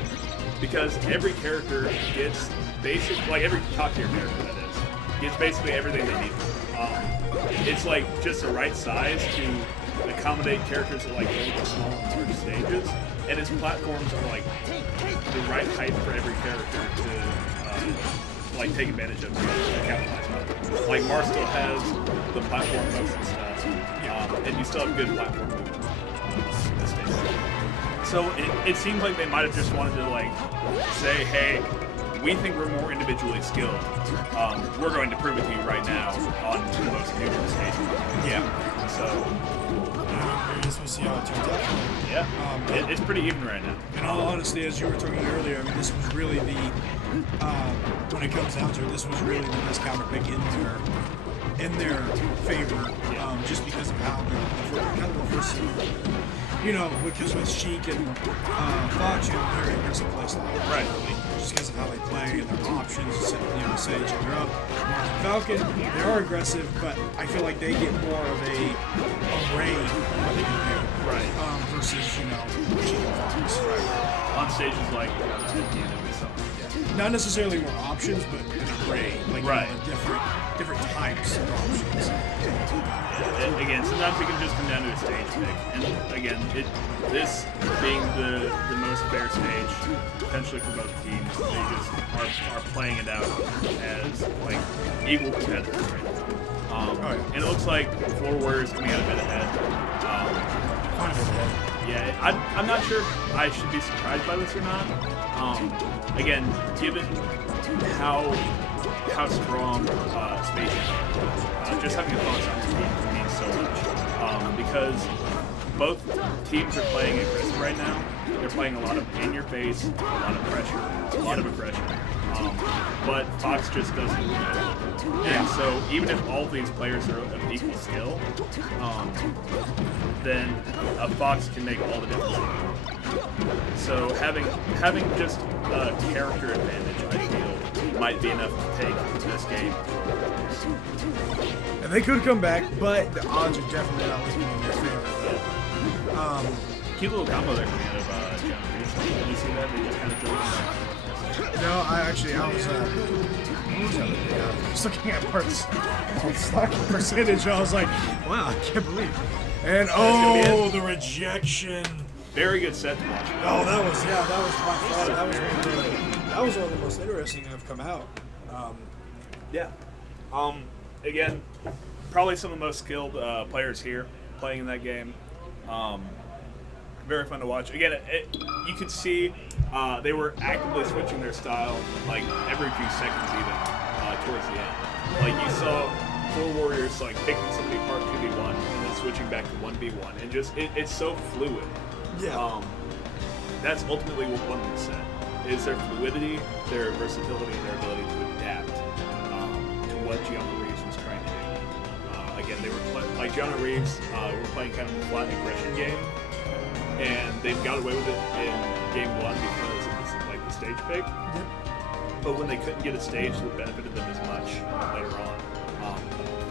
because every character gets like every top tier character that is, gets basically everything they need. It's like just the right size to accommodate characters at like really small and large stages, and its platforms are like the right height for every character to like take advantage of and capitalize on it. Like Marth still has the platform motion stuff, and you still have good platform movement on this stage. So it seems like they might have just wanted to like say, hey, we think we're more individually skilled. We're going to prove it to you right now on the most neutral stage. Yeah. So, I guess we'll see how it turns out. yeah, it's pretty even right now. In all honesty, as you were talking earlier, I mean, this was really when it comes down to it, this was really the best counter pick in their favor, just because of how they're kind of versatile. Because with Sheik and Fox, you have a very aggressive playstyle. Right. Just because of how they play and their options, set each other up. Marth and Falcon, they are aggressive, but I feel like they get more of a array of what they can do. Right. Versus, Sheik and Fox. Right. On stages like FD that we saw. Not necessarily more options, but an array. Like, right. Different types of options. And again, sometimes it can just come down to a stage pick. And again, this being the most fair stage, potentially for both teams, they just are playing it out as like equal competitors right now. And it looks like Floor Warriors coming out a bit ahead. Yeah, I'm not sure if I should be surprised by this or not. Again, given how strong Space is, just having a Fox on your team means so much. Because both teams are playing aggressive right now. They're playing a lot of in your face, a lot of pressure, a lot of aggression. But Fox just doesn't do it. And so even if all these players are of equal skill, then a Fox can make all the difference. So having just a character advantage, I feel, might be enough to take this game. And they could come back, but the odds are definitely not looking in their favor. Cute little combo there coming out of John Reese. Did you see that? They just kind of threw it. No, I was just looking at parts on stock percentage. I was like, wow, I can't believe. And gonna be the rejection. Very good set to watch. Oh, that was by far. That was one of the most interesting that have come out. Yeah. Again, probably some of the most skilled players here playing in that game. Very fun to watch. Again, you could see they were actively switching their style like every few seconds even towards the end. Like you saw 4 Warriors like picking somebody apart 2v1 and then switching back to 1v1 and just it's so fluid. Yeah. That's ultimately what won this set is their fluidity, their versatility, and their ability to adapt to what Gianna Reeves was trying to do. Again, they were like Gianna Reeves were playing kind of a flat aggression game. And they got away with it in game 1 because it was like the stage pick. Yep. But when they couldn't get a stage that benefited them as much later on,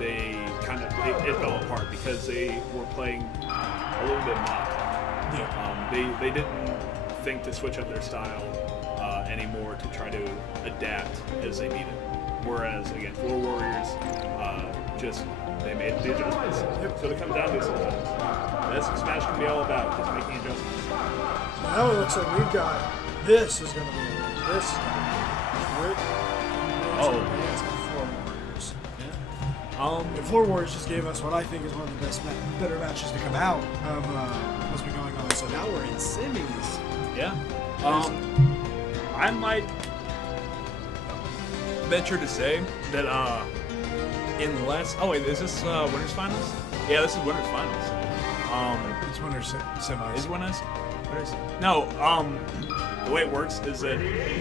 it fell apart because they were playing a little bit mock. Yeah. They didn't think to switch up their style anymore to try to adapt as they needed. Whereas again, 4 Warriors they made the adjustments. Yep. So it comes down to it sometimes. That's what Smash can be all about, just making adjustments. Now it looks like we've got this is going to be Rick. Oh. Floor Warriors. Yeah. The Floor Warriors just gave us what I think is one of the better matches to come out of what's been going on. So now we're in semis. Yeah. I might venture to say that unless is this winners finals? Yeah, this is winners finals. It's winners semis. Is winners? No. The way it works is that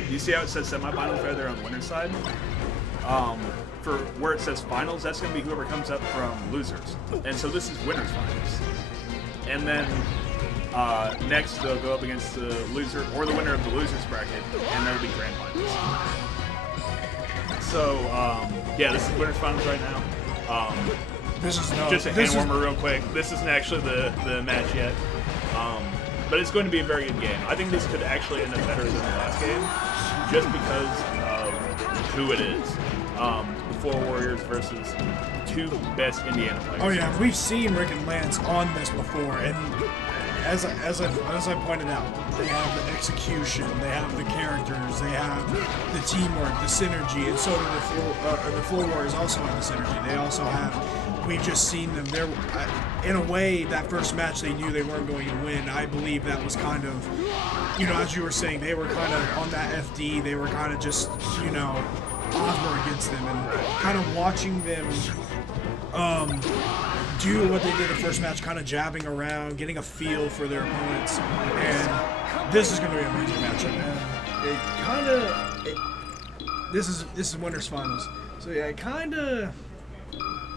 you see how it says semifinals right there on the winner's side. For where it says finals, that's going to be whoever comes up from losers. And so this is winners finals. And then next they'll go up against the loser or the winner of the losers bracket, and that'll be grand finals. So this is winners finals right now. This is just a hand warmer real quick. This isn't actually the match yet, but it's going to be a very good game. I think this could actually end up better than the last game, just because of who it is. The 4 Warriors versus the 2 best Indiana players. Oh yeah, we've seen Rick and Lance on this before, and as I pointed out, they have the execution, they have the characters, they have the teamwork, the synergy, and so do the Floor Warriors also have the synergy. They also have, we've just seen them there. In a way, that first match they knew they weren't going to win. I believe that was kind of, as you were saying, they were kind of on that FD, they were kind of just, odds were against them, and kind of watching them do what they did the first match, kind of jabbing around, getting a feel for their opponents, and this is going to be an amazing matchup, man. This is winners finals, so yeah, it kind of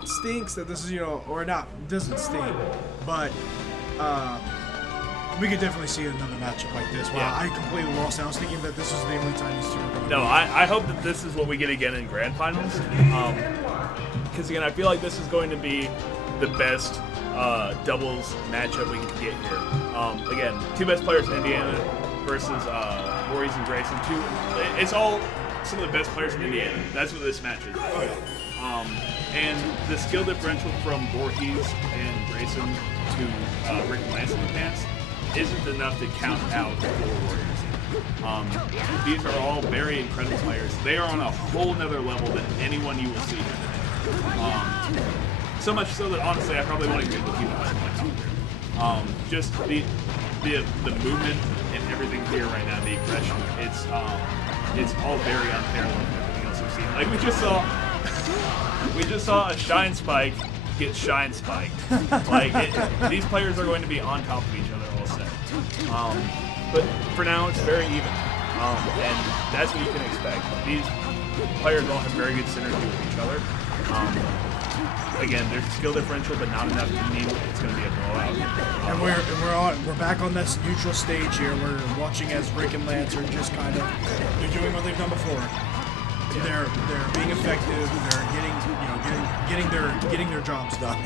stinks that this is, or not, doesn't stink, but we could definitely see another matchup like this. Wow, yeah. I completely lost. I was thinking that this was the only time these two were going to No, I hope that this is what we get again in grand finals. Because again, I feel like this is going to be the best doubles matchup we can get here. Again, 2 best players in Indiana versus Voorhees and Grayson. It's all some of the best players in Indiana. That's what this match is. And the skill differential from Voorhees and Grayson to Rick and Lance in the past isn't enough to count out the 4 Warriors. These are all very incredible players. They are on a whole nother level than anyone you will see here today. So much so that honestly, I probably won't even be able to keep up. Just the movement and everything here right now, the aggression, it's all very unparalleled from everything else we've seen. Like we just saw a Shine Spike gets shy and spiked. These players are going to be on top of each other all set. But for now, it's very even. And that's what you can expect. These players all have very good synergy with each other. Again, there's a skill differential, but not enough to mean it's going to be a blowout. And we're back on this neutral stage here. We're watching as Rick and Lance are just kind of they're doing what they've done before. They're being effective. They're getting their jobs done.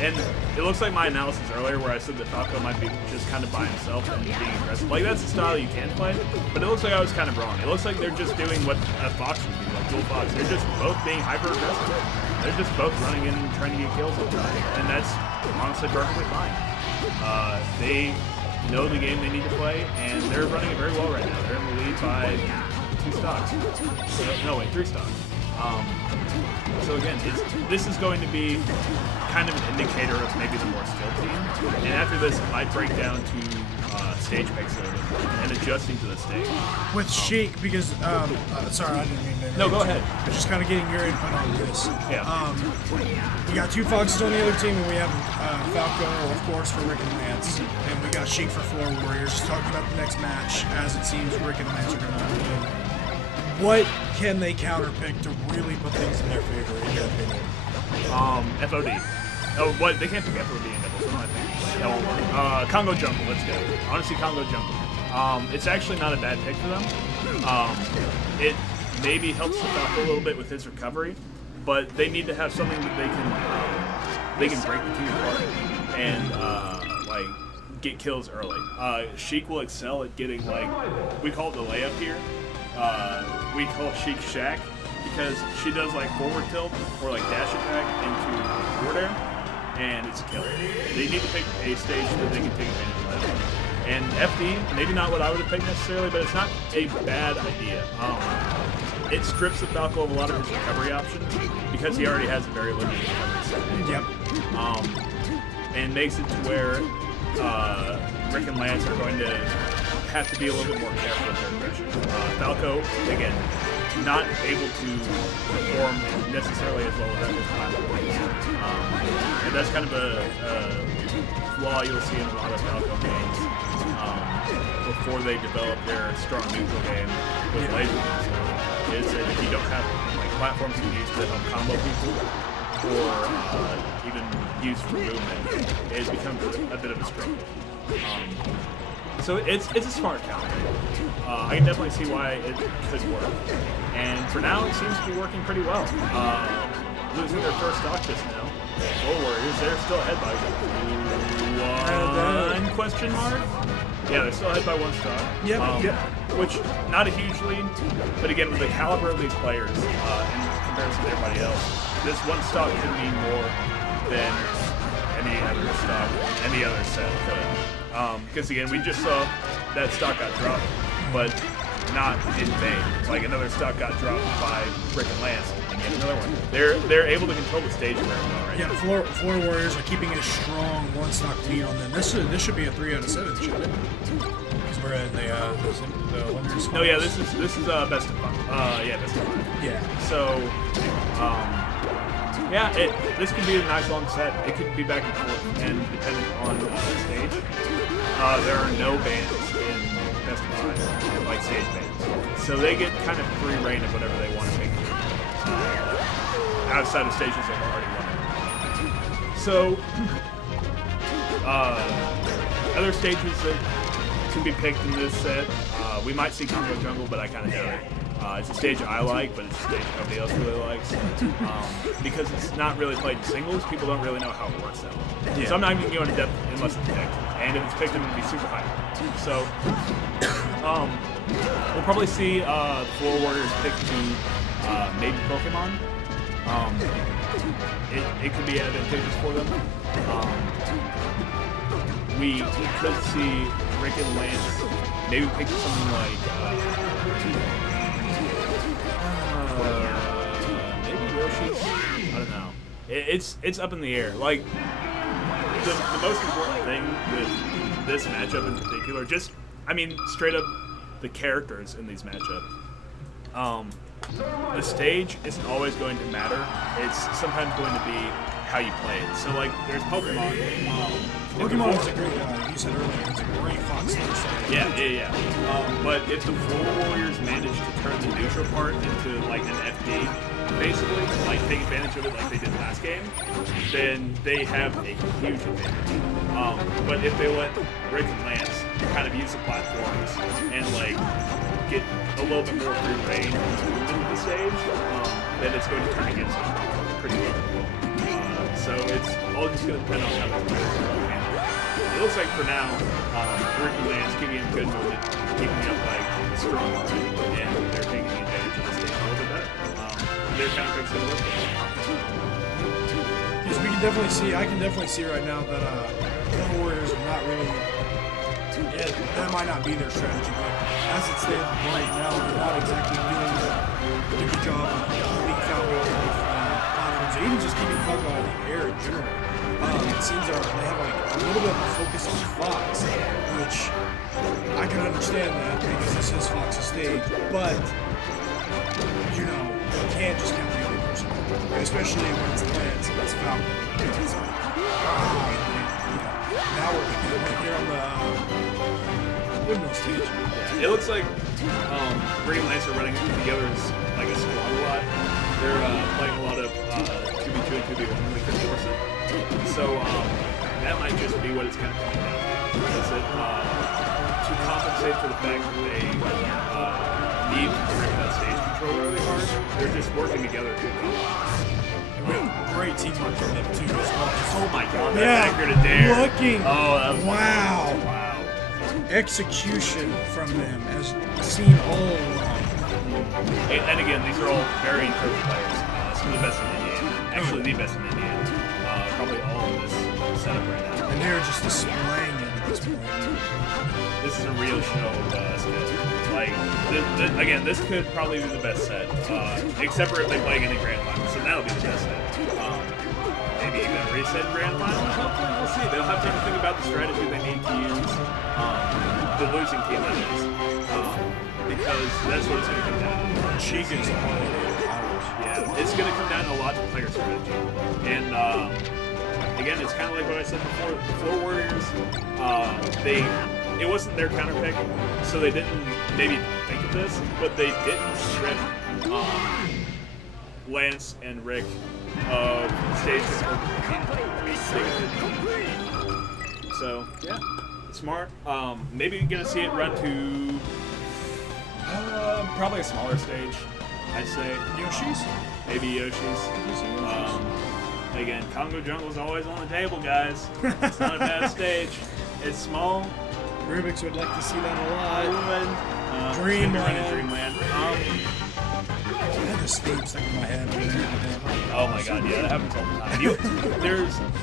And it looks like my analysis earlier where I said that Falco might be just kind of by himself and being aggressive. Like, that's the style you can play, but it looks like I was kind of wrong. It looks like they're just doing what a Fox would do, like Dual Fox. They're just both being hyper-aggressive. They're just both running in and trying to get kills all the time. And that's honestly perfectly fine. They know the game they need to play, and they're running it very well right now. They're in the lead by 2 stocks. No, wait, 3 stocks. So again, this is going to be kind of an indicator of maybe the more skilled team. And after this, it might break down to stage picks and adjusting to the stage. With Sheik, because sorry, I didn't mean to. No, go ahead. I'm just kind of getting your input on this. Yeah. We got 2 Foxes on the other team, and we have Falco, of course, for Rick and Lance, and we got Sheik for Floor Warriors. Talking about the next match, as it seems Rick and Lance are going to win. What can they counterpick to really put things in their favor, in your opinion? FOD. Oh, what? They can't pick FOD in doubles. I think. That won't work. Congo Jungle. Let's go. Honestly, Congo Jungle. It's actually not a bad pick for them. It maybe helps the Falco a little bit with his recovery, but they need to have something that they can break the team apart and get kills early. Sheik will excel at getting we call it the layup here. We call Sheik Shack because she does forward tilt or dash attack into forward air, and it's a killer. They need to pick a stage that they can take advantage of that. And FD, maybe not what I would have picked necessarily, but it's not a bad idea. It strips the Falco of a lot of his recovery options because he already has a very limited recovery set. Yep. And makes it to where Rick and Lance are going to have to be a little bit more careful with their aggression. Falco, again, not able to perform necessarily as well as his platforms. And that's kind of a flaw you'll see in a lot of Falco games before they develop their strong neutral game with laser beams. Is that if you don't have platforms you can use to help combo people or even use for movement, it becomes a bit of a struggle. So it's a smart counter. I can definitely see why it could work. And for now, it seems to be working pretty well. Losing their first stock just now. Floor Warriors, they're still ahead by 1 question mark? Yeah, they're still ahead by 1 stock. Yep. Which, not a huge lead, but again, with the caliber of these players in comparison to everybody else, this 1 stock could mean more than any other stock, any other set could. Because again, we just saw that stock got dropped, but not in vain. Another stock got dropped by Rick and Lance, and yet another one. They're able to control the stage very well right now. Floor Warriors are keeping a strong 1 stock lead on them. This should be a 3 out of 7, shouldn't it? Because we're in the winners. No, yeah, this is best of 5. Best of 5. Yeah. So, this could be a nice long set. It could be back and forth, and depending on the stage, there are no bans in Best of 5, like stage bans. So they get kind of free reign of whatever they want to make outside of stages they've already won. So, other stages that can be picked in this set, we might see Congo Jungle, but I kind of doubt it. It's a stage I like, but it's a stage nobody else really likes. Because it's not really played in singles, people don't really know how it works that well. Yeah. So I'm not even going to depth unless it's picked. And if it's picked, it's going to be super high. So, we'll probably see Floor Warriors pick to maybe Pokemon. It could be advantageous for them. We could see Rick and Lance maybe pick something like maybe Yoshi's. I don't know. It's up in the air. The most important thing with this matchup in particular, straight up the characters in these matchups. The stage isn't always going to matter. It's sometimes going to be how you play it. So like there's Pokemon. Pokemon is a great, you said earlier, it's a great Fox stage. Yeah. But if the Floor Warriors manage to turn the neutral part into like an FD, basically, like take advantage of it like they did last game, then they have a huge advantage. But if they let Rick and Lance kind of use the platforms and like get a little bit more free reign into the stage, then it's going to turn against them pretty well. So it's all just going to depend on how the players are handled. It looks like for now, Rick and Lance keeping him good movement, keeping up like strong movement, and they're taking advantage of the stage a little bit better. Their counter picks going to work. Yes, we can definitely see. I can definitely see right now that the Warriors are not really. Yeah, that might not be their strategy, but as it stands right now, they're not exactly doing a good job of keeping Falco off platforms, or even just keeping Falco out of the air in general. It seems they have like a little bit of a focus on Fox, which I can understand that because this is Fox's stage, but you know, you can't just count the other person, especially when it's Lance and it's Falco. Now we're here on the Windmill stage. It looks like Rick and Lance are running together as like a squad a lot. They're playing a lot of 2v2 and 2v1 when they can force it. So that might just be what it's kind of coming down to. Is it to compensate for the fact that they need to grip that stage control really hard? They're just working together to accomplish. Great teamwork from them too, as well. Oh my god, that anchor to dare. Looking. Oh, that was wow. Execution from them as seen all along. And again, these are all very encouraged players. Some of the best in Indiana. Actually, the best in Indiana. Probably all of this setup right now. And they're just displaying it at this point. This is a real show of skill. Like, again, this could probably be the best set, except for if they play again in Grand Final. So that'll be the best set. Maybe even a reset Grand Final. Hopefully, we'll see. They'll have to think about the strategy they need to use. The losing team, that is, because that's what it's going to come down to. Chica's Yeah, it's going to come down to a lot of player strategy. And again, it's kind of like what I said before. The Floor Warriors, it wasn't their counter pick, so they didn't maybe think of this, but they didn't strip Lance and Rick of stage control. So yeah, smart. Maybe you're gonna see it run to probably a smaller stage. I'd say Yoshi's? Maybe Yoshi's. Again, Congo Jungle's always on the table, guys. It's not a bad stage. It's small. Rubik's would like to see that a lot. Dreamland. Dreamland. I had this theme stuck in my head. Oh my god, yeah, that happens all the time.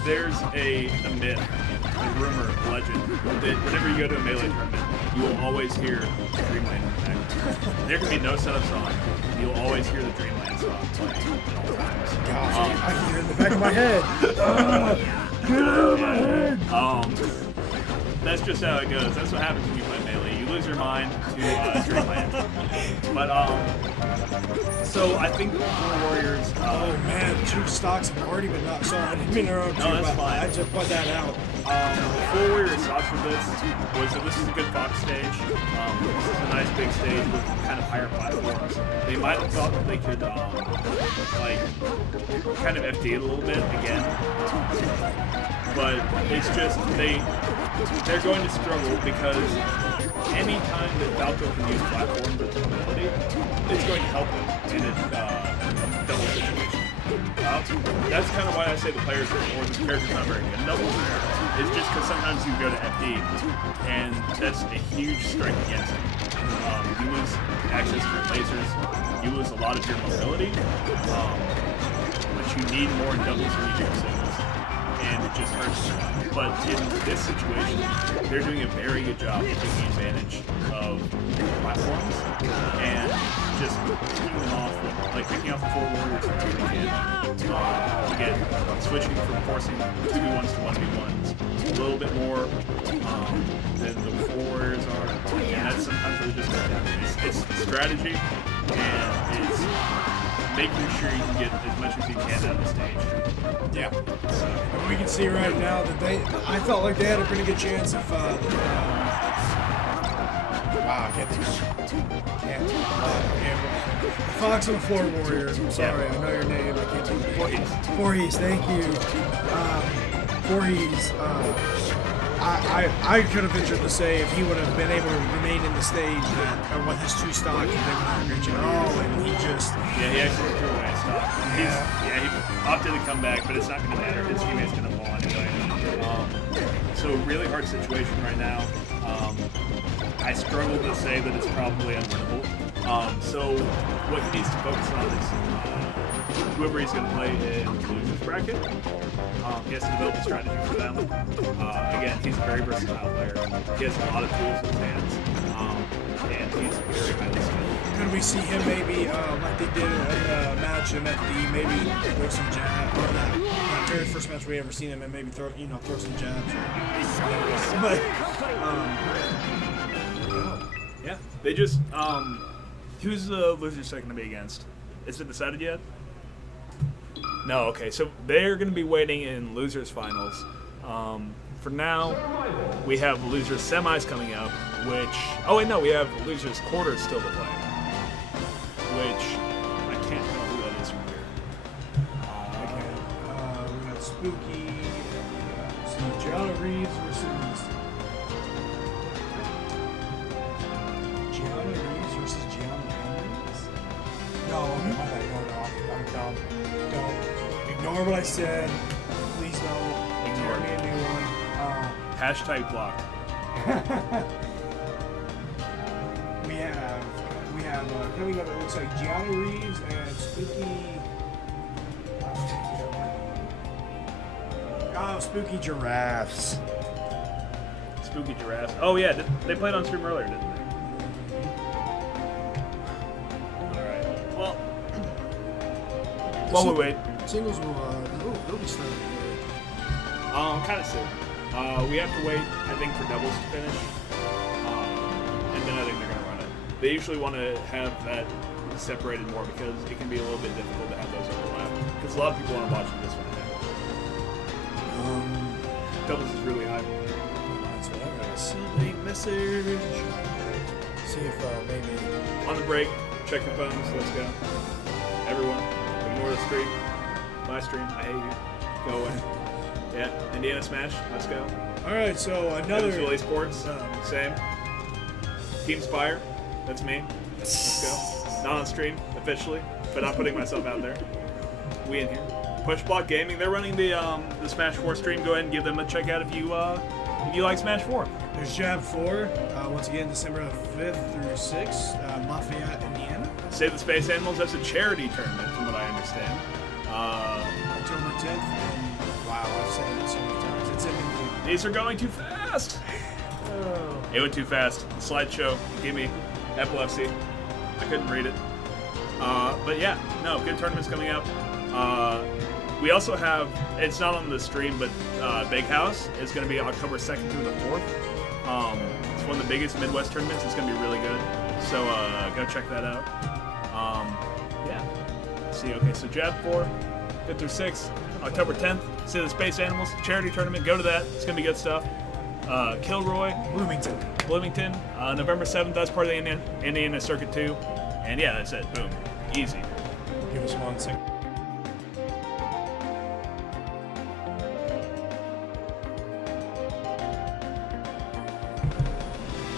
There's a myth, a rumor, a legend, that whenever you go to a Melee tournament, you will always hear the Dreamland in the background. There can be no setup song. You'll always hear the Dreamland song playing at all times. Gosh, I can hear it in the back of my head. Get out of my head! That's just how it goes. That's what happens when you play Melee. You lose your mind to Dreamland. But, so I think the Floor Warriors... oh man, 2 stocks have already been knocked. Sorry, I didn't mean to interrupt you, that's but fine. I just put that out. The Floor Warriors' thoughts for this was that this is a good Fox stage. This is a nice big stage with kind of higher platforms. They might have thought that they could, like, kind of FD it a little bit again. But it's just, they're going to struggle because any time that Falco can use platform with mobility, it's going to help them in a double situation. That's kind of why I say the players or the characters not very good in doubles. It's just because sometimes you go to FD, and that's a huge strength against them. You lose access to your lasers, you lose a lot of your mobility, but you need more in doubles than you do in singles. And it just hurts you. But in this situation, they're doing a very good job of taking advantage of platforms and just picking them off, like picking off the Floor Warriors from again, switching from forcing 2v1s to 1v1s a little bit more than the Floor Warriors are. And that's sometimes really just it's strategy and it's making sure you can get as much as you can out of the stage. Yeah. And we can see right now that I felt like they had a pretty good chance if, wow, I can't Fox and the Floor Warriors, I'm sorry, I know your name, I can't think of it. Voorhees, thank you. Voorhees, I could have ventured to say if he would have been able to remain in the stage that with his 2 stock, they would not reach it all, and he just... Yeah, he actually threw away a stock. He opted to come back, but it's not going to matter. His teammate's going to fall anyway. So really hard situation right now. I struggle to say that it's probably unwinnable. So what he needs to focus on is whoever he's going to play in the losers bracket. He has to develop a strategy for them. Again, he's a very versatile player. He has a lot of tools in his hands, and he's very highly skilled. Could we see him maybe, like they did in the match in FD, maybe throw some jab, or that very first match we ever seen him, and maybe throw some jabs. But, yeah, they just, who's the loser second to be against? Is it decided yet? No, okay, so they're going to be waiting in losers finals. For now, we have losers semis coming up, which, oh wait, no, we have losers quarters still to play, which I can't tell who that is from here. We got Spooky, see Gianna Reeves versus Gianna Reeves? No, I'm dumb. Don't ignore what I said. Please don't ignore me a new one. Hashtag blocked. We have coming up. It looks like Gianna Reeves and Spooky. Spooky Giraffes. Spooky Giraffes. Oh yeah, they played on stream earlier, didn't they? Alright. Well, while we wait. Singles will be starting. Kind of soon. We have to wait, I think, for doubles to finish. And then I think they're going to run it. They usually want to have that separated more because it can be a little bit difficult to have those overlap. Because a lot of people want to watch this one. Doubles is really high. That's what I gotta send a message. See if maybe On the break, check your phones. Let's go. Everyone, ignore the stream. My stream, I hate you. Go away. Yeah, Indiana Smash, let's go. All right, so another Evansville Esports, same. Team Spire, that's me. Let's go. Not on stream officially, but I'm putting myself out there. We in here. Pushblock Gaming, they're running the Smash 4 stream. Go ahead and give them a check out if you like Smash 4. There's Jab 4, once again, December 5th through 6th, Lafayette, Indiana. Save the Space Animals, that's a charity tournament from what I understand. October 10th, and wow, I've said it so many times. It's in the These are going too fast. It went too fast. The slideshow gave me epilepsy. I couldn't read it. But yeah, no, good tournaments coming up. We also have, it's not on the stream, but Big House is going to be October 2nd through the 4th. It's one of the biggest Midwest tournaments. It's going to be really good. So go check that out. Yeah. Let's see, okay, so Jab 4, 5th through 6th, October 10th. See the Space Animals charity tournament. Go to that. It's going to be good stuff. Kilroy, Bloomington, November 7th. That's part of the Indiana Circuit 2. And yeah, that's it. Boom. Easy. Give us 1 second.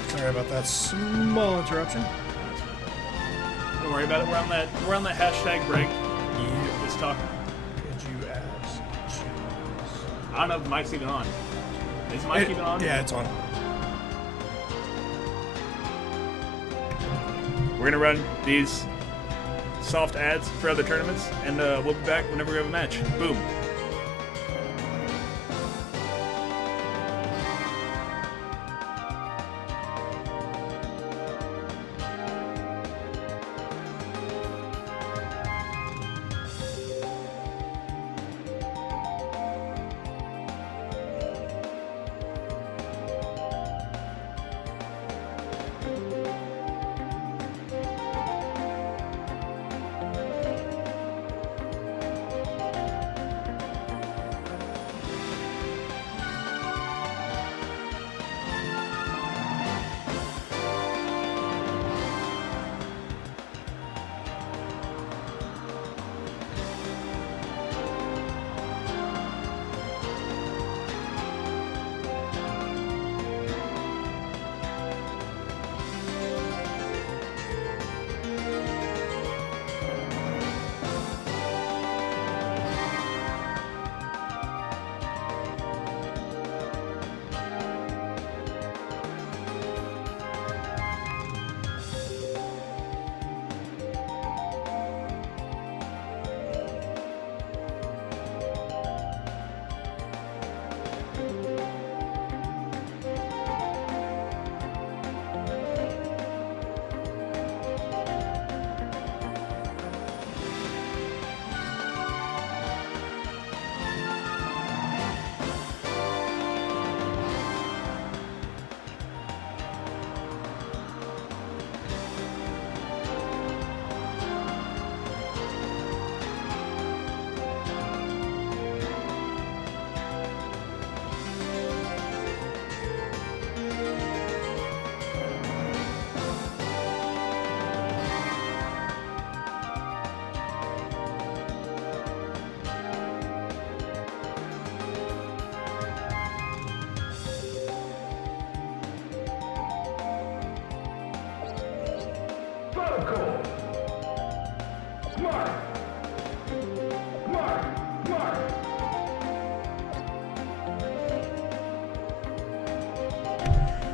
Sorry about that small interruption. Don't worry about it. We're on that hashtag break. Yeah. Just talking. Could you ask? I don't know if Mike's even on. Is Mike even on? Yeah, it's on. We're gonna run these soft ads for other tournaments, and we'll be back whenever we have a match. Boom.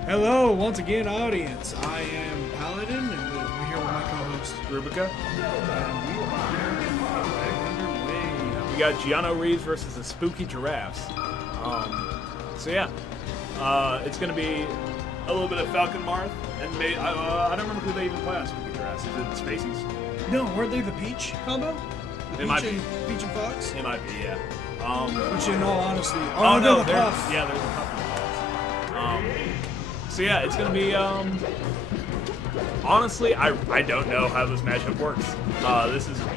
Hello, once again, audience. I am Paladin, and we're here with my co-host. Rubica. And we are back underway. We got Keanu Reeves versus the Spooky Giraffes. So yeah, it's gonna be a little bit of Falcon Marth, and I don't remember who they even play on Spooky Giraffes. Is it Spaceys? No, weren't they the Peach combo? The It might be. Peach and Fox? It might be, yeah. Which, in all honesty, Oh no, they're the they're Puff. yeah, they're the Puff Dogs. So yeah, it's gonna be. Honestly, I don't know how this matchup works.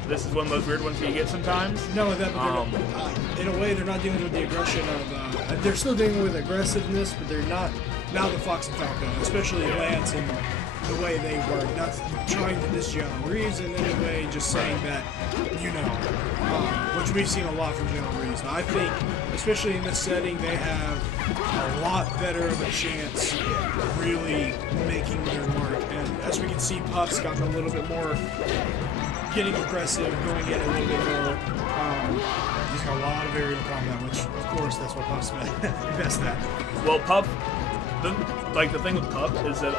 This is one of those weird ones that you get sometimes. No, that but in a way, they're not dealing with the aggression of. They're still dealing with aggressiveness, but they're not now the Fox and Falco, especially Lance and the way they work. Not trying to diss Keanu Reeves in any way, just saying that, which we've seen a lot from Keanu Reeves. I think, especially in this setting, they have a lot better of a chance really making their mark. And as we can see, Puff's gotten a little bit more getting aggressive, going in a little bit more. He's got a lot of aerial combat, which, of course, that's what Puff's best at. Well, Puff, the thing with Puff is that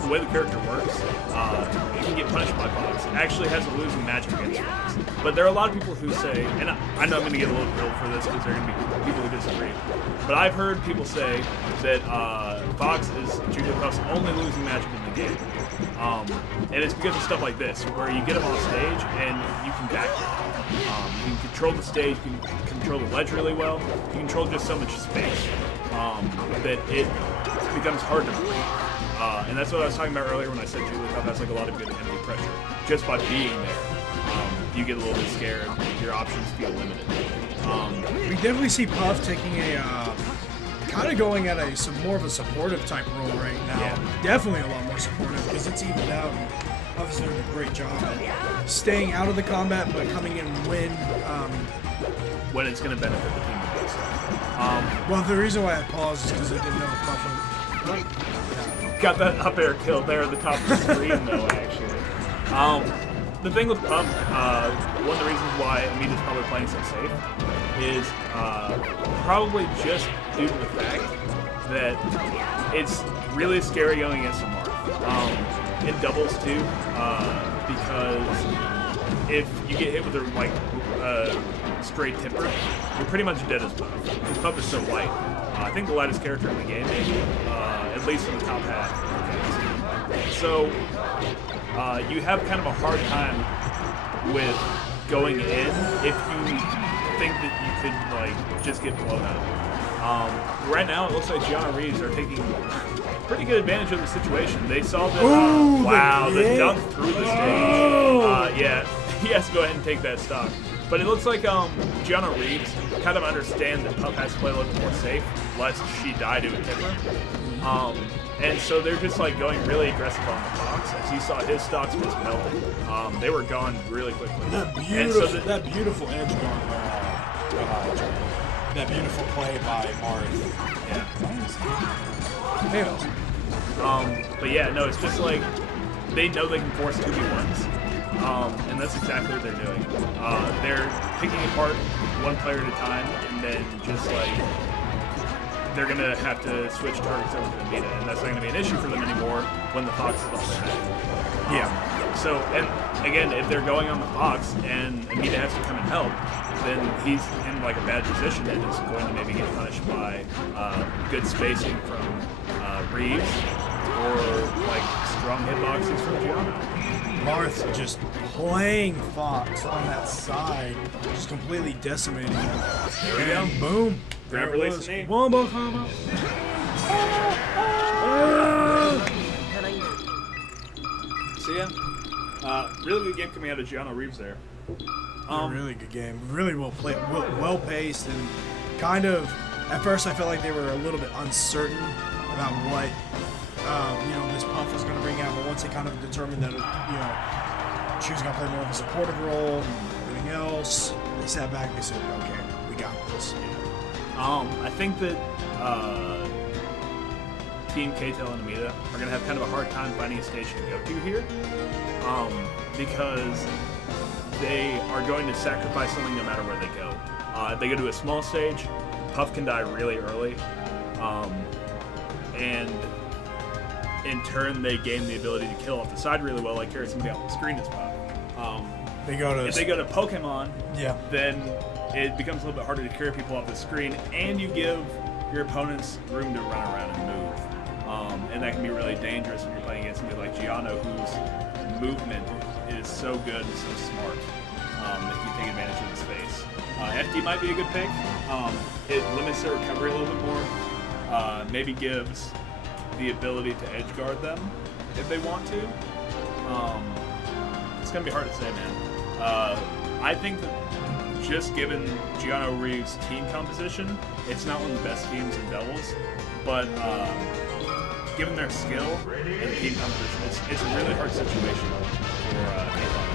the way the character works, you can get punished by Fox. It actually has a losing matchup against Fox. But there are a lot of people who say, and I know I'm going to get a little grilled for this because there are going to be people who disagree, but I've heard people say that Fox is Juju Puff's only losing matchup in the game. And it's because of stuff like this, where you get him on stage and you can back him. You can control the stage, you can control the ledge really well, you control just so much space that it becomes hard to breathe. And that's what I was talking about earlier when I said Julie Puff has like a lot of good enemy pressure. Just by being there, you get a little bit scared, your options feel limited. We definitely see Puff taking a kind of going at more of a supportive type role right now. Yeah. Definitely a lot more supportive because it's evened out. And Puff's doing a great job at staying out of the combat, but coming in when it's going to benefit the team the most. Well, the reason why I paused is because I didn't know if Puff would. Got that up air kill there at the top of the screen, though, actually. The thing with Puff, one of the reasons why Amita's probably playing so safe is probably just due to the fact that it's really scary going against a Marth. In doubles, too, because if you get hit with a straight tipper, you're pretty much dead as Puff. Because Puff is so light. I think the lightest character in the game, maybe, at least in the top half. Okay. So you have kind of a hard time with going in if you think that you could just get blown out. Right now, it looks like Keanu Reeves are taking pretty good advantage of the situation. They saw that. The dunk through the stage. Yeah, he has to go ahead and take that stock. But it looks like Keanu Reeves kind of understand that Puff has to play a little bit more safe, lest she die to a tipper. And so they're just going really aggressive on the Fox. As you saw, his stocks was melting. They were gone really quickly. That beautiful edge guard. That beautiful play by Marth. Yeah. But yeah, no, it's just they know they can force 2v1s. And that's exactly what they're doing. They're picking apart one player at a time, and then just they're going to have to switch targets over to Amita, and that's not going to be an issue for them anymore when the Fox is all they have. Yeah. So, and again, if they're going on the Fox and Amita has to come and help, then he's in a bad position and is going to maybe get punished by good spacing from Reeves or strong hitboxes from Keanu. Marth just playing Fox on that side, just completely decimating him. There we go. Boom. Grab, release, the knee. Wombo combo. So yeah, really good game coming out of Keanu Reeves there. Really good game. Really well played, well paced, and kind of. At first, I felt like they were a little bit uncertain about what this Puff was going to bring out, but once they kind of determined that she was going to play more of a supportive role and everything else, they sat back and they said, "Okay, we got this." I think that Team K-Tail and Amita are going to have kind of a hard time finding a stage to go to here, because they are going to sacrifice something no matter where they go. If they go to a small stage, Puff can die really early, and in turn they gain the ability to kill off the side really well, like carry somebody off the screen as Puff. If they go to Pokemon, Yeah. then it becomes a little bit harder to carry people off the screen, and you give your opponents room to run around and move. And that can be really dangerous when you're playing against somebody like Giano, whose movement is so good and so smart that he can take advantage of the space. FD might be a good pick. It limits their recovery a little bit more. Maybe gives the ability to edge guard them if they want to. It's going to be hard to say, man. I think that just given Giano Reeves' team composition, it's not one of the best teams in doubles, but given their skill and team composition, it's a really hard situation for K-Pop.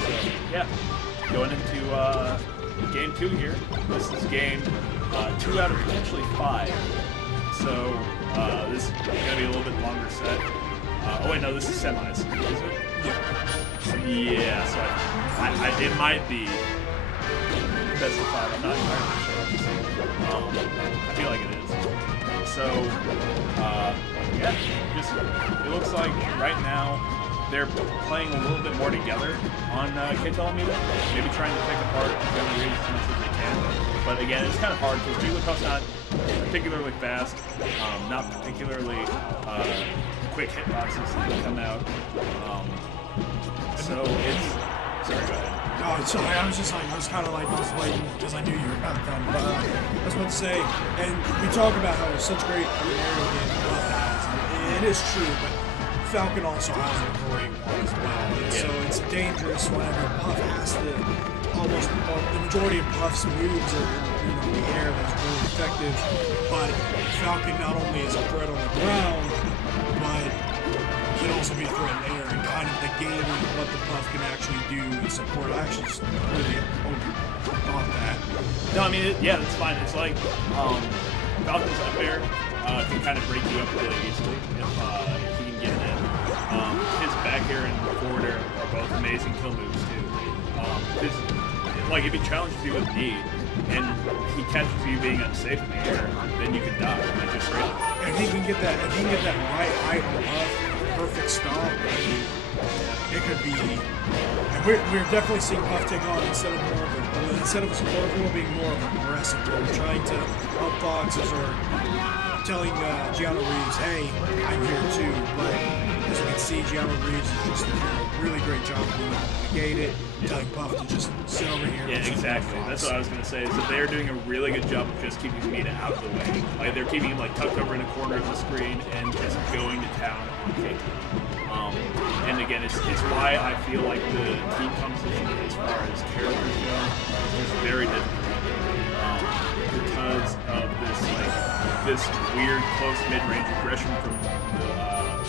So, yeah, going into game 2 here. This is game 2 out of potentially 5. So this is going to be a little bit longer set. Oh wait, no, this is semis, is it? Yeah, so it might be best of 5. I'm not entirely sure. I feel like it is. So, yeah, just it looks like right now they're playing a little bit more together on K-Tail and Amita, maybe trying to pick apart Giano Reeves as much as they can. But again, it's kind of hard because Jigglypuff's not particularly fast, not particularly quick hitboxes that come out. So it's... Sorry, go ahead. No, sorry, I was kind of like, I was waiting because I knew you were about to come. But I was about to say, and we talk about how it's such great aerial game Puff has. And it is true, but Falcon also has a great one as well. And so it's dangerous whenever Puff has to, almost the majority of Puff's moves are in the air that's really effective. But Falcon not only is a threat on the ground, but can also be a threat in the air, and kind of negating what the Puff can actually do and support. I actually just really thought that. No, I mean, yeah, that's fine. It's like Falcon's up air can kind of break you up really easily if he can get it in. His back air and forward air are both amazing kill moves too. Like if he challenges you with knee and he catches you being unsafe in the air, then you can die. Like just straight up. If he can get that right height on Puff, perfect stomp, it could be. And we're definitely seeing Puff take on instead of a support role being more of an aggressive role, trying to help boxes or telling Giano Reeves, hey, I'm here too. But as you can see, Giano Reeves is just doing a really great job of being able to negate it, telling Puff to just sit over here. Yeah, exactly. That's what I was going to say, is that they're doing a really good job of just keeping Amita out of the way. Like, they're keeping him, like, tucked over in a corner of the screen and just going to town on K-Tail. And again, it's why I feel like the team composition as far as characters go is very difficult. Because of this weird close mid-range aggression from the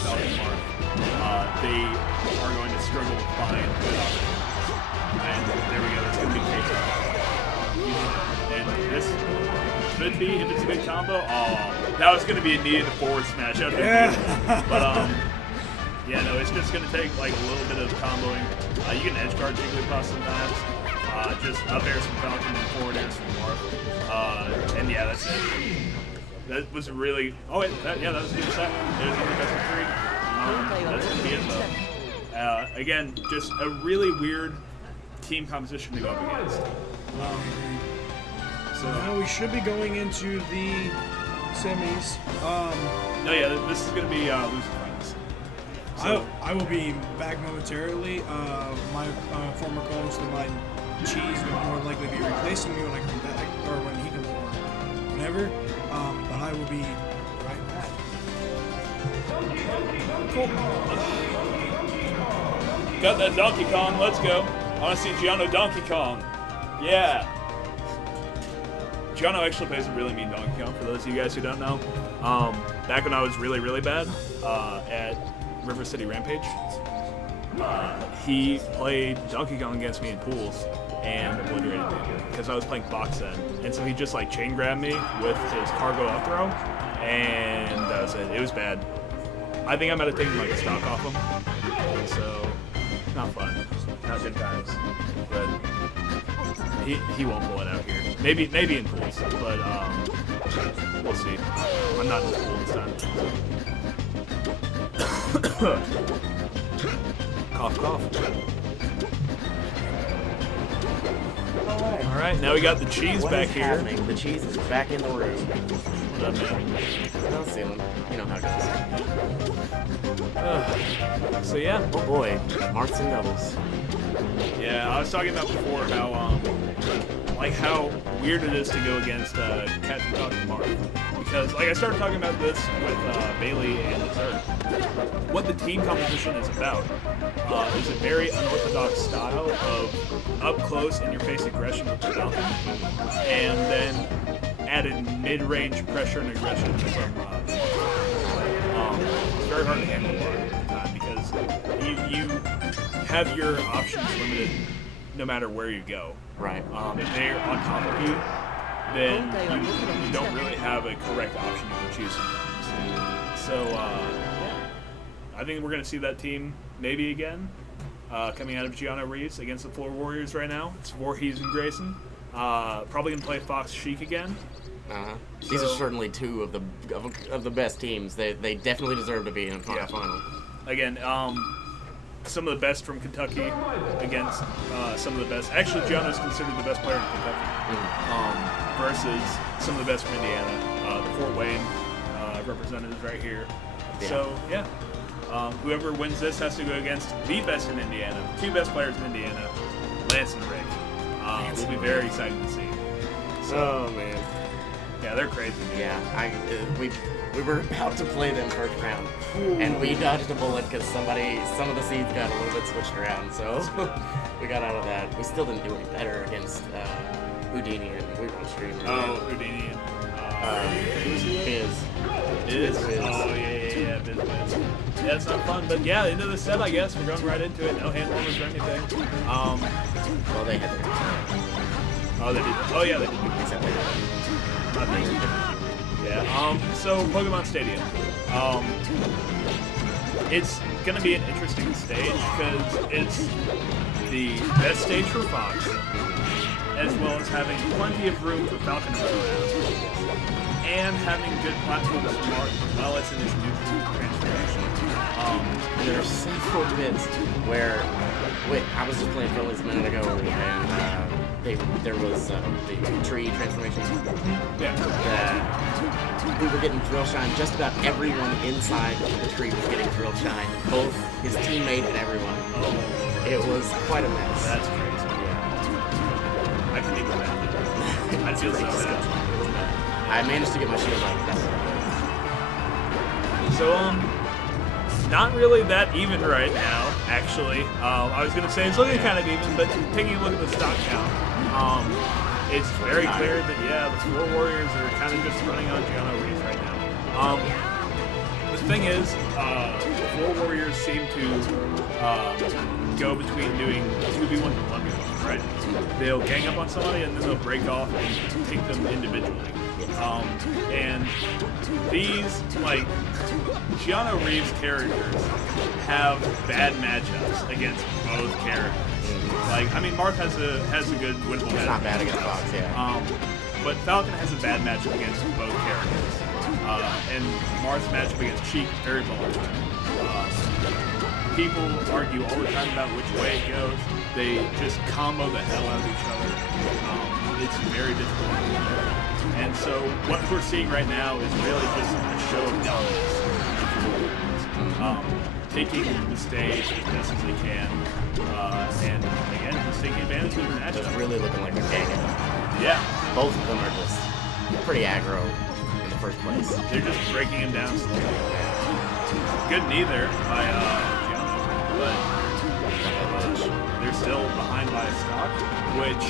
Falcon Mark, they are going to struggle to find good opportunities. And there we go, that's going to be K-Tail. And this could be, if it's a good combo, that was going to be a needed forward smash. That would be beautiful. But, yeah, no, it's just going to take like a little bit of comboing. You can edge guard Jigglypuff sometimes. Just up airs from Falcon and forward airs from Marth. And yeah, that's it. That was really. Oh wait, that was a good set. There's the best of 3. That's gonna be it though. Again, just a really weird team composition to go up against. So now we should be going into the semis. No, yeah, this is gonna be losers finals. So, I will be back momentarily. My former co-host of mine, Cheese, will more likely be replacing me when I come back, or when he comes over, whenever. But I will be right back. cool. Got that Donkey Kong. Let's go. I want to see Giano Donkey Kong. Yeah. Giano actually plays a really mean Donkey Kong, for those of you guys who don't know. Back when I was really, really bad at River City Rampage, he played Donkey Kong against me in pools and obliterated me because I was playing box then. And so he just like chain grabbed me with his cargo up throw and that was it. It was bad. I think I might have taken like a stock off him, so not fun, not good times. But he won't pull it out here. Maybe in pools, but we'll see. I'm not in this pool this time. Cough, cough. All right, now we got the cheese What back is here. happening? The cheese is back in the room. What up, man? I'll see him. You know how it goes. So yeah, Oh boy, Marks and doubles. yeah. I was talking about before how like how weird it is to go against Captain Talk and Mark, because like I started talking about this with Bailey and Dessert. What the team competition is about is a very unorthodox style of up close in your face aggression with the Falcon, and then added mid-range pressure and aggression from it's very hard to handle a lot of the time because you have your options limited no matter where you go. Right. If they're on top of you, then you don't really have a correct option you can choose sometimes. So I think we're going to see that team maybe again coming out of Gianna Reeves against the Floor Warriors right now. It's Voorhees and Grayson. Probably going to play Fox Sheik again. Uh-huh. These are certainly two of the best teams. They definitely deserve to be in a final. Again, some of the best from Kentucky against some of the best. Actually, Gianna's considered the best player in Kentucky versus some of the best from Indiana. The Fort Wayne representatives right here. Yeah. So, yeah. Whoever wins this has to go against the best in Indiana, the two best players in Indiana, Lance and Rick. We'll be very excited to see. Oh man. Yeah, they're crazy. Yeah, we were about to play them first round, and we dodged a bullet because some of the seeds got a little bit switched around, so we got out of that. We still didn't do any better against Houdini, and we were on stream. Oh, Houdini and Biz. Biz. Oh, yeah, Biz. Yeah, it's not fun, but yeah, into the set, I guess. We're going right into it. No hand warmers or anything. Well, they had their Oh, they did. Oh, yeah, they did. except they Not me. Yeah. So Pokemon Stadium. It's gonna be an interesting stage because it's the best stage for Fox, as well as having plenty of room for Falcon to run around, and having good platforms for Mark, as well as in his new transformation. There are several bits where, I was just playing Friendlies a minute ago, and there was the tree transformation Yeah. that we were getting Drill Shine. Just about everyone inside the tree was getting Drill Shine, both his teammate and everyone. Oh, It was quite a mess. that's crazy. I can even imagine. I feel so bad. I managed to get my shield like that. So, not really that even right now, actually. I was going to say it's looking kind of even, but taking a look at the stock count, it's very clear that, yeah, the Floor Warriors are kind of just running on Gianna Reeves right now. The thing is, the Floor Warriors seem to go between doing 2v1 and 1v1, right? They'll gang up on somebody and then they'll break off and take them individually. And these, like, Gianna Reeves characters have bad matchups against both characters. Like, I mean, Marth has a good winnable matchup. It's not bad against Fox, yeah. But Falcon has a bad matchup against both characters. And Marth's matchup against Cheek very volatile. People argue all the time about which way it goes. They just combo the hell out of each other. It's very difficult. And so what we're seeing right now is really just a show of dominance. Taking the stage as best as they can. And again, just taking advantage of the matchup. Just really looking like a gang. Yeah. Both of them are just pretty aggro in the first place. They're just breaking him down slowly. Good knee there by Gianna, but they're still behind by a stock, which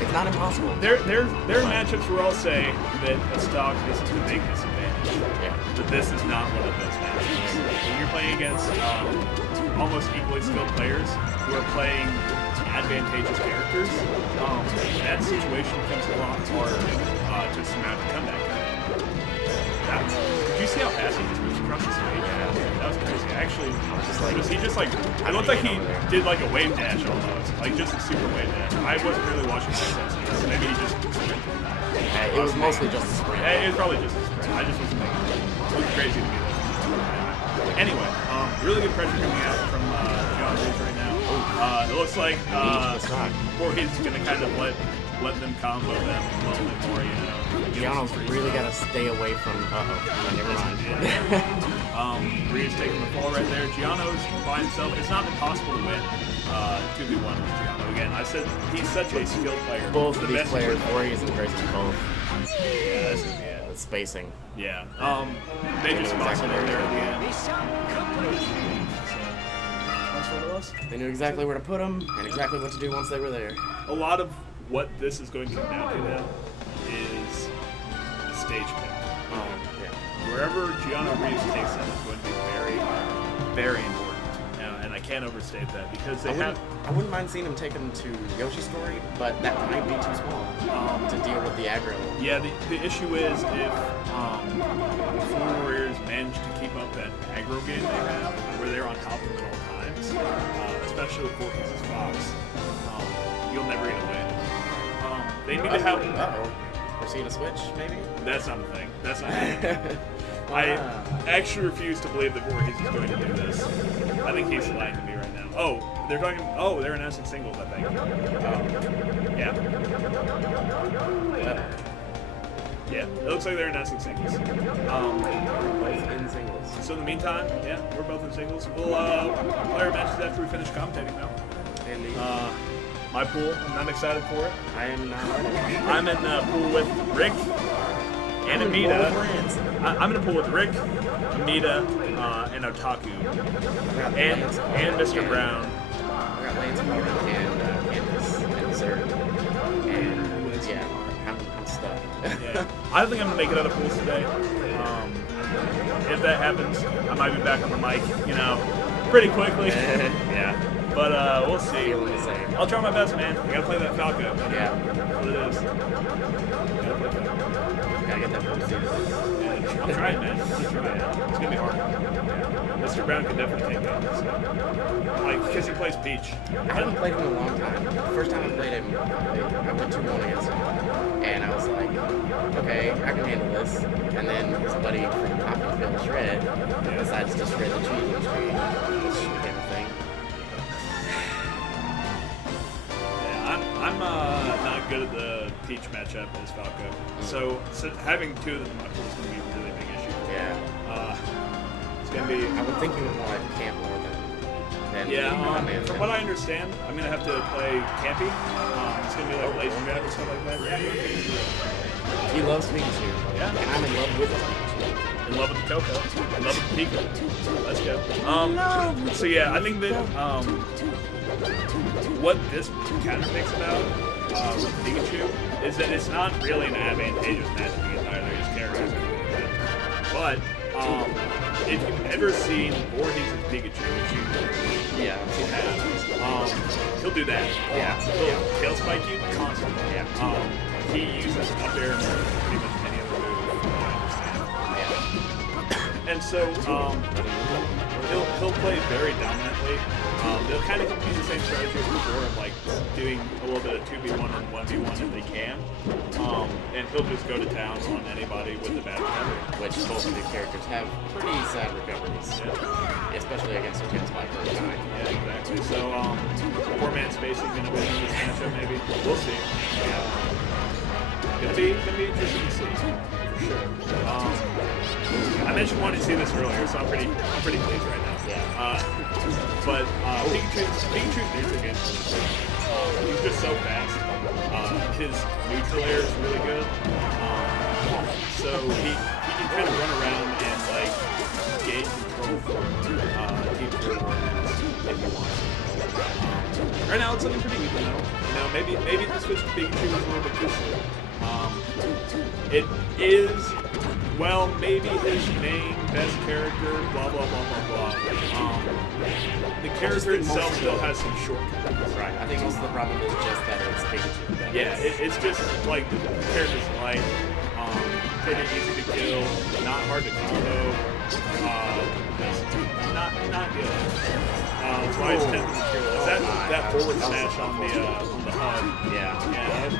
It's not impossible. there are matchups where I'll say that a stock isn't a big disadvantage, Yeah. but this is not one of those matchups. When you're playing against almost equally skilled players who are playing advantageous characters, that situation becomes a lot harder to surmount a comeback. Did you see how fast he just moves across the stage? Yeah. That was crazy. Actually, just like- was he just like? It looked like he did like a wave dash almost, like just a super wave dash. I wasn't really watching that closely, so maybe he just sprinted. It was mostly just a sprint. It was probably just a sprint. I just wasn't making it. It was crazy to me. Anyway, really good pressure coming out from John Reeves right now. It looks like Voorhees is going to kind of let them combo them a little bit more, you know. Gianno's really got to stay away from. Never mind. Reeves taking the fall right there. Gianno's by himself. It's not impossible to win 2v1 with Gianno. Again, I said he's such a skilled player. Both The of these best players, player. Voorhees and Grayson, both. Yeah, that's gonna be it. Spacing. Yeah. They just spotted it there at the end. That's what it was. They knew exactly where to put them and exactly what to do once they were there. A lot of what this is going to come down to now is the stage pick. Yeah. Wherever Gianno Reeves takes them is going to be very, very important. And I can't overstate that because they have. I wouldn't mind seeing him take him to Yoshi's story, but that might be too small to deal with the aggro. Yeah, the issue is if Four Warriors manage to keep up that aggro game they have, where they're on top of it at all times, especially with Voorhees' Fox, you'll never get away. They need to have. We're seeing a switch, maybe? That's not a thing. That's not a thing. I actually refuse to believe that Voorhees is going to do this. I think he's lying to me right now. Oh, they're talking. Oh, they're announcing singles, I think. Yeah. Yeah, it looks like they're announcing singles. Both in singles. So in the meantime, yeah, we're both in singles. We'll player matches after we finish commentating now. Indeed. My pool, I'm not excited for it. I am not. I'm in the pool with Rick and Amita. I'm in a pool with Rick, Amita, and Otaku, and Mr. Brown. I got Lance Moore and Candace and Zerd. And yeah, I'm stuck. Yeah, I don't think I'm gonna make it out of pools today. If that happens, I might be back on the mic, pretty quickly. Yeah. But we'll see. Feeling the same. I'll try my best, man. I gotta play that Falco. Yeah. That's what it is. Gotta play Falco. Gotta get that first seed. Yeah, I'm trying, man. I'm trying. It's gonna be hard. Mr. Brown can definitely take that. So. Because he plays Peach. I haven't played him in a long time. The first time I played him, I went 2-1 against him. And I was like, okay, I can handle this. And then his buddy from Poppy Phil Shred decides to shred the cheese industry. This became a thing. Yeah, I'm not good at the Peach matchup as Falco. So having two of them in my pool is going to be a really big issue. Yeah. It's going to be... I would think he would more like camp more than from what I understand, I'm going to have to play Campy. It's going to be like Laser Jet or something like that. He loves Pikachu. Yeah. And I'm in love with Pikachu. In love with the Coco. In love with the Pico. Let's go. So yeah, I think that what this kind of makes about with Pikachu is that it's not really an advantageous match against either of his characters or anything like that. But if you've ever seen Voorhees' Pikachu, which you have, he'll do that. Yeah. He'll tail spike you constantly. Yeah. He uses up air more than pretty much any other move, from what I understand. And so he'll play very dominantly. They'll kind of continue the same strategy as before of like doing a little bit of 2v1 and 1v1 if they can. And he'll just go to town on anybody with the bad recovery. Which both of these characters have pretty sad recoveries. Yeah. Especially against a Tin Spike or a guy. Yeah, exactly. So, four-man space is going to win this matchup, maybe. We'll see. Gonna be interesting to see, for sure. I mentioned wanting to see this earlier, so I'm pretty pleased right now. Yeah. But Pikachu's neutral game is great. He's just so fast. His neutral air is really good. So he can kind of run around and like gain control for Team 4 Warriors if he wants. Right now it's looking pretty even though. Maybe the switch to Pikachu is a little bit too slow. It is, well, maybe his main best character, blah, blah, blah, blah, blah. The character itself still has some shortcomings. Right. I think most of the problem is just that it's Pikachu. Yeah, it's just like the character's light. pretty easy to kill, not hard to combo. Not good. That's why he's 10th in the tier list. That forward smash on the HUD. Yeah,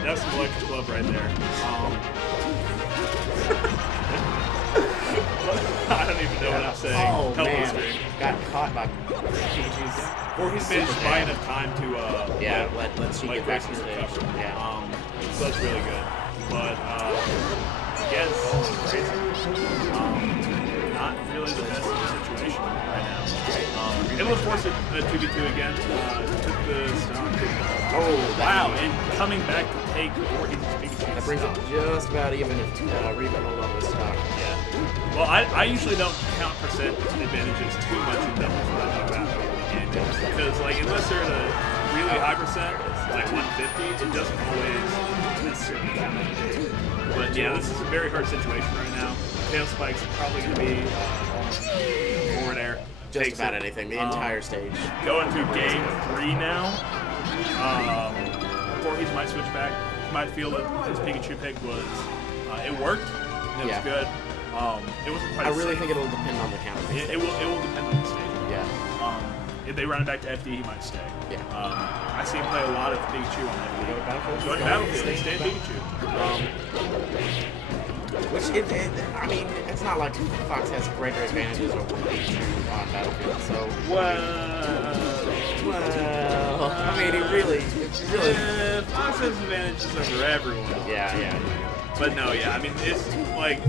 that's some electric love right there. I don't even know what I'm saying. Oh Help man, us, Rick. got caught by Pichu's. Or he's been super by jab. enough time to Let's she get back to the stage. recover. Yeah. So that's really good. But again, crazy. Not really the best situation right now. Able to force it 2v2 again. Took the stock. Oh, Wow, and coming back to take Voorhees' Pikachu. That brings it just about even if Reba hold on this stock. Yeah. Well, I usually don't count percent advantages too much in doubles when I talk about the game. Because, like, unless they're at a really high percent, like 150, it doesn't always necessarily count. But yeah, this is a very hard situation right now. Tail Spike's probably going to be forward air. Just Takes about it. anything, the entire stage. Going to game 3 now. Voorhees might switch back. Might feel that his Pikachu pick was, it worked. It was good. It wasn't quite I the really same. think it'll depend on the counter. It will depend on the stage. Yeah. If they run it back to FD, he might stay. Yeah. I see him play a lot of Pikachu on FD. Going to Battlefield, stay Pikachu. I mean, it's not like Fox has greater advantages over Pikachu on Battlefield, so. Well, I mean, it really. Fox has advantages over everyone. Yeah. But no, yeah, I mean, it's like,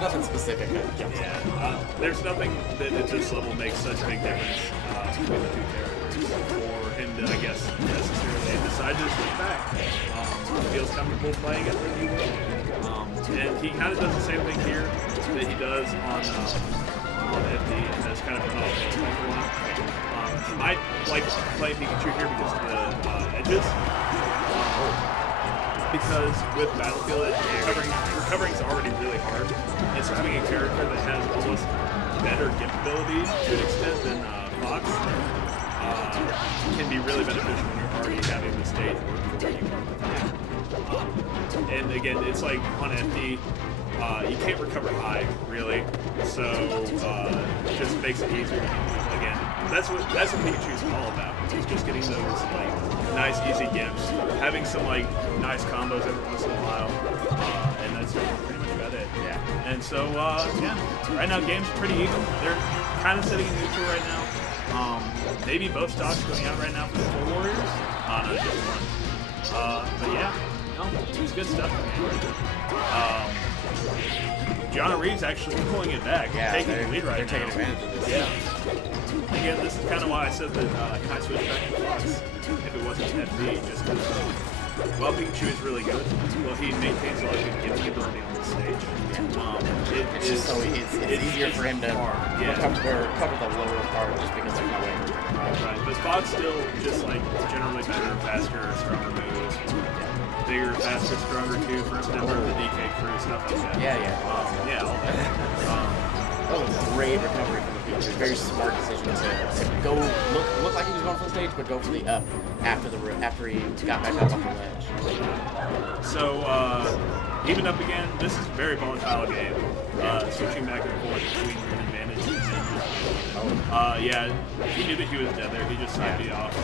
Nothing specific that jumps out. there's nothing that at this level makes such a big difference between the two characters for him to, I guess, necessarily decide to switch back. Feels comfortable playing it like he will. And he kind of does the same thing here that he does on FD, and that's kind of an offense like a lot. He might like playing Pikachu here because of the edges. Because with Battlefield, recovering is already really hard, and so having a character that has almost better gift ability to an extent than Fox can be really beneficial when you're already having the stage work for what you want with that. And again, it's like on FD, you can't recover high, really, so it just makes it easier to get people again. That's what Pikachu's all about. It's just getting those like nice, easy gifts, having some like nice combos every once in a while, and that's pretty much about it. Yeah. And so right now game's pretty even. They're kind of sitting in neutral right now. Maybe both stocks going out right now for the 4 Warriors. No, just one. But yeah, no, it's good stuff. Gianna Reeves actually pulling it back, taking the lead right now. They're taking advantage of this. Yeah. Again, this is kind of why I said that he might switch back to Fox if it wasn't FD, just because while Pikachu is really good, well, he maintains a lot of good giving ability on the stage. It's just so it's easier for him to cover the lower part just because there's no way. Right, but Fox still just like generally better, faster, stronger moves. Bigger, faster, stronger too. First member of the DK crew, stuff like that. Yeah. All that. That was a great recovery from the Pikachu. Very smart decision to go look like he was going for the stage, but go for the up after he got back up on the ledge. So even up again. This is a very volatile game. Switching back and forth between your advantage and yeah, he knew that he was dead there. He just signed me off.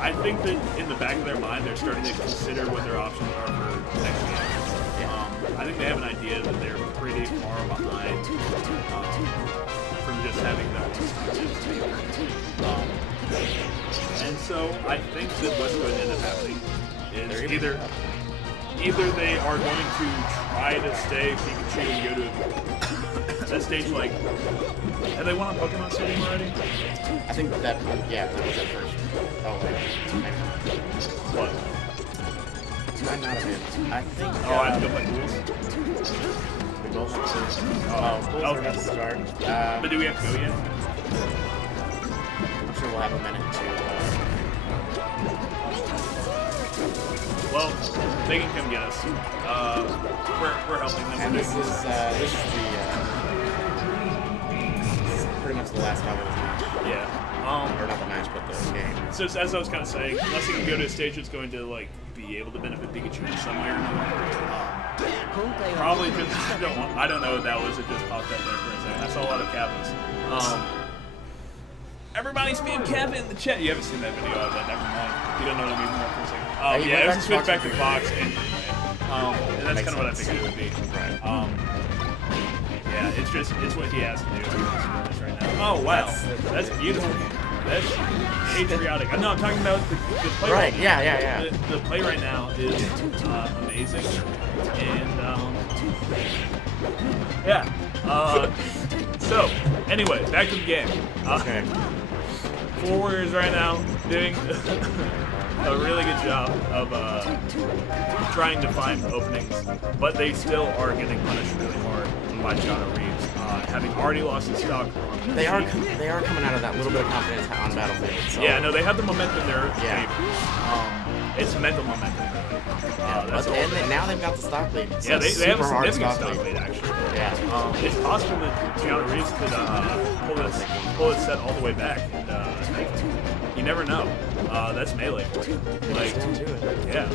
I think that in the back of their mind, they're starting to consider what their options are for next game. I think they have an idea that they're pretty far behind from just having their own. And so I think that what's going to end up happening is either they are going to try to stay Pikachu and go to a stage like. Have they won a Pokemon Stadium already? I think that was at first. Oh wait. What? Might not have been. I think. I have to go play Ghouls. The Ghouls are okay. about to start. But do we have to go yet? I'm sure we'll have a minute to. Well, they can come get us. We're helping them. And this is pretty much the last time of this match. Yeah. Or not the match, but the game. So as I was kind of saying, unless he can go to a stage that's going to like be able to benefit Pikachu in some way or another, probably just I don't know what that was. It just popped up there for a second. I saw a lot of Kappas. Everybody spam Kappa in the chat. You haven't seen that video, but never mind. You don't know what I mean more for a second. He Yeah, went it was back a to switch Fox back to and Fox, and that's kind of what I figured it would be. Right. Yeah, it's what he has to do right now. Oh wow, that's beautiful. That's patriotic. No, I'm talking about the play. Right, now. yeah. The play right now is amazing, and yeah. So anyway, back to the game. Okay. Four Warriors right now doing a really good job of trying to find openings, but they still are getting punished really hard by Keanu Reeves, having already lost his stock. They are coming out of that little bit of confidence on Battlefield. So. Yeah, no, they have the momentum there. Yeah. It's mental momentum, really. That's all. And now they've got the stock lead. Yeah, they have a hard significant stock lead, actually. Yeah. It's possible that Keanu Reeves could pull it set all the way back, and you never know. That's melee. Like, yeah.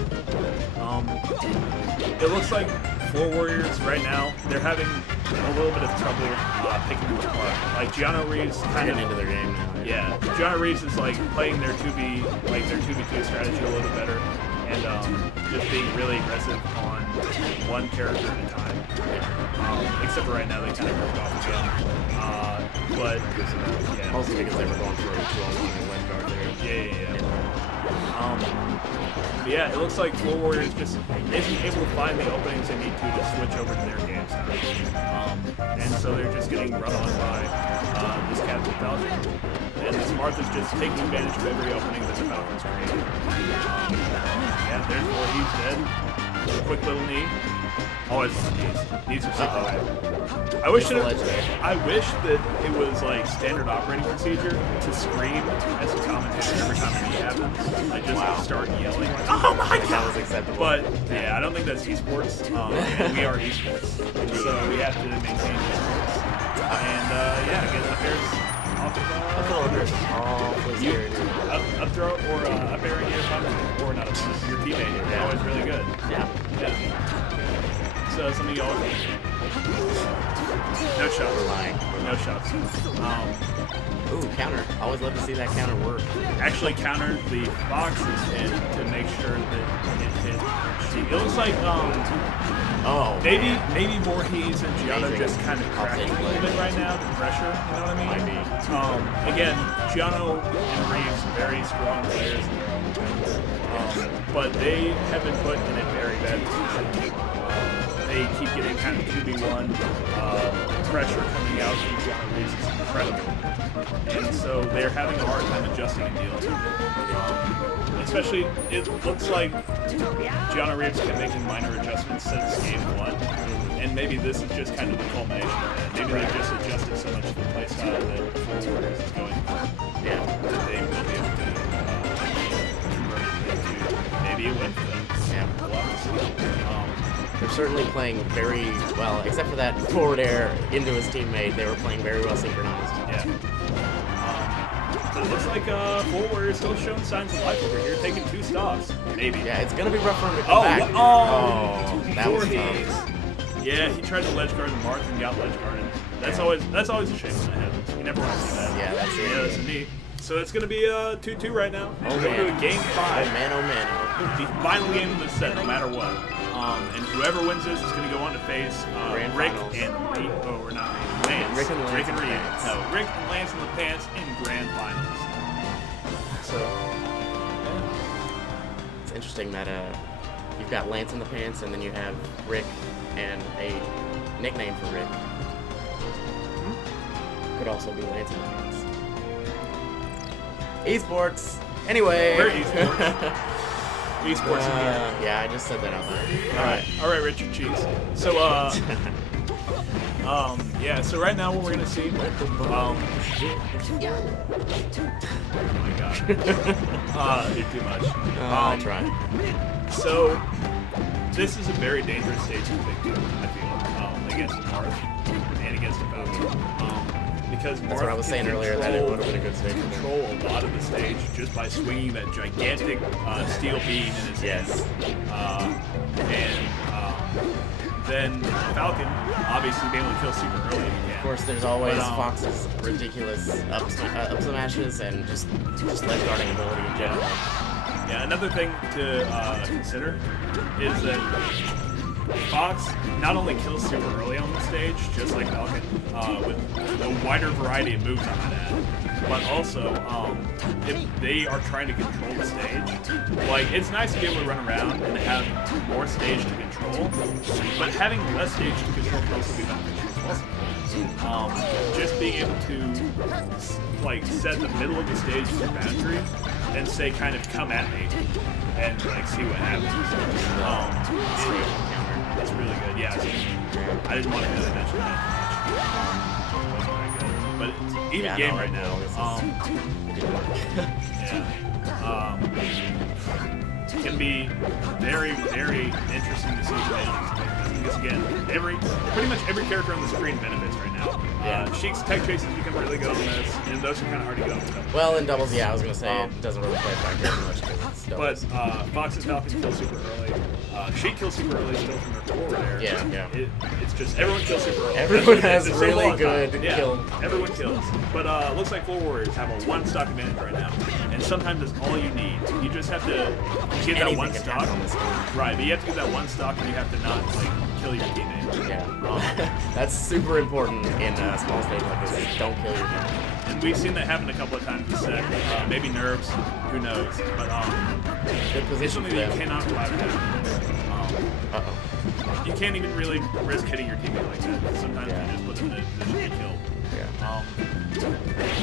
It looks like Four Warriors right now, they're having a little bit of trouble picking them apart. Like Keanu Reeves kind of into their game now. yeah, Keanu Reeves is like playing their 2v2 strategy a little better, and just being really aggressive on one character at a time. Except for right now, they kind of broke off again. But yeah, Mostly because they were going for a 2-on-1 and left guard there. yeah. But yeah, it looks like Four Warriors just isn't able to find the openings they need to switch over to their game style. And so they're just getting run on by this Captain Falcon. And this Martha's just taking advantage of every opening that the Falcons create. Yeah, there's Voorhees dead. Quick little knee. Always love knees. Knees are so high. I wish that it was like standard operating procedure to scream as a commentator every time a knee happens. I just start yelling, like, "Oh my god!" That was acceptable. But yeah, I don't think that's esports. And we are esports, so we have to maintain esports. And yeah, again, up there's up throw or up air in your opponent, or not your teammate. They're always really good. Yeah. So some of y'all, no shots. Lying. No shots. Ooh, counter. Always love to see that counter work. Actually countered the Fox's hit to make sure that it hit. It looks like maybe Voorhees and Giano just kind of cracking a little bit right now, the pressure, you know what I mean? Again, Giano and Reeves, very strong players, but they have been put in a very bad position. They keep getting kind of 2v1 pressure coming out from Keanu Reeves is incredible. And so they're having a hard time adjusting and dealing. Especially, it looks like Keanu Reeves kept making minor adjustments since game 1. And maybe this is just kind of the culmination of that. Maybe they've just adjusted so much to the playstyle that Four Warriors is going for. Yeah. That they will be able to convert it into maybe a win for them. Yeah. We'll have to see. They're certainly playing very well, except for that forward air into his teammate. They were playing very well synchronized. Yeah. But it looks like Four Warriors still showing signs of life over here, taking 2 stops. Maybe. Yeah, it's gonna be rough for him to come back. That was tough. Yeah, he tried to ledge guard the Marth and got ledge guarded. That's always a shame when that happens. You never want to see that. Yeah, that's a knee. So it's gonna be a 2-2 right now. Oh, We're going to a game 5. Oh man. The final game of the set, no matter what. And whoever wins this is going to go on to face Rick finals. and Reed. Oh, we're not Reed. Lance. Rick and Lance Rick and in the Reed. pants. No, Rick and Lance in the pants in grand finals. So, It's interesting that you've got Lance in the pants, and then you have Rick and a nickname for Rick. Could also be Lance in the pants. Esports. Anyway. We're esports. Esports again. Yeah, I just said that out loud. All right, Richard Cheese. So, yeah. So right now, what we're gonna see. Oh my God. You're too much. I tried. So, this is a very dangerous stage to pick, I feel, against the Marth and against the Falcon. because That's what I was saying earlier, that it would have been a good stage. control a lot of the stage just by swinging that gigantic steel beam in his Yes. Then Falcon obviously being able to kill super early again. Of course, there's always But, Fox's ridiculous up smashes and just ledge guarding ability in general. Yeah, another thing to consider is that Fox not only kills super early on the stage, just like Falcon, with a wider variety of moves on that, but also if they are trying to control the stage, like it's nice to be able to run around and have more stage to control, but having less stage to control can also be beneficial as well. Just being able to like set the middle of the stage as a boundary and say kind of come at me and like see what happens. It's really good, yeah. I didn't want to really mention that much. But it's even Yeah, game no, right now. Can be very, very interesting to see because again, pretty much every character on the screen benefits right now. Yeah. Sheik's tech chases become really good on this, and those are kind of hard to get over. Well, in doubles, yeah, I was gonna say it doesn't really play a factor as much because it's But doubles. Fox and Falcon kill super early. She kills super early still from her forward air. Yeah. It's just everyone kills super early. Everyone has It's the same really all the time. good yeah, kill. Everyone kills. But looks like Floor Warriors have a one stock advantage right now. And sometimes it's all you need. You just have to get that Anything one can stock. happen on this game. Right, but you have to get that one stock and you have to not like kill your teammate. Yeah. That's super important in a small stage like this. Don't kill your team. And we've seen that happen a couple of times this set. Maybe nerves, who knows. But Good it's position for something that you them. cannot rely on. Uh-oh. You can't even really risk hitting your teammate like that. Sometimes Yeah. you just put them in a position to kill. Yeah.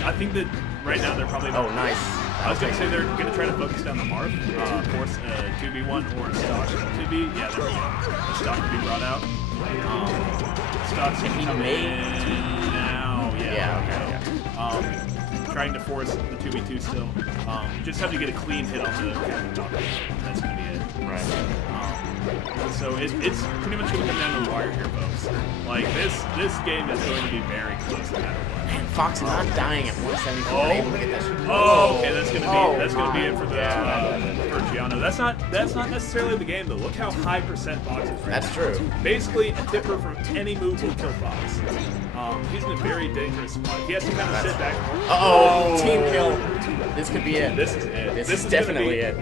I think that right now they're probably. Oh, nice. I was going to say they're going to try to focus down the Marth, force a 2v1 or a stock 2v. Yeah, there we go. A stock to be brought out. Stock's going to come in now. Yeah, okay, Trying to force the 2v2 still. Just have to get a clean hit off the top. That's going to be it. Right. So it's pretty much going to come down to the wire here, folks. Like this game is going to be very close no matter what. Man, Fox not dying at 174, able to get that shit. Oh, okay, that's gonna be Oh, it for the for Giano. That's not necessarily the game though. Look how high percent Fox is right That's now. true. Basically, a tipper from any move will kill Fox. He's in a very dangerous spot. He has to kind of sit back. Uh-oh, team kill. This could be it. This is it. This is gonna definitely be- it.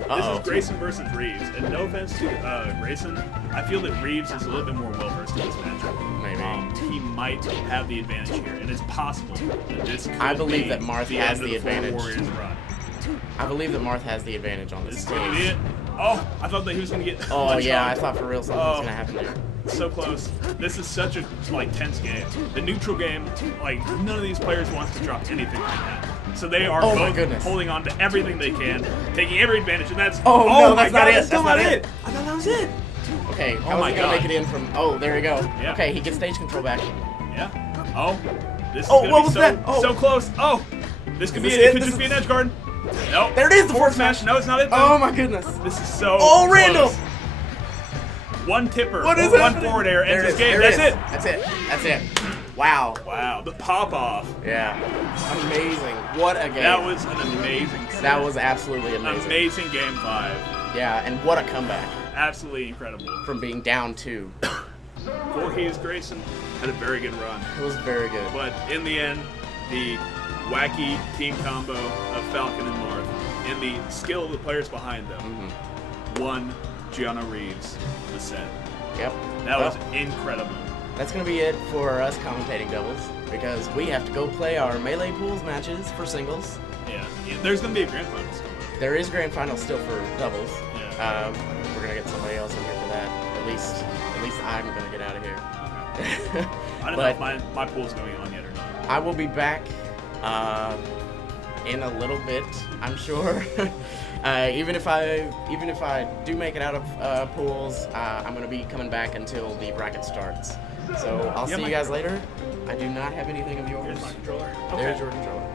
This Uh-oh. is Grayson versus Reeves, and no offense to Grayson, I feel that Reeves is a little bit more well-versed in this matchup. Maybe. He might have the advantage here, and it's possible that this could I believe be that Marth the has end of the Four advantage. Warriors run. I believe that Marth has the advantage on This this is going to be stage. it. Oh, I thought that he was going to get. Oh, ledge yeah, I locked. thought for real something was going to happen there. So close. This is such a tense game. The neutral game, none of these players wants to drop anything like that. So they are Oh my both goodness. holding on to everything they can, taking every advantage, and that's Oh, no, my that's not God, it. That's still That's not not it. I thought that was it. Okay, Oh how is my he going to God. make it in from... Oh, there we go. Yeah. Okay, he gets stage control back. Yeah. Oh, this is Oh, gonna what be was so that? Oh. so close. Oh, this could be this it. It it? could This just be is- an edge guard. Nope. There it is, the forward forward smash. smash. No, it's not it. Oh, my goodness. This is so. Oh, close. Randall. One tipper. What is or one happening? forward air There ends it this is. game. There That's it it. is. That's it. That's it. Wow. Wow, the pop off. Yeah. Amazing. What a game. That was an amazing. That was absolutely amazing. amazing game 5. Yeah, and what a comeback Absolutely incredible. from being down 2. Voorhees Grayson had a very good run, It was very good. but in the end, the wacky team combo of Falcon and Marth and the skill of the players behind them won Gianna Reeves the set. Yep. That was Well, incredible. that's going to be it for us commentating doubles because we have to go play our Melee Pools matches for singles. Yeah, there's gonna be a grand finals. There is grand final still for doubles. Yeah. We're going to get somebody else in here for that. At least I'm going to get out of here. I don't know But if my pool's going on yet or not. I will be back in a little bit, I'm sure. Even if I do make it out of pools, I'm gonna be coming back until the bracket starts. So I'll Yeah, see my- you guys later. I do not have anything of yours. Here's my controller. There's your controller.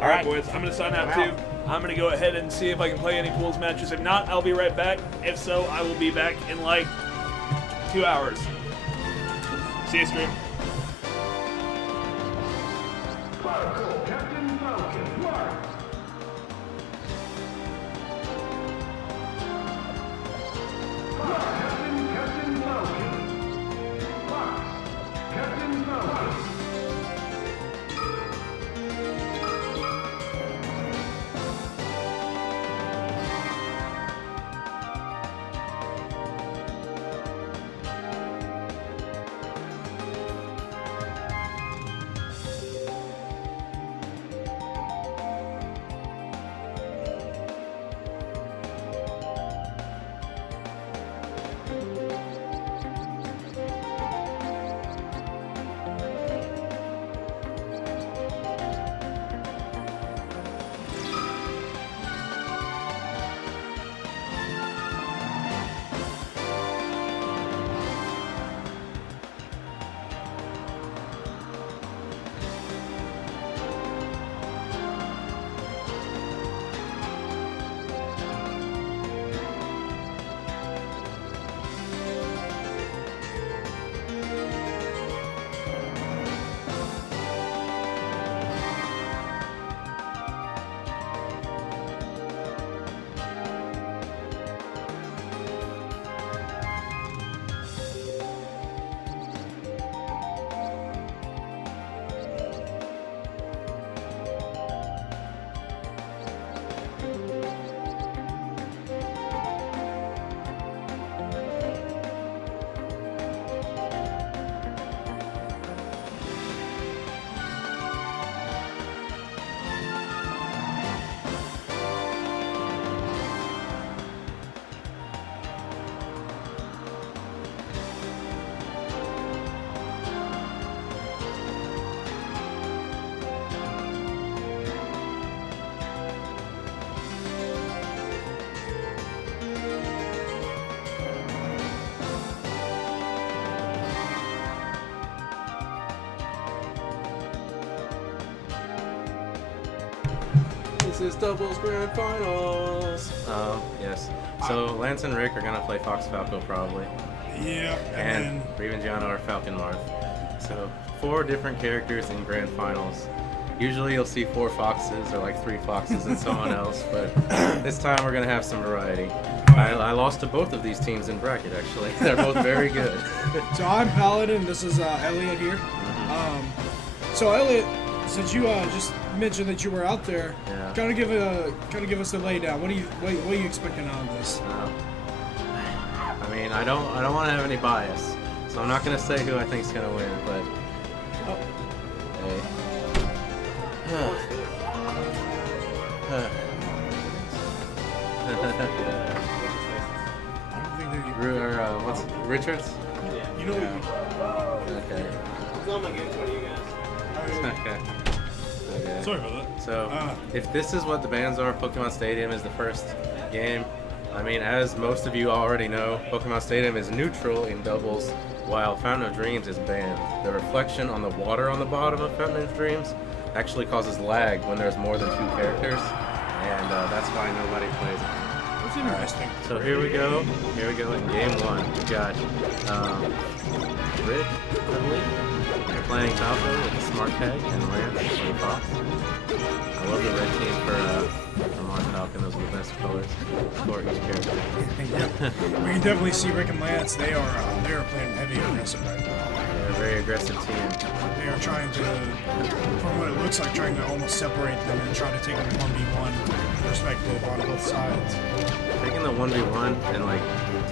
All right, boys. I'm gonna sign out I'm too. I'm gonna go ahead and see if I can play any pools matches. If not, I'll be right back. If so, I will be back in like 2 hours. See you, stream. This is doubles grand finals. Yes. So Lance and Rick are gonna play Fox Falco probably, Yeah, and then Revengiano or Falcon Marth. So 4 different characters in grand finals. Usually you'll see 4 foxes or like 3 foxes and someone else, but this time we're gonna have some variety. I lost to both of these teams in bracket actually. They're both very good. so I'm Paladin. This is Elliot here. So Elliot, since you just mentioned that you were out there, Yeah. kind of give us a laydown. What are you expecting out of this? I mean, I don't want to have any bias, so I'm not gonna say who I think's gonna win, but hey. I don't think that What's Richards? you know. Okay. Okay. Okay. Sorry about that. So, if this is what the bans are, Pokemon Stadium is the first game. I mean, as most of you already know, Pokemon Stadium is neutral in doubles, while Fountain of Dreams is banned. The reflection on the water on the bottom of Fountain of Dreams actually causes lag when there's more than 2 characters, and that's why nobody plays it. That's interesting. So here we go. Here we go in game 1. We got Rick, I believe. They're playing Falco with a Smart Tag and Lance playing Fox. I love the red team for Mars Falcon. Those are the best colors for each character. We can definitely see Rick and Lance. They are playing heavy aggressive right now. They're a very aggressive team. They are trying to, from what it looks like, trying to almost separate them and trying to take a 1v1 perspective on both sides. Taking the 1v1 and like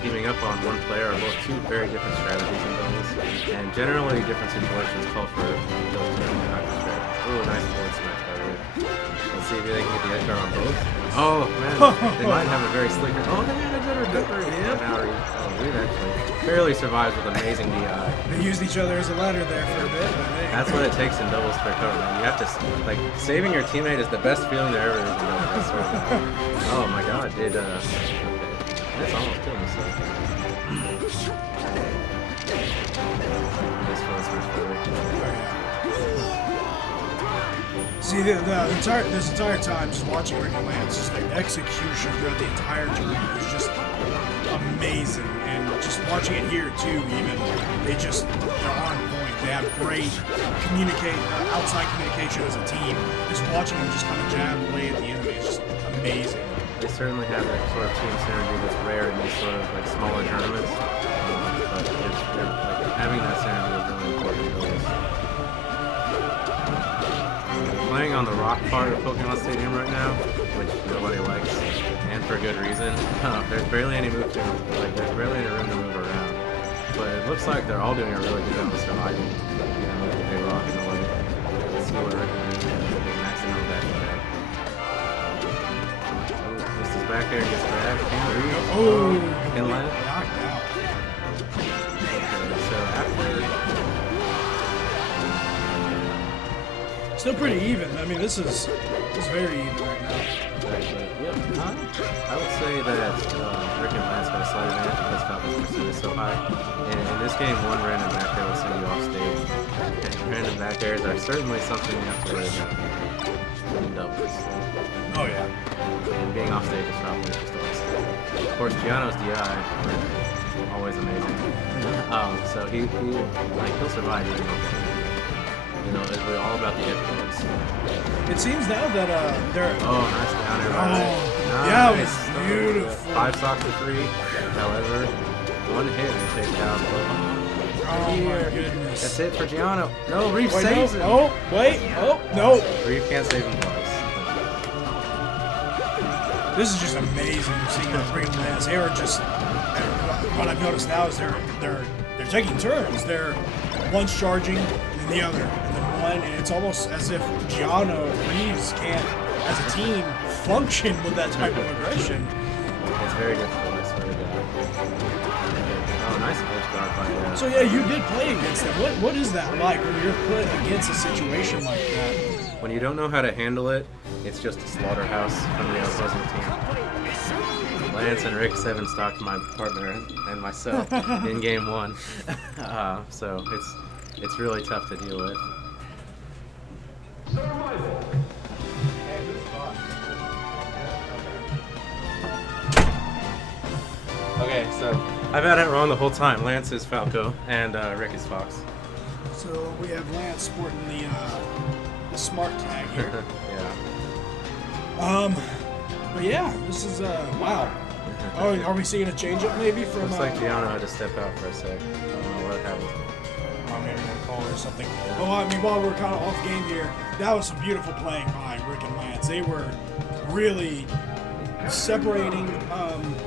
teaming up on one player are both 2 very different strategies in doubles, and generally different situations call for those 2 different types of strategies. Ooh, nice forward smash by Rick. Let's see if they can get the edge guard on both. Oh man, they might have a very slick. Oh, they have a good Dipper. Yeah. Now Reed actually barely survives with amazing DI. They used each other as a ladder there for a bit, but hey. That's what it takes in doubles for recovery. Man. You have to like saving your teammate is the best feeling there ever is in doubles. I swear to God. Oh my God, did okay. That's almost killing me. So. This feels much better. See, this entire time, just watching Rick and Lance, just their execution throughout the entire tournament was just amazing. And just watching it here too, even they're on point. They have great outside communication as a team. Just watching them just kind of jab away at the enemy is just amazing. They certainly have that sort of team synergy that's rare in these sort of like smaller tournaments. But having that synergy is really important to us. Playing on the rock part of Pokemon Stadium right now, which nobody likes, and for good reason. There's barely any there's barely any room to move around. But it looks like they're all doing a really good job of surviving. With the big rock in the way. Let's see what Rick maxing on that today. Missed his back air and gets grabbed. Inlet. Knocked out. Okay, so after. Still pretty even. I mean, this is very even right now. Actually, yep. I would say that Rick and Lance got a slight advantage because Falcon's percent is so high. And in this game, one random back air will send you off stage. And random back airs are certainly something you have to worry about in doubles. Oh yeah. And being off stage is Falcon is just awesome. Of course, Giano's DI, always amazing. So he'll survive even though. It's really all about the edge guards. It seems now that they're. Oh, nice down air. Oh, yeah, it was beautiful. 5 stocks to 3. However, one hit and take down. Oh my goodness. That's it for Giano. No, Reef Wait, saves no. him. Oh, wait. Oh, no. Reef can't save him twice. This is just amazing seeing them bring Lance. They are just. What I've noticed now is they're taking turns. They're one's charging and then the other, and then one, and it's almost as if Giano Reeves can't, as a team, function with that type of aggression. It's very difficult, I swear to God. Oh, nice edge guard by So yeah, you did play against them. What is that like when you're put against a situation like that? When you don't know how to handle it, it's just a slaughterhouse from the opposing team. Lance and Rick 7-stocked my partner and myself in game 1. So it's really tough to deal with. Okay, so I've had it wrong the whole time. Lance is Falco and Rick is Fox. So we have Lance sporting the smart tag here. Yeah. But yeah, this is wow. Oh, are we seeing a change-up maybe from? Looks like Giano had to step out for a sec. I don't know what happened. Maybe a call or something. Oh, I mean, while we're kind of off game here, that was some beautiful playing by Rick and Lance. They were really separating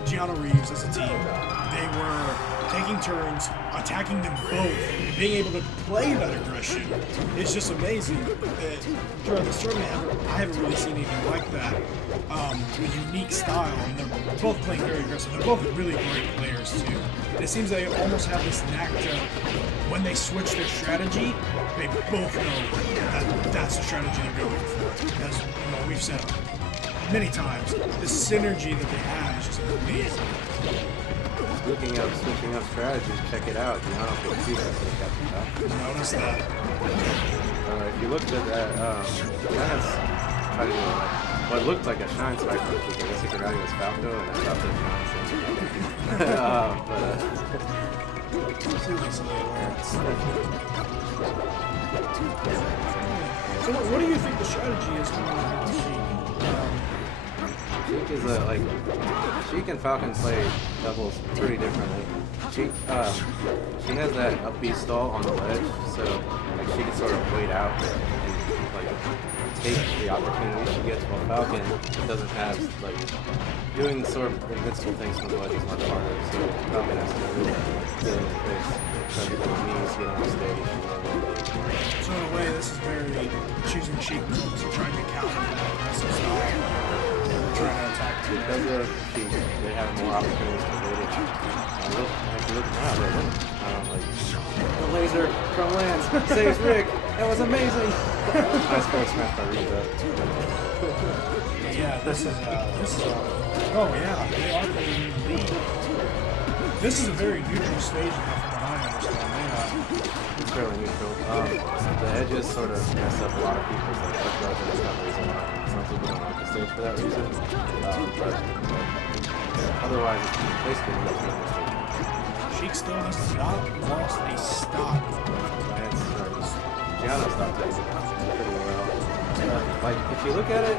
Giano Reeves as a team. They were taking turns, attacking them both, being able to play that aggression. It's just amazing that throughout this tournament, I haven't really seen anything like that. A unique style, and they're both playing very aggressive. They're both really great players too. And it seems they almost have this knack to, when they switch their strategy, they both know that that's the strategy they're going for. As we've said many times, the synergy that they have is just amazing. Speaking of switching up strategies, check it out. Giano can see that. Notice that. If you looked at that, Lance tried to do what looked like a shine spike, which I guess he forgot he was Falco, and I thought So what do you think the strategy is for Sheik is Sheik and Falcon play doubles pretty differently. She has that up B stall on the ledge, so she can sort of wait out and take the opportunity she gets, while Falcon doesn't have doing sort of invincible things from the ledge is much harder. So Falcon has to really get in the face, try to get those knees, get on the stage. So in a way, this is very choosing Sheik moves and trying to counter that aggressive style. Trying to attack because of Sheik, they have more opportunities to hit it. If you look now, the laser from Lance saves Rick. That was amazing. Nice forward smash by Reba. Yeah, this is oh yeah, they are playing in the lead. This is a very neutral stage now from what I understand. It's fairly neutral. The edges sort of mess up a lot of people's edge guards and stuff. Some people don't like the stage for that reason. But Otherwise, it's basically no mistake. Sheik still has not lost a stock. Lance, Gianno stopped it pretty well. Like, if you look at it,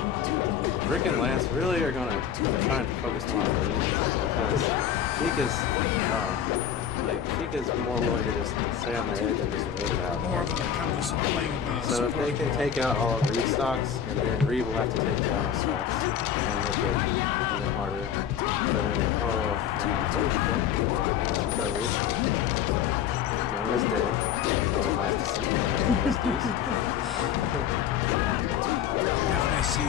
Rick and Lance really are going to try and focus more on the lead because Sheik is more willing to just stay on the edge and just wait it out. More of a kind of a playing So if they can take out all of Reeve's stocks, and then Reeve will have to take down stocks, and make it even harder. I see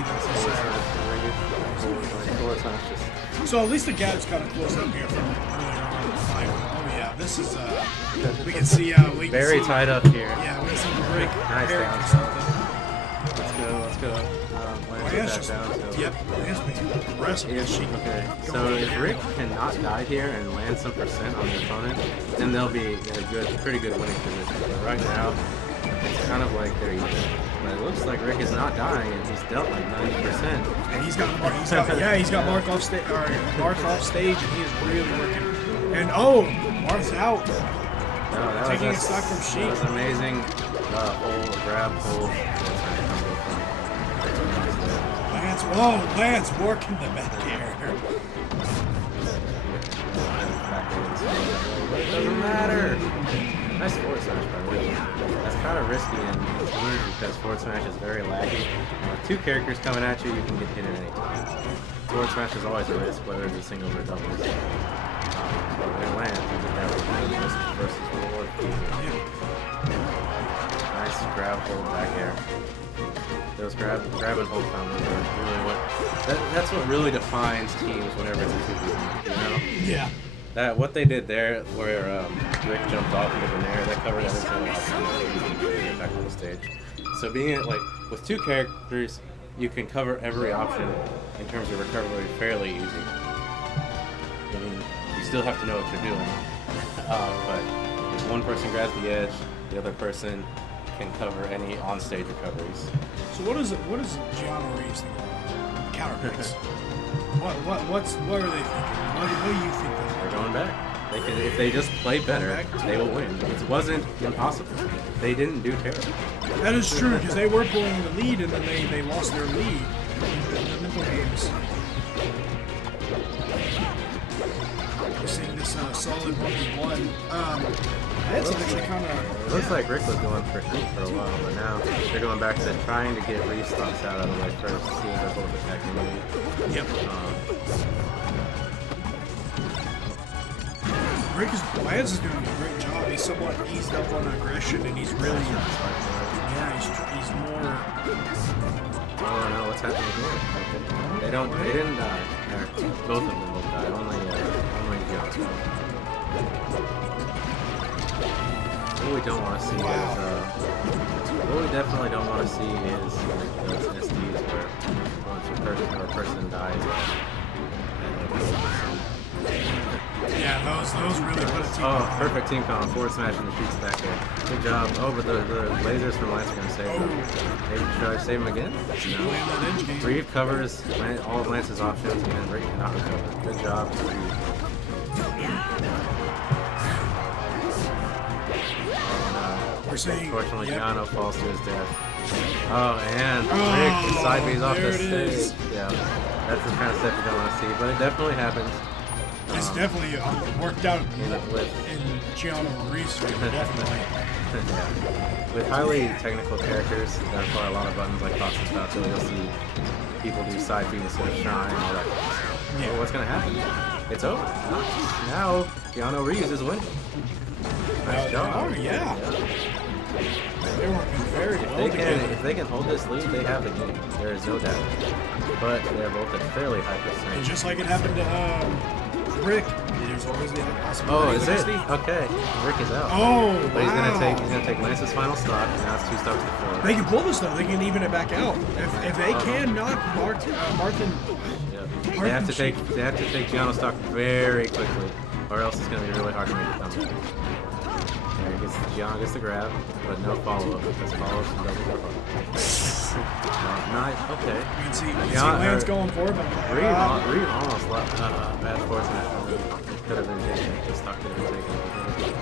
So at least the gap's kind of close up here from earlier on in the fight. Oh yeah, this is we can see very tight up here. Yeah, we can see the break. Nice Eric down. or something. Let's go. Lance Lance that just, down. So. yep, Lance being aggressive. Okay, so if Rick cannot die here and land some percent on the opponent, then they'll be in a pretty good winning position. But right now, it's kind of like they're even. But it looks like Rick is not dying, and he's dealt like 90%. And he's got Mark off stage, and he is really working. And Mark's out. No, that Taking was a stock from Sheik. That was amazing. Grab, hold. Lance working the back air. Doesn't matter. Nice forward smash by Rick. That's kind of risky and smooth because forward smash is very laggy. And with two characters coming at you, you can get hit at any time. Forward smash is always a risk, whether it's a singles or doubles. But in Lance, you get that risk versus reward. Nice grab, hold, back air. Those grab and hold combos are really that's what really defines teams whenever it's a 2v1, you know? Yeah. That what they did there, where Rick jumped off into the air, that covered every single option to get back on the stage. So being with two characters, you can cover every option in terms of recovery fairly easy. I mean, you still have to know what you're doing, but if one person grabs the edge, the other person can cover any on-stage recoveries. So what does Gianno Reeves think about counter picks? What are they thinking? What do you think? They're going back. If they just play better, they will win. It wasn't impossible. They didn't do terrible. That is true because they were pulling the lead and then they lost their lead in the mental games. We're seeing this solid 1v1. That's actually kind of. It looks like Rick was going for Sheik for a while, but now they're going back to trying to get Reeve stocks out of the way first, seeing they're both attacking me. Yep. Lance is doing a great job. He's somewhat eased up on aggression, and he's really, he's more. Oh no, what's happening here? They didn't die. Both of them will die. Only Gianno. What we don't want to see is, what we definitely don't want to see is those SDs where once a person dies. Yeah, those really put a team. Oh, perfect team combo. Forward smash and the Sheik's back there. Good job. Oh, but the lasers from Lance are going to save him. Maybe should I save him again? No. Reeve covers all of Lance's options and Rick cannot recover. Good job, Reeve. We're saying, unfortunately, Gianno falls to his death. Oh, and Rick side B's off the stage. Yeah, that's the kind of stuff you don't want to see, but it definitely happens. It's definitely worked out in with Gianno Reeves' favor, definitely. Yeah. With highly technical characters that apply a lot of buttons like Fox and Falco, you'll see people do side B instead of shine, all that kind of stuff. Yeah. Well, what's going to happen? It's over. Now, Gianno Reeves is winning. Nice job. Oh, yeah. They're working very well together. If they can hold this lead, they have the game. There is no doubt. But they're both at fairly high percent. And just like it happened to Rick, there's always the possibility. Oh, is it? Okay. Rick is out. Oh, but he's gonna take Lance's final stock, and now it's 2 stocks to 4. They can pull this though. They can even it back out. If they can knock Martin. Yeah. They have to take Gianno stock very quickly, or else it's gonna be really hard to make a comeback. Gianno gets the grab, but no follow-up because follow-ups and doubles are hard. Lance. Nice. Okay. You can see Yeah, Lance or- going for it, but Reed almost left. Bad fortunate. It could have been taken. The stock could have been taken.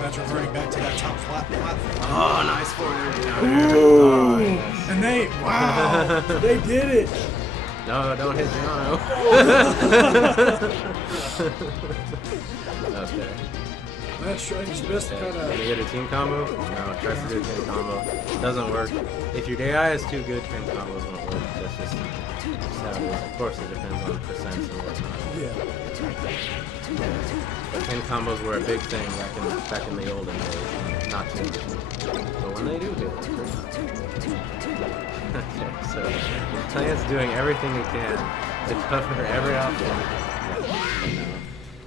that's reverting back to that top flat platform. Oh, nice forward. Ooh. Oh, yes. And they, wow, they did it. No, don't hit Giano. Okay. That's trying his best to kind Can of. you get a team combo? No, it tries to do a team combo. Doesn't work. If your AI is too good, team combos won't work. That's just how it is. Of course, it depends on percents and whatnot. Yeah. But team combos were a big thing back in the olden days. Not too much. But when they do hit, it's pretty Okay, so Lance doing everything he can to cover every option. Yeah, no.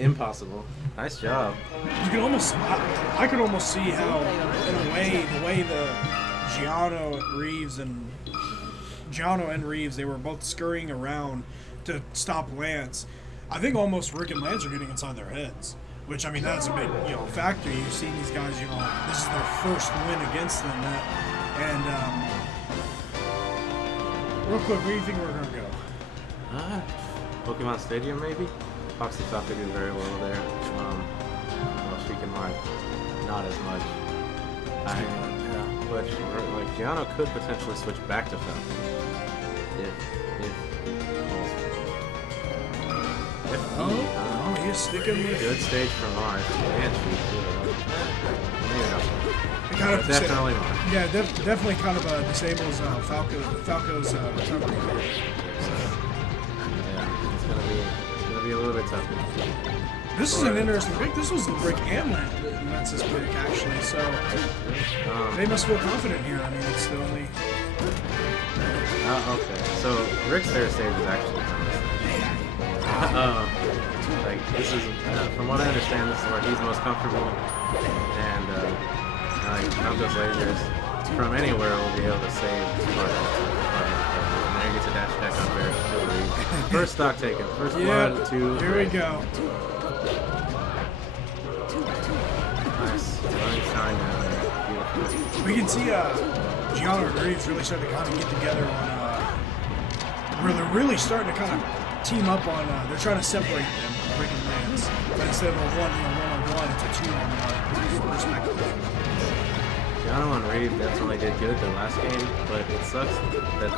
Impossible. Nice job. You can almost, I could almost see how, in a way, the way the Giano and Reeves, they were both scurrying around to stop Lance. I think almost Rick and Lance are getting inside their heads, which, I mean, that's a big, factor. You've seen these guys, this is their first win against them. Real quick, where do you think we're going to go? Pokemon Stadium, maybe? Foxy Falcon did very well there. Well, Sheik Life, not as much. But like Giano could potentially switch back to Falcon if Oh, he's sticking with. good stage for Mars and Sheik. Maybe not. Kind of Definitely not. Yeah, definitely kind of disables Falco's recovery. Yeah, it's gonna be a little bit tougher. This is an interesting pick. This was the Rick and Lance's pick, actually. So they must feel confident here. I mean, it's the only. Okay. So Rick's fair stage is actually from this. Like this is, from what I understand, this is where he's most comfortable, and like Falco's lasers from anywhere will be able to save part of it. And there he gets a dash attack on Bear. First stock taken. First blood, two. Here we go. Nice. Running shine down there. Beautiful. We can see Giano and Reeves really starting to kind of get together on where they're really starting to kind of team up on. They're trying to separate them, Rick and Lance, but instead of a one-on-one, it's a two-on-one respectively. Giano and Reeve definitely did good the last game, but it sucks that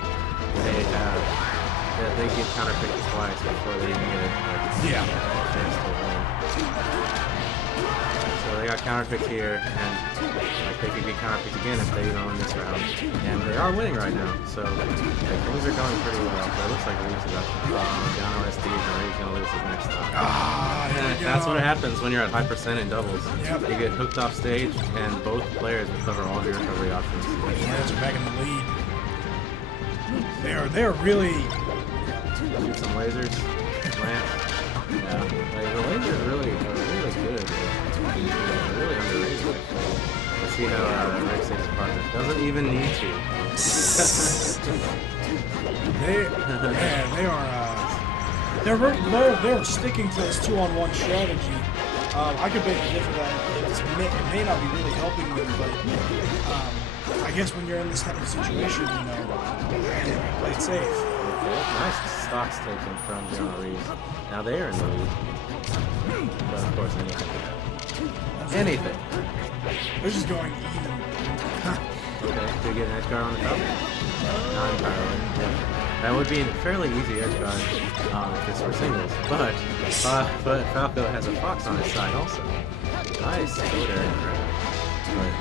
they get counterpicked twice before they even get a chance to win. So they got counterpicked here, and like they could get counterpicked again if they win this round. And they are winning right now, so things are going pretty well. But it looks like Reeve's about to Giano SD, and Reeve's gonna lose his next stock. That's what happens when you're at high percent in doubles. Yep. You get hooked off stage, and both players recover all of your recovery options. Lance are back in the lead. They are really. Shoot some lasers. Lance. Yeah. Like, the lasers are really good. They're really underrated. Let's see how Rick saves his partner. Doesn't even need to. They are. They're sticking to this two-on-one strategy. I could beg to differ that it may not be really helping them, but I guess when you're in this type of situation, play it safe. Nice stocks taken from Giano Reeves. Now they're in the lead. But of course, anything can happen. Anything. They're just going even. Okay, do you get an edge guard on the top? Not entirely. Yeah. That would be a fairly easy edge guard if this were singles. But Falco has a fox on his side also. Nice. Good air grab. But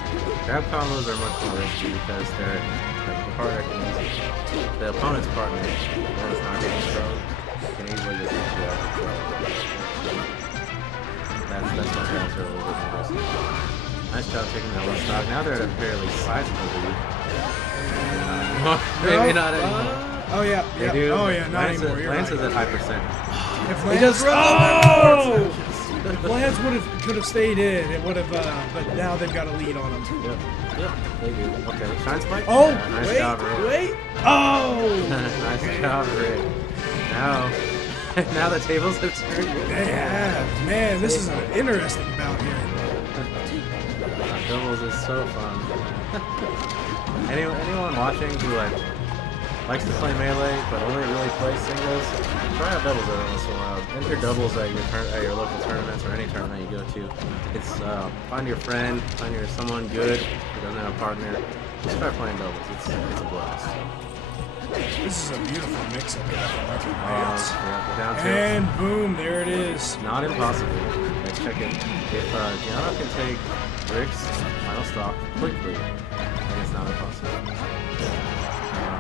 grab combos are much more risky because they're like the partner can easily, the opponent's partner, one is not getting thrown, can easily just hit you off the throw. That's what grabs are a little bit more risky. Nice job taking that one stock. Now they're at a fairly sizable lead. Maybe not anymore. Oh yeah. They do. Oh yeah. Not Lance, anymore. You're Lance right. is at high percent. If He Lance, just if Lance could have stayed in, it would have. But now they've got a lead on him. Yep, they do. Okay, Shine Spike. Oh, Yeah, nice job, Rick. wait. Oh. Nice job, Rick. Now the tables have turned. Yeah, man, this is an interesting bout here. Doubles is so fun. Anyone watching who like likes to play melee, but only really plays singles, try out doubles every once in a while. Enter doubles at your local tournaments or any tournament you go to. It's find your friend, find your someone good who doesn't have a partner. Just try playing doubles. It's a blast. This is a beautiful mix-up here from Record Lance. Yeah, down tilt. And boom, there it is. Not impossible. Let's check it. If Gianna can take Rick's final stop quickly, then it's not impossible.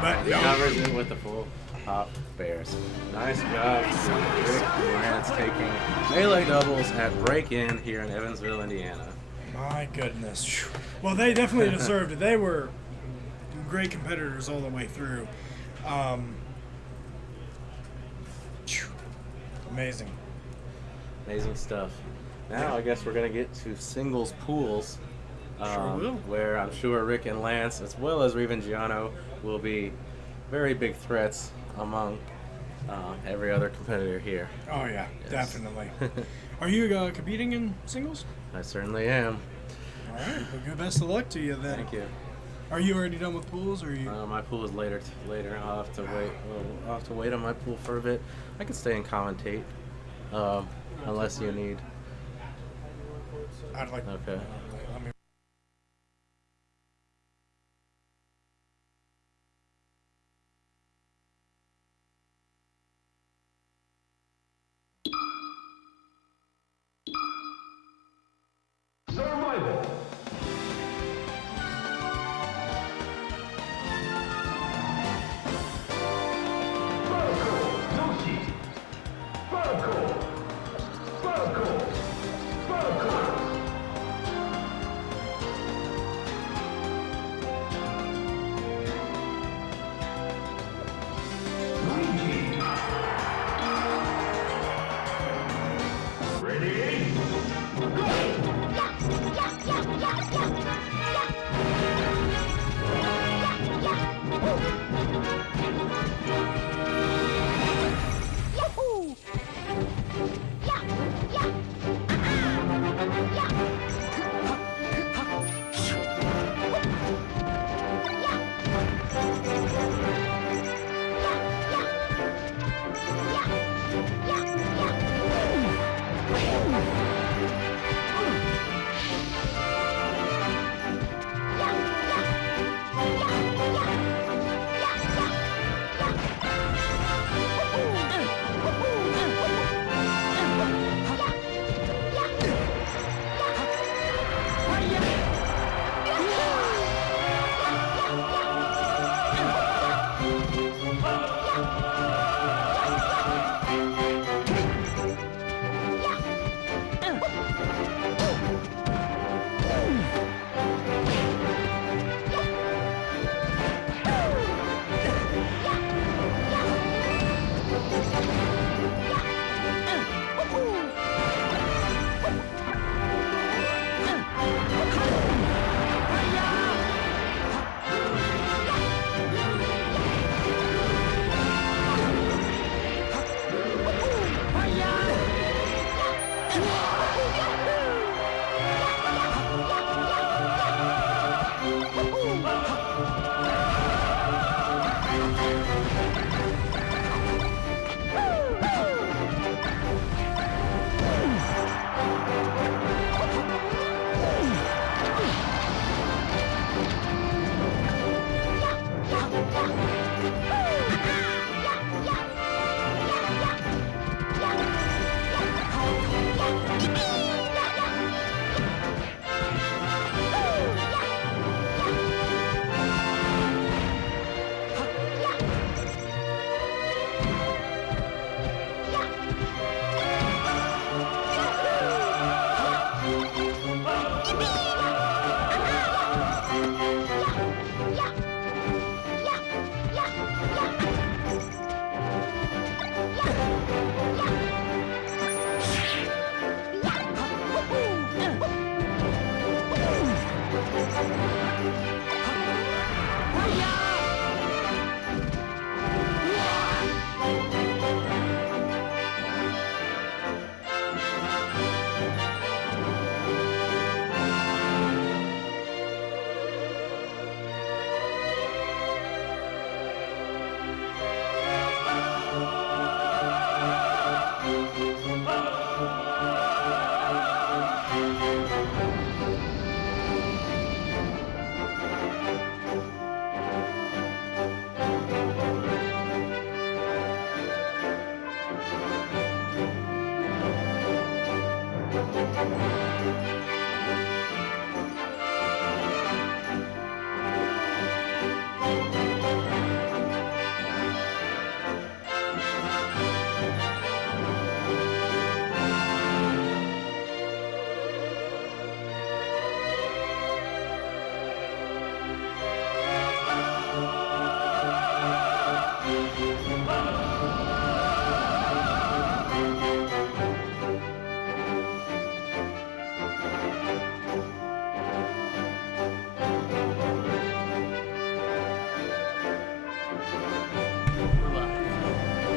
But He covers it with the full hop bears. Nice job, Rick Lance taking melee doubles at break-in here in Evansville, Indiana. my goodness. Phew. Well, they definitely deserved it. They were great competitors all the way through. Phew. Amazing. Amazing stuff. Now I guess we're gonna get to singles pools, Sure will. where I'm sure Rick and Lance, as well as Reven Giano, will be very big threats among every other competitor here. Oh, yeah, Yes. definitely. Are you competing in singles? I certainly am. All right. Well, good best of luck to you then. Thank you. Are you already done with pools, or are you? My pool is later. I'll have to wait. I'll have to wait on my pool for a bit. I can stay and commentate, unless you need. I'd like. Okay. Let me.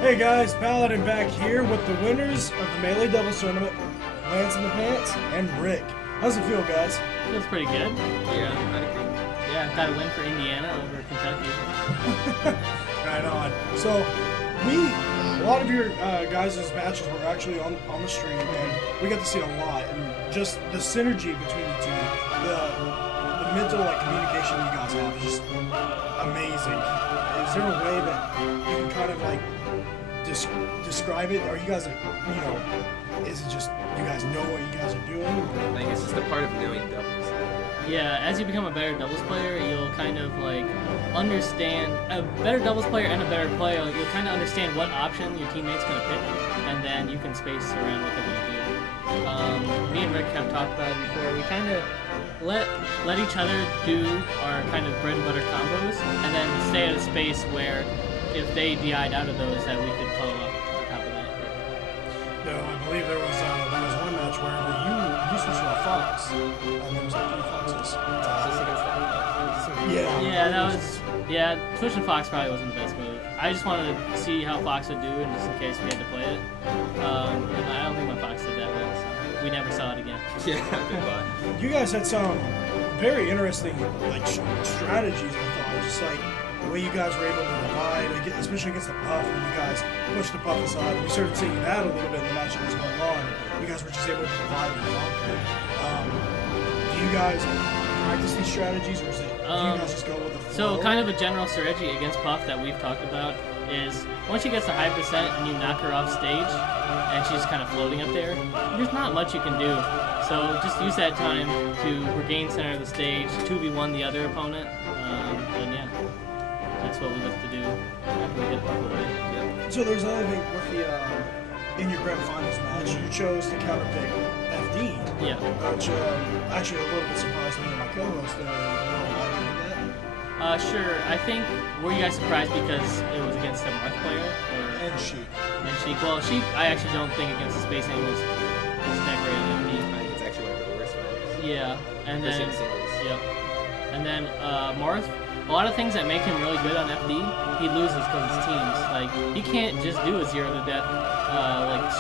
Hey guys, Paladin back here with the winners of the Melee Doubles Tournament, Lance in the Pants and Rick. How's it feel, guys? Feels pretty good. Yeah, I agree. Yeah, got a win for Indiana over Kentucky. Right on. So, a lot of your guys' matches were actually on the stream, and we got to see a lot. And just the synergy between the two, the mental communication you guys have is just amazing. Is there a way that you can kind of describe it? Are you guys is it just you guys know what you guys are doing? I think it's just a part of knowing doubles. Yeah, as you become a better doubles player, you'll kind of understand a better doubles player and a better player. You'll kind of understand what option your teammate's gonna pick, and then you can space around what they're gonna do. Me and Rick have talked about it before. We kind of let each other do our kind of bread and butter combos, and then stay at a space where if they DI'd out of those, that we could follow up on top of that. No, I believe there was one match where you switched to a fox, and there was 3 foxes. Yeah, that was switching Fox probably wasn't the best move. I just wanted to see how Fox would do, and just in case we had to play it. And I don't think my Fox did that well, so we never saw it again. Yeah, goodbye. You guys had some very interesting strategies. I thought just the way you guys were able to divide, especially against the Puff, when you guys pushed the Puff aside. We started seeing that a little bit in the match that was going on. You guys were just able to divide and conquer. Do you guys practice these strategies, or do you guys just go with the flow? So kind of a general strategy against Puff that we've talked about is once she gets to high percent and you knock her off stage and she's kind of floating up there, there's not much you can do. So just use that time to regain center of the stage, 2v1 the other opponent, and yeah, that's what we look to do after we get Puff away. Yeah. So there's another thing with the in your grand finals match, you chose to counterpick FD. Yeah. Which actually a little bit surprised me and my co-host. Why did you do that? Sure. I think, were you guys surprised because it was against a Marth player? And Sheik. And Sheik. Well, Sheik, I actually don't think against the Space Angles is that great at FD. I think it's actually one of the worst ones. Yeah. And then, Especially in singles. yep. And then Marth, a lot of things that make him really good on FD, he loses because his teams. He can't just do a 0 to death,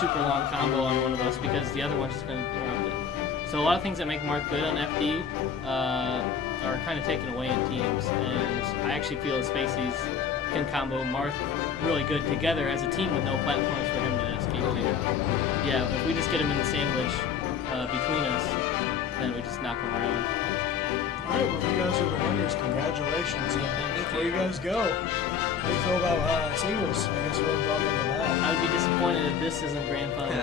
super long combo on one of us because the other one's just going to interrupt it. So a lot of things that make Marth good on FD are kind of taken away in teams, and I actually feel that Spaceys can combo Marth really good together as a team with no platforms for him to escape to. Yeah, if we just get him in the sandwich between us, then we just knock him around. Alright, well, you guys are the winners. Congratulations. Before you guys go, how do you feel about singles? I guess we'll go into that. I would be disappointed if this isn't grand final.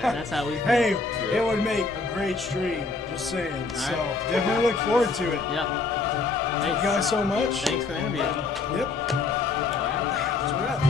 That's how we feel. Hey, it would make a great stream, just saying. So, definitely look forward to it. Yeah. Thank you guys so much. Thanks for the interview. Yep. That's a wrap.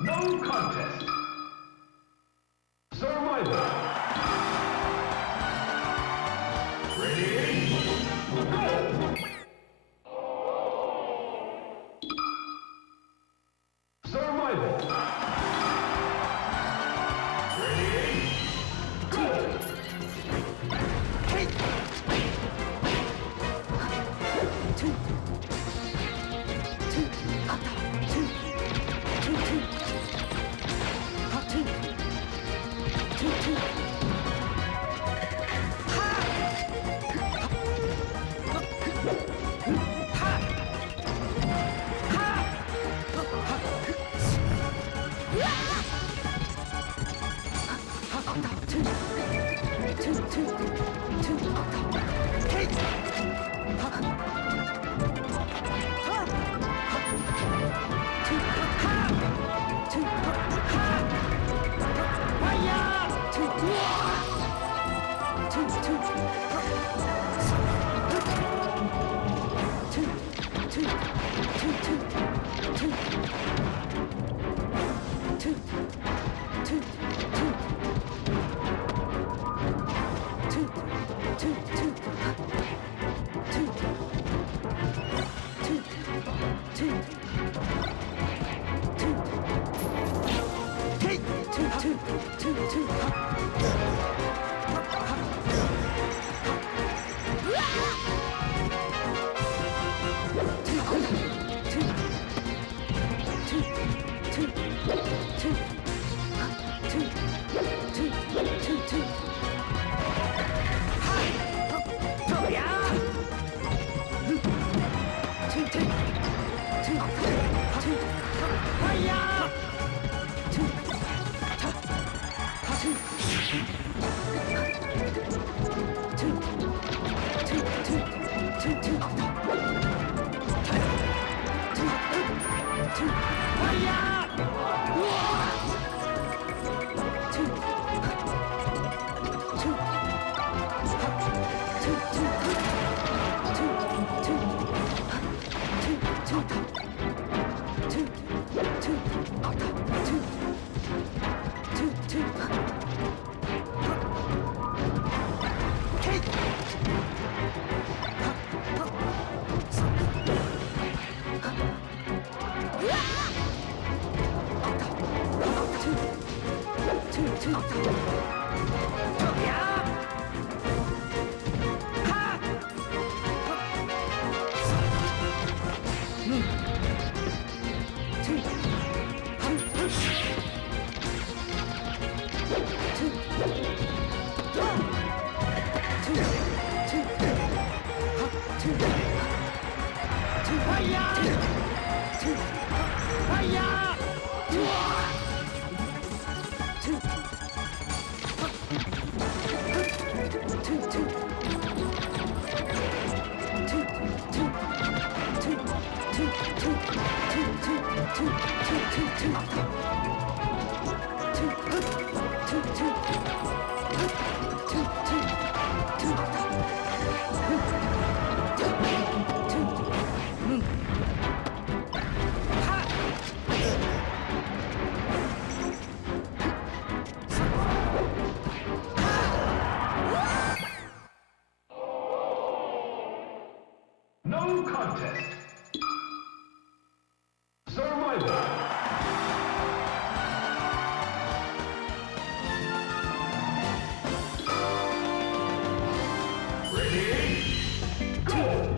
No contest. Survival. Ready? Go! Survival. Ready? Go! No contest. Survival. Ready? Go!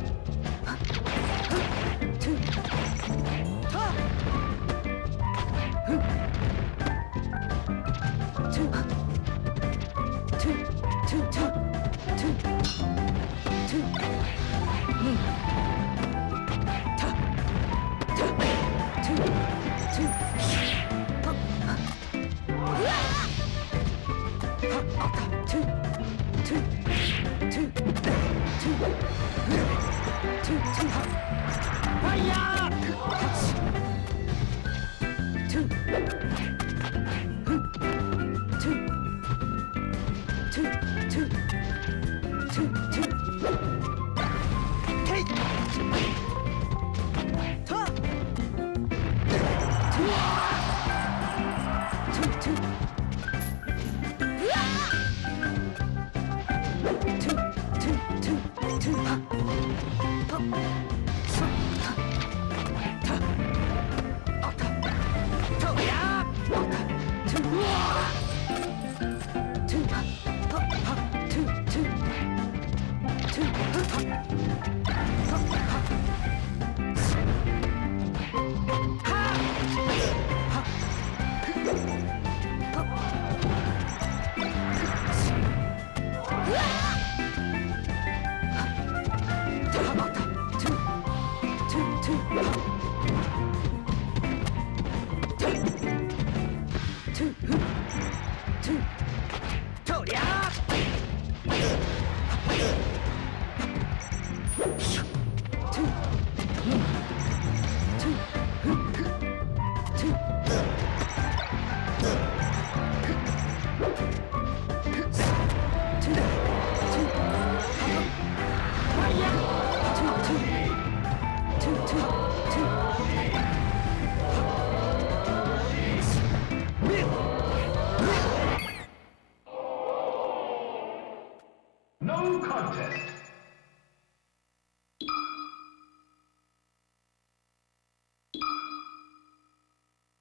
No contest.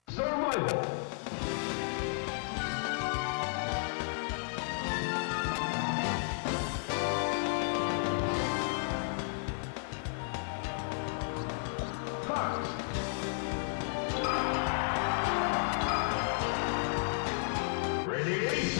Survival. First. Ready?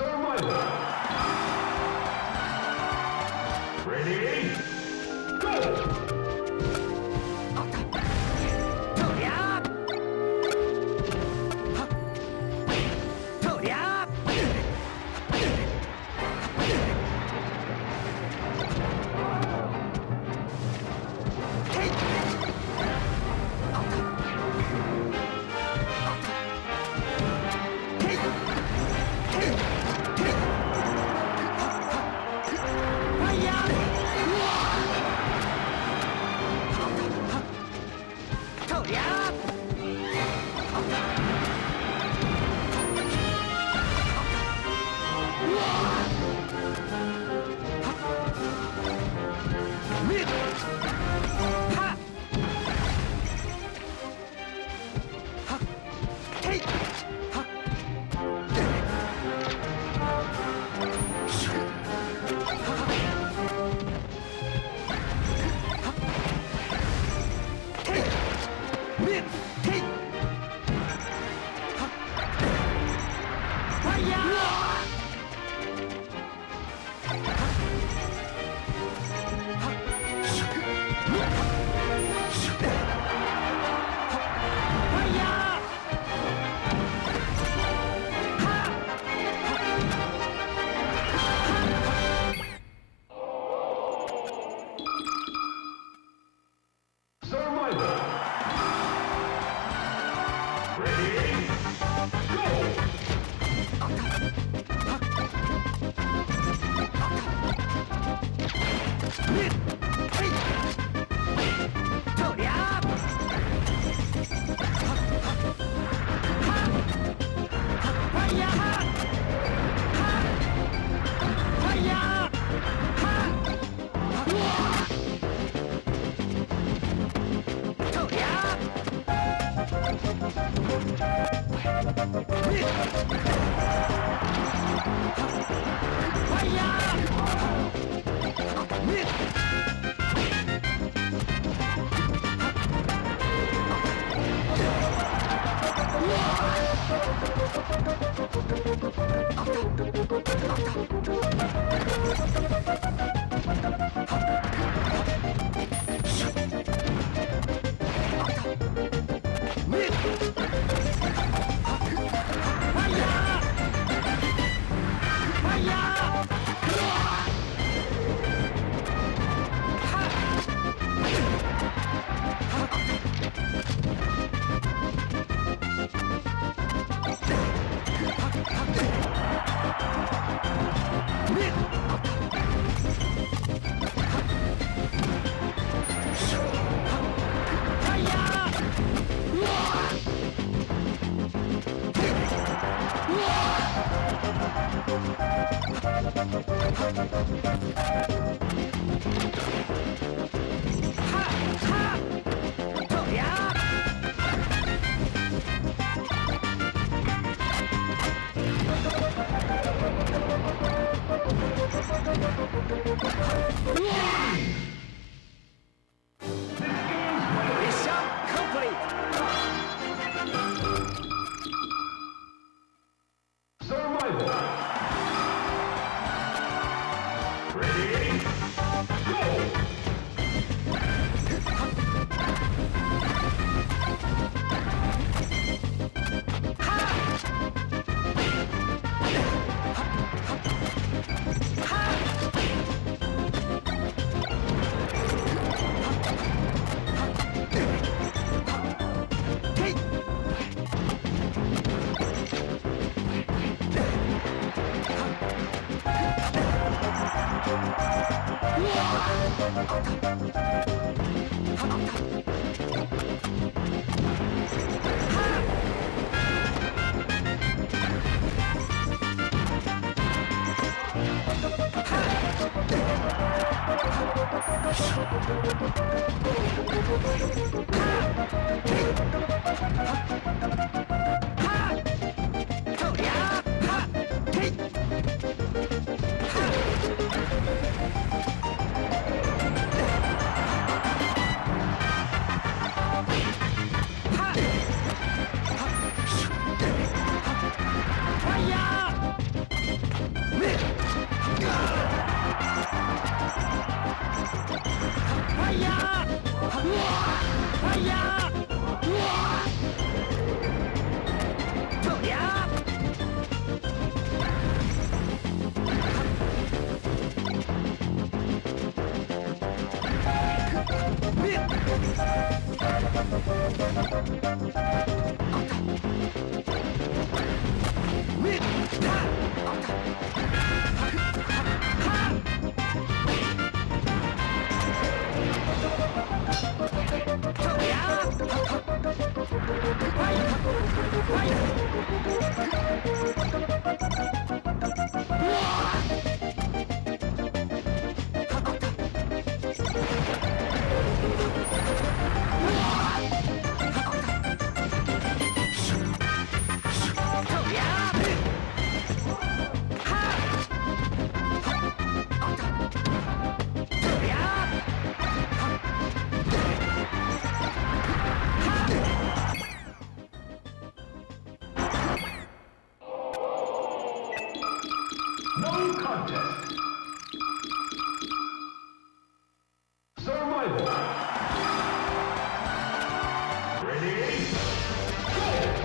Survival. Ready? Go! Survival. Ready? Go! Survival. Ready? Go! No contest. Survival. Ready? Go!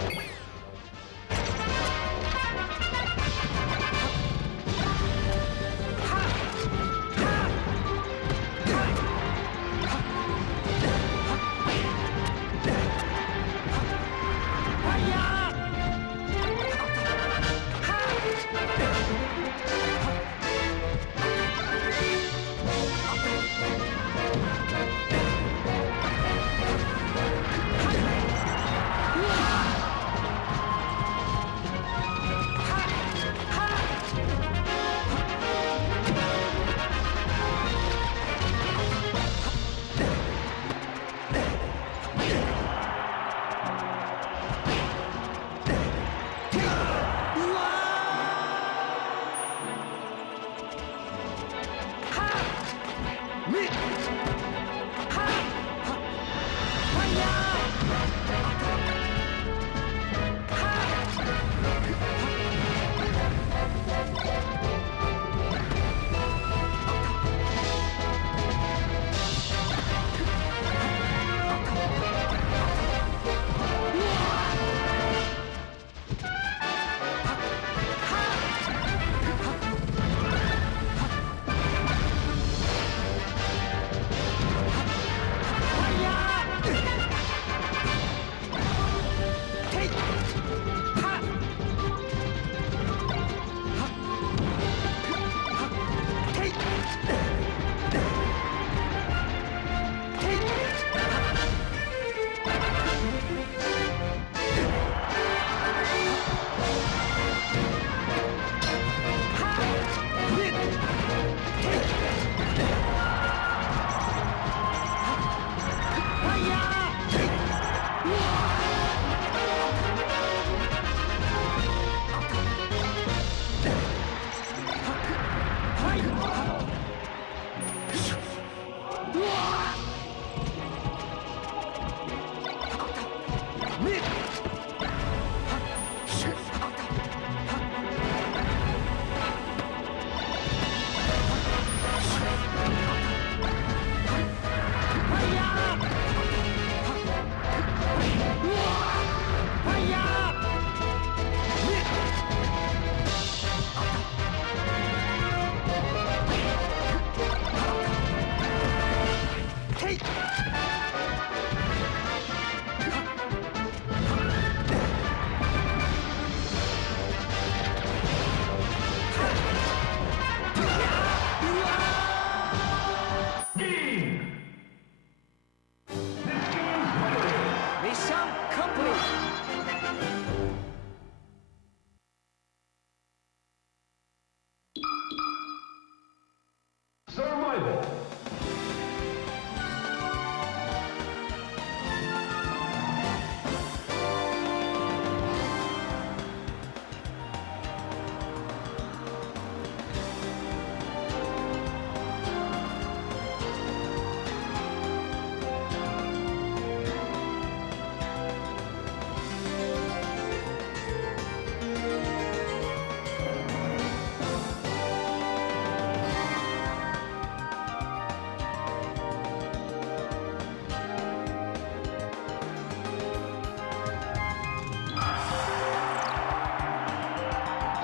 Survival.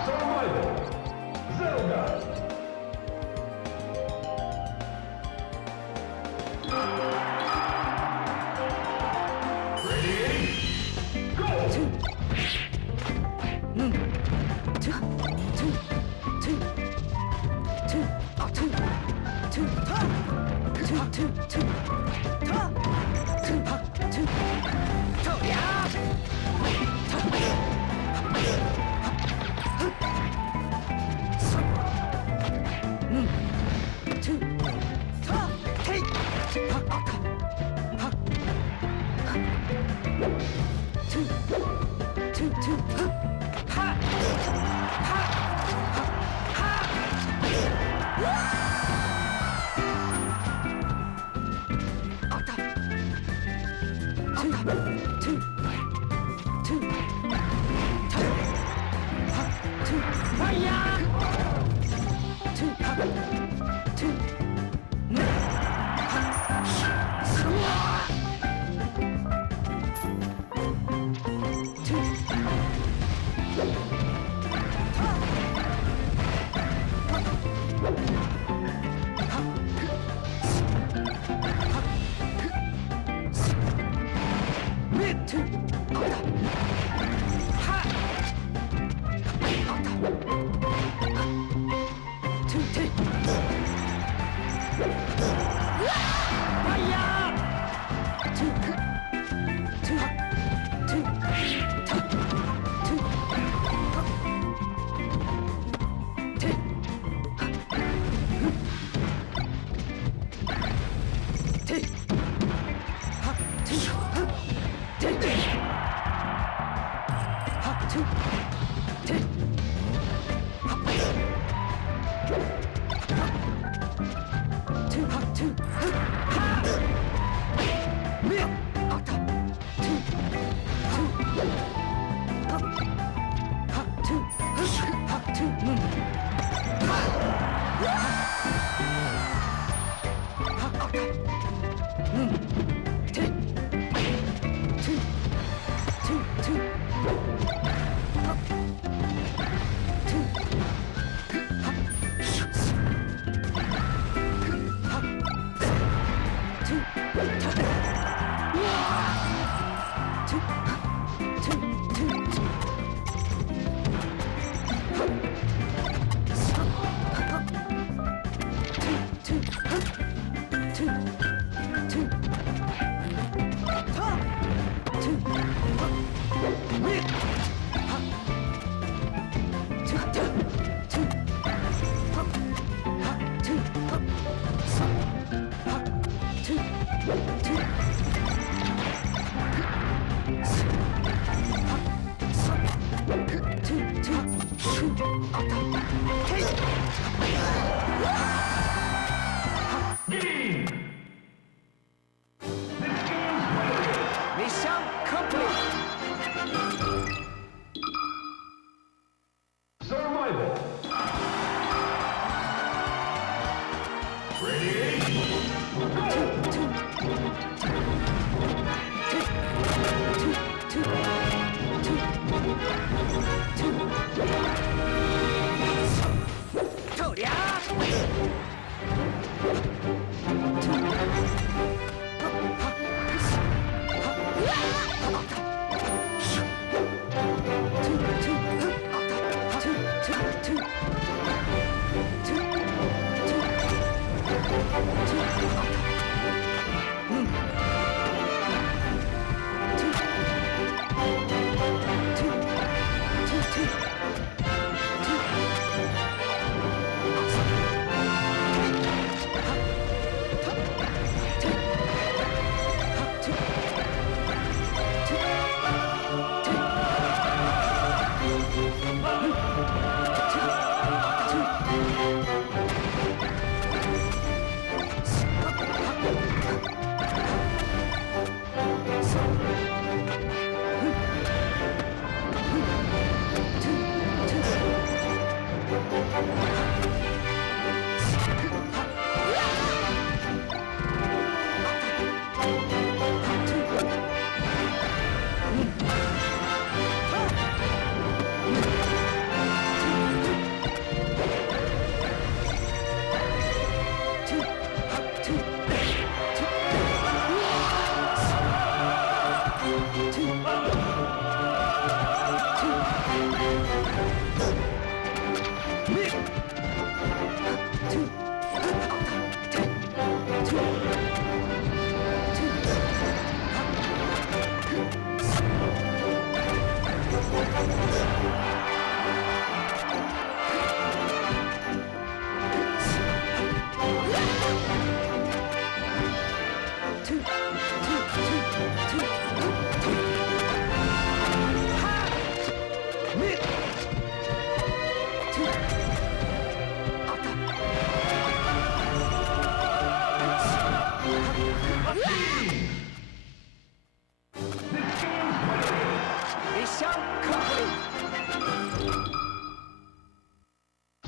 Survival. Zelda. Ready? Go!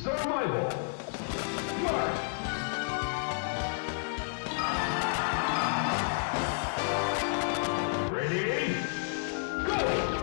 Survival. Mark. Ready? Go!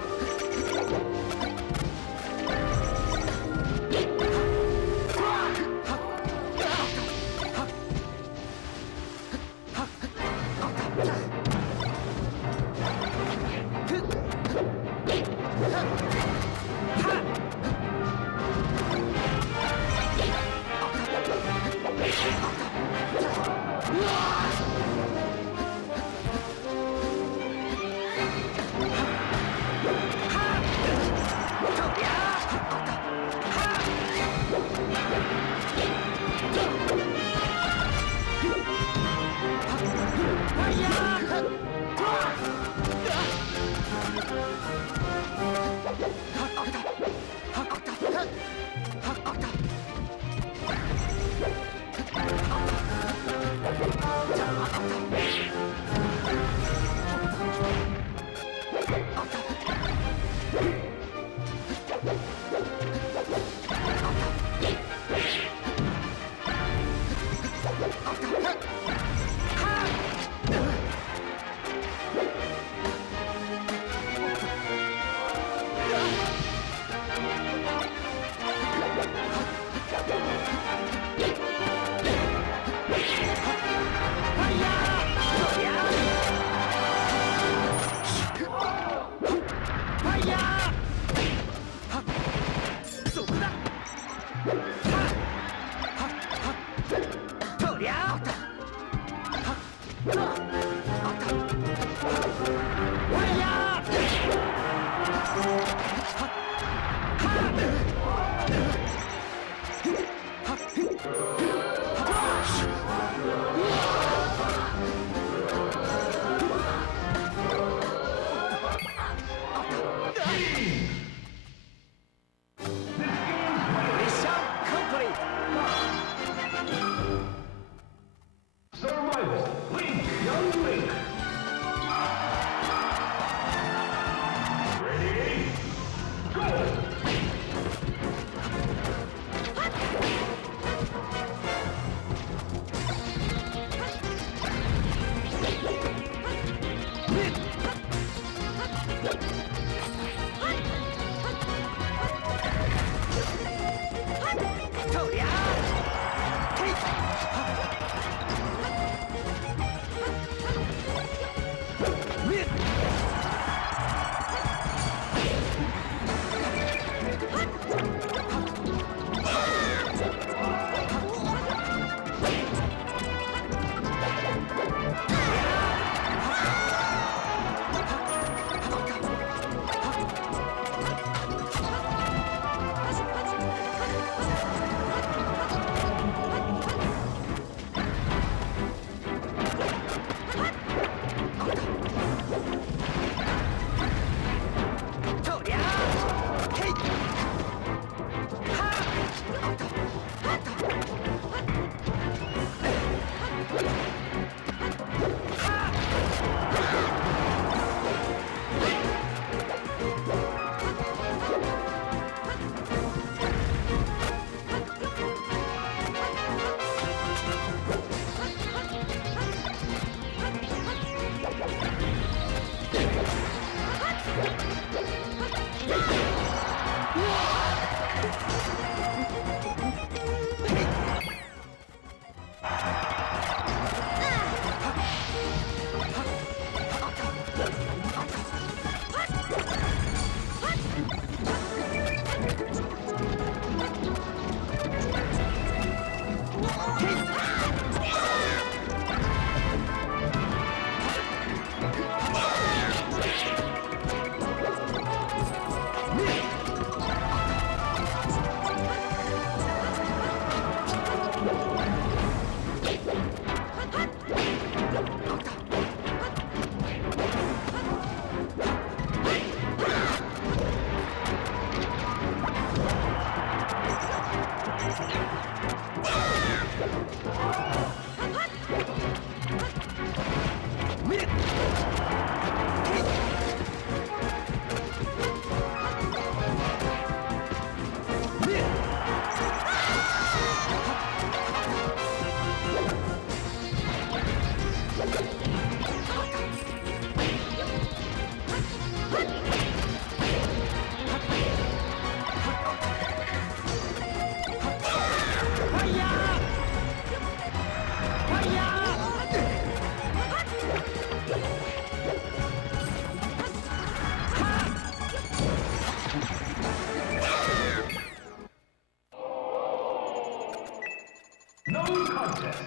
No contest.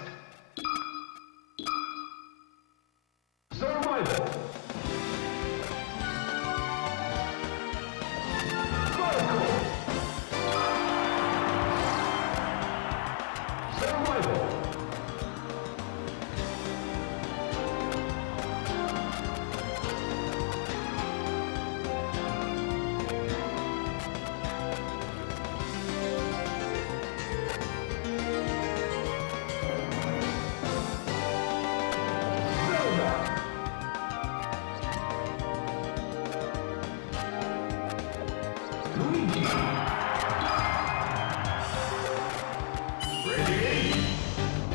Survival.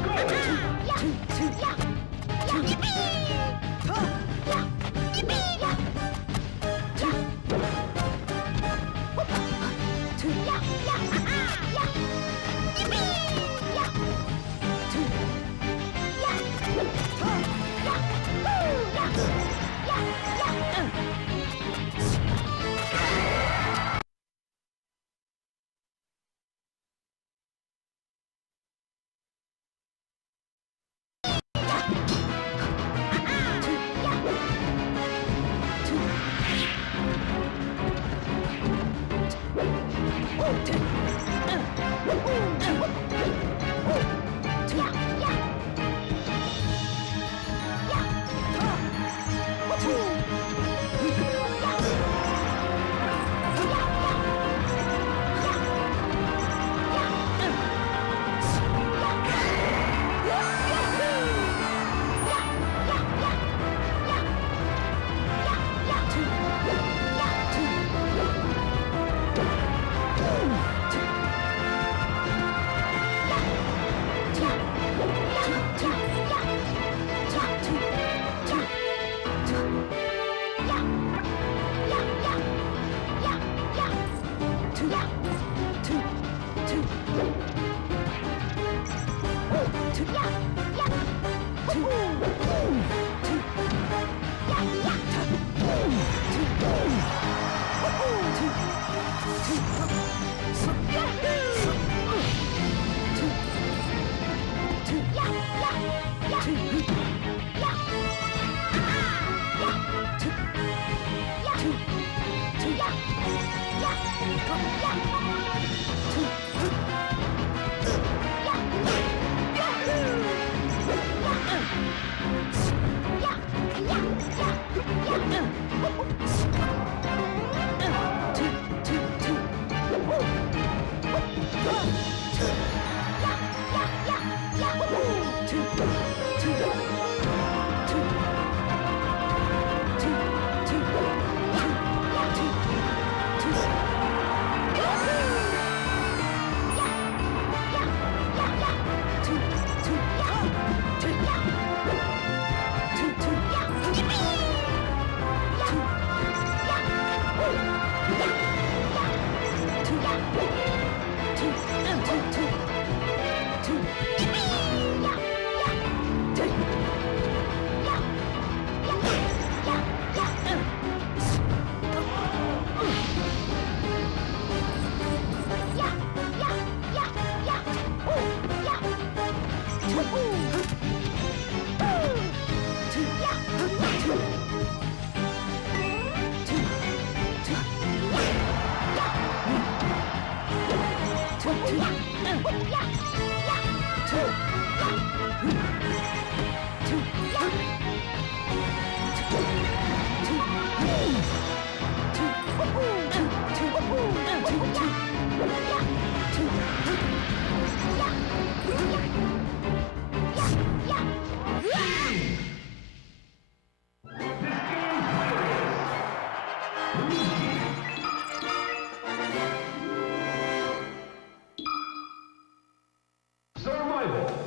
Vertical. Survival. Survival.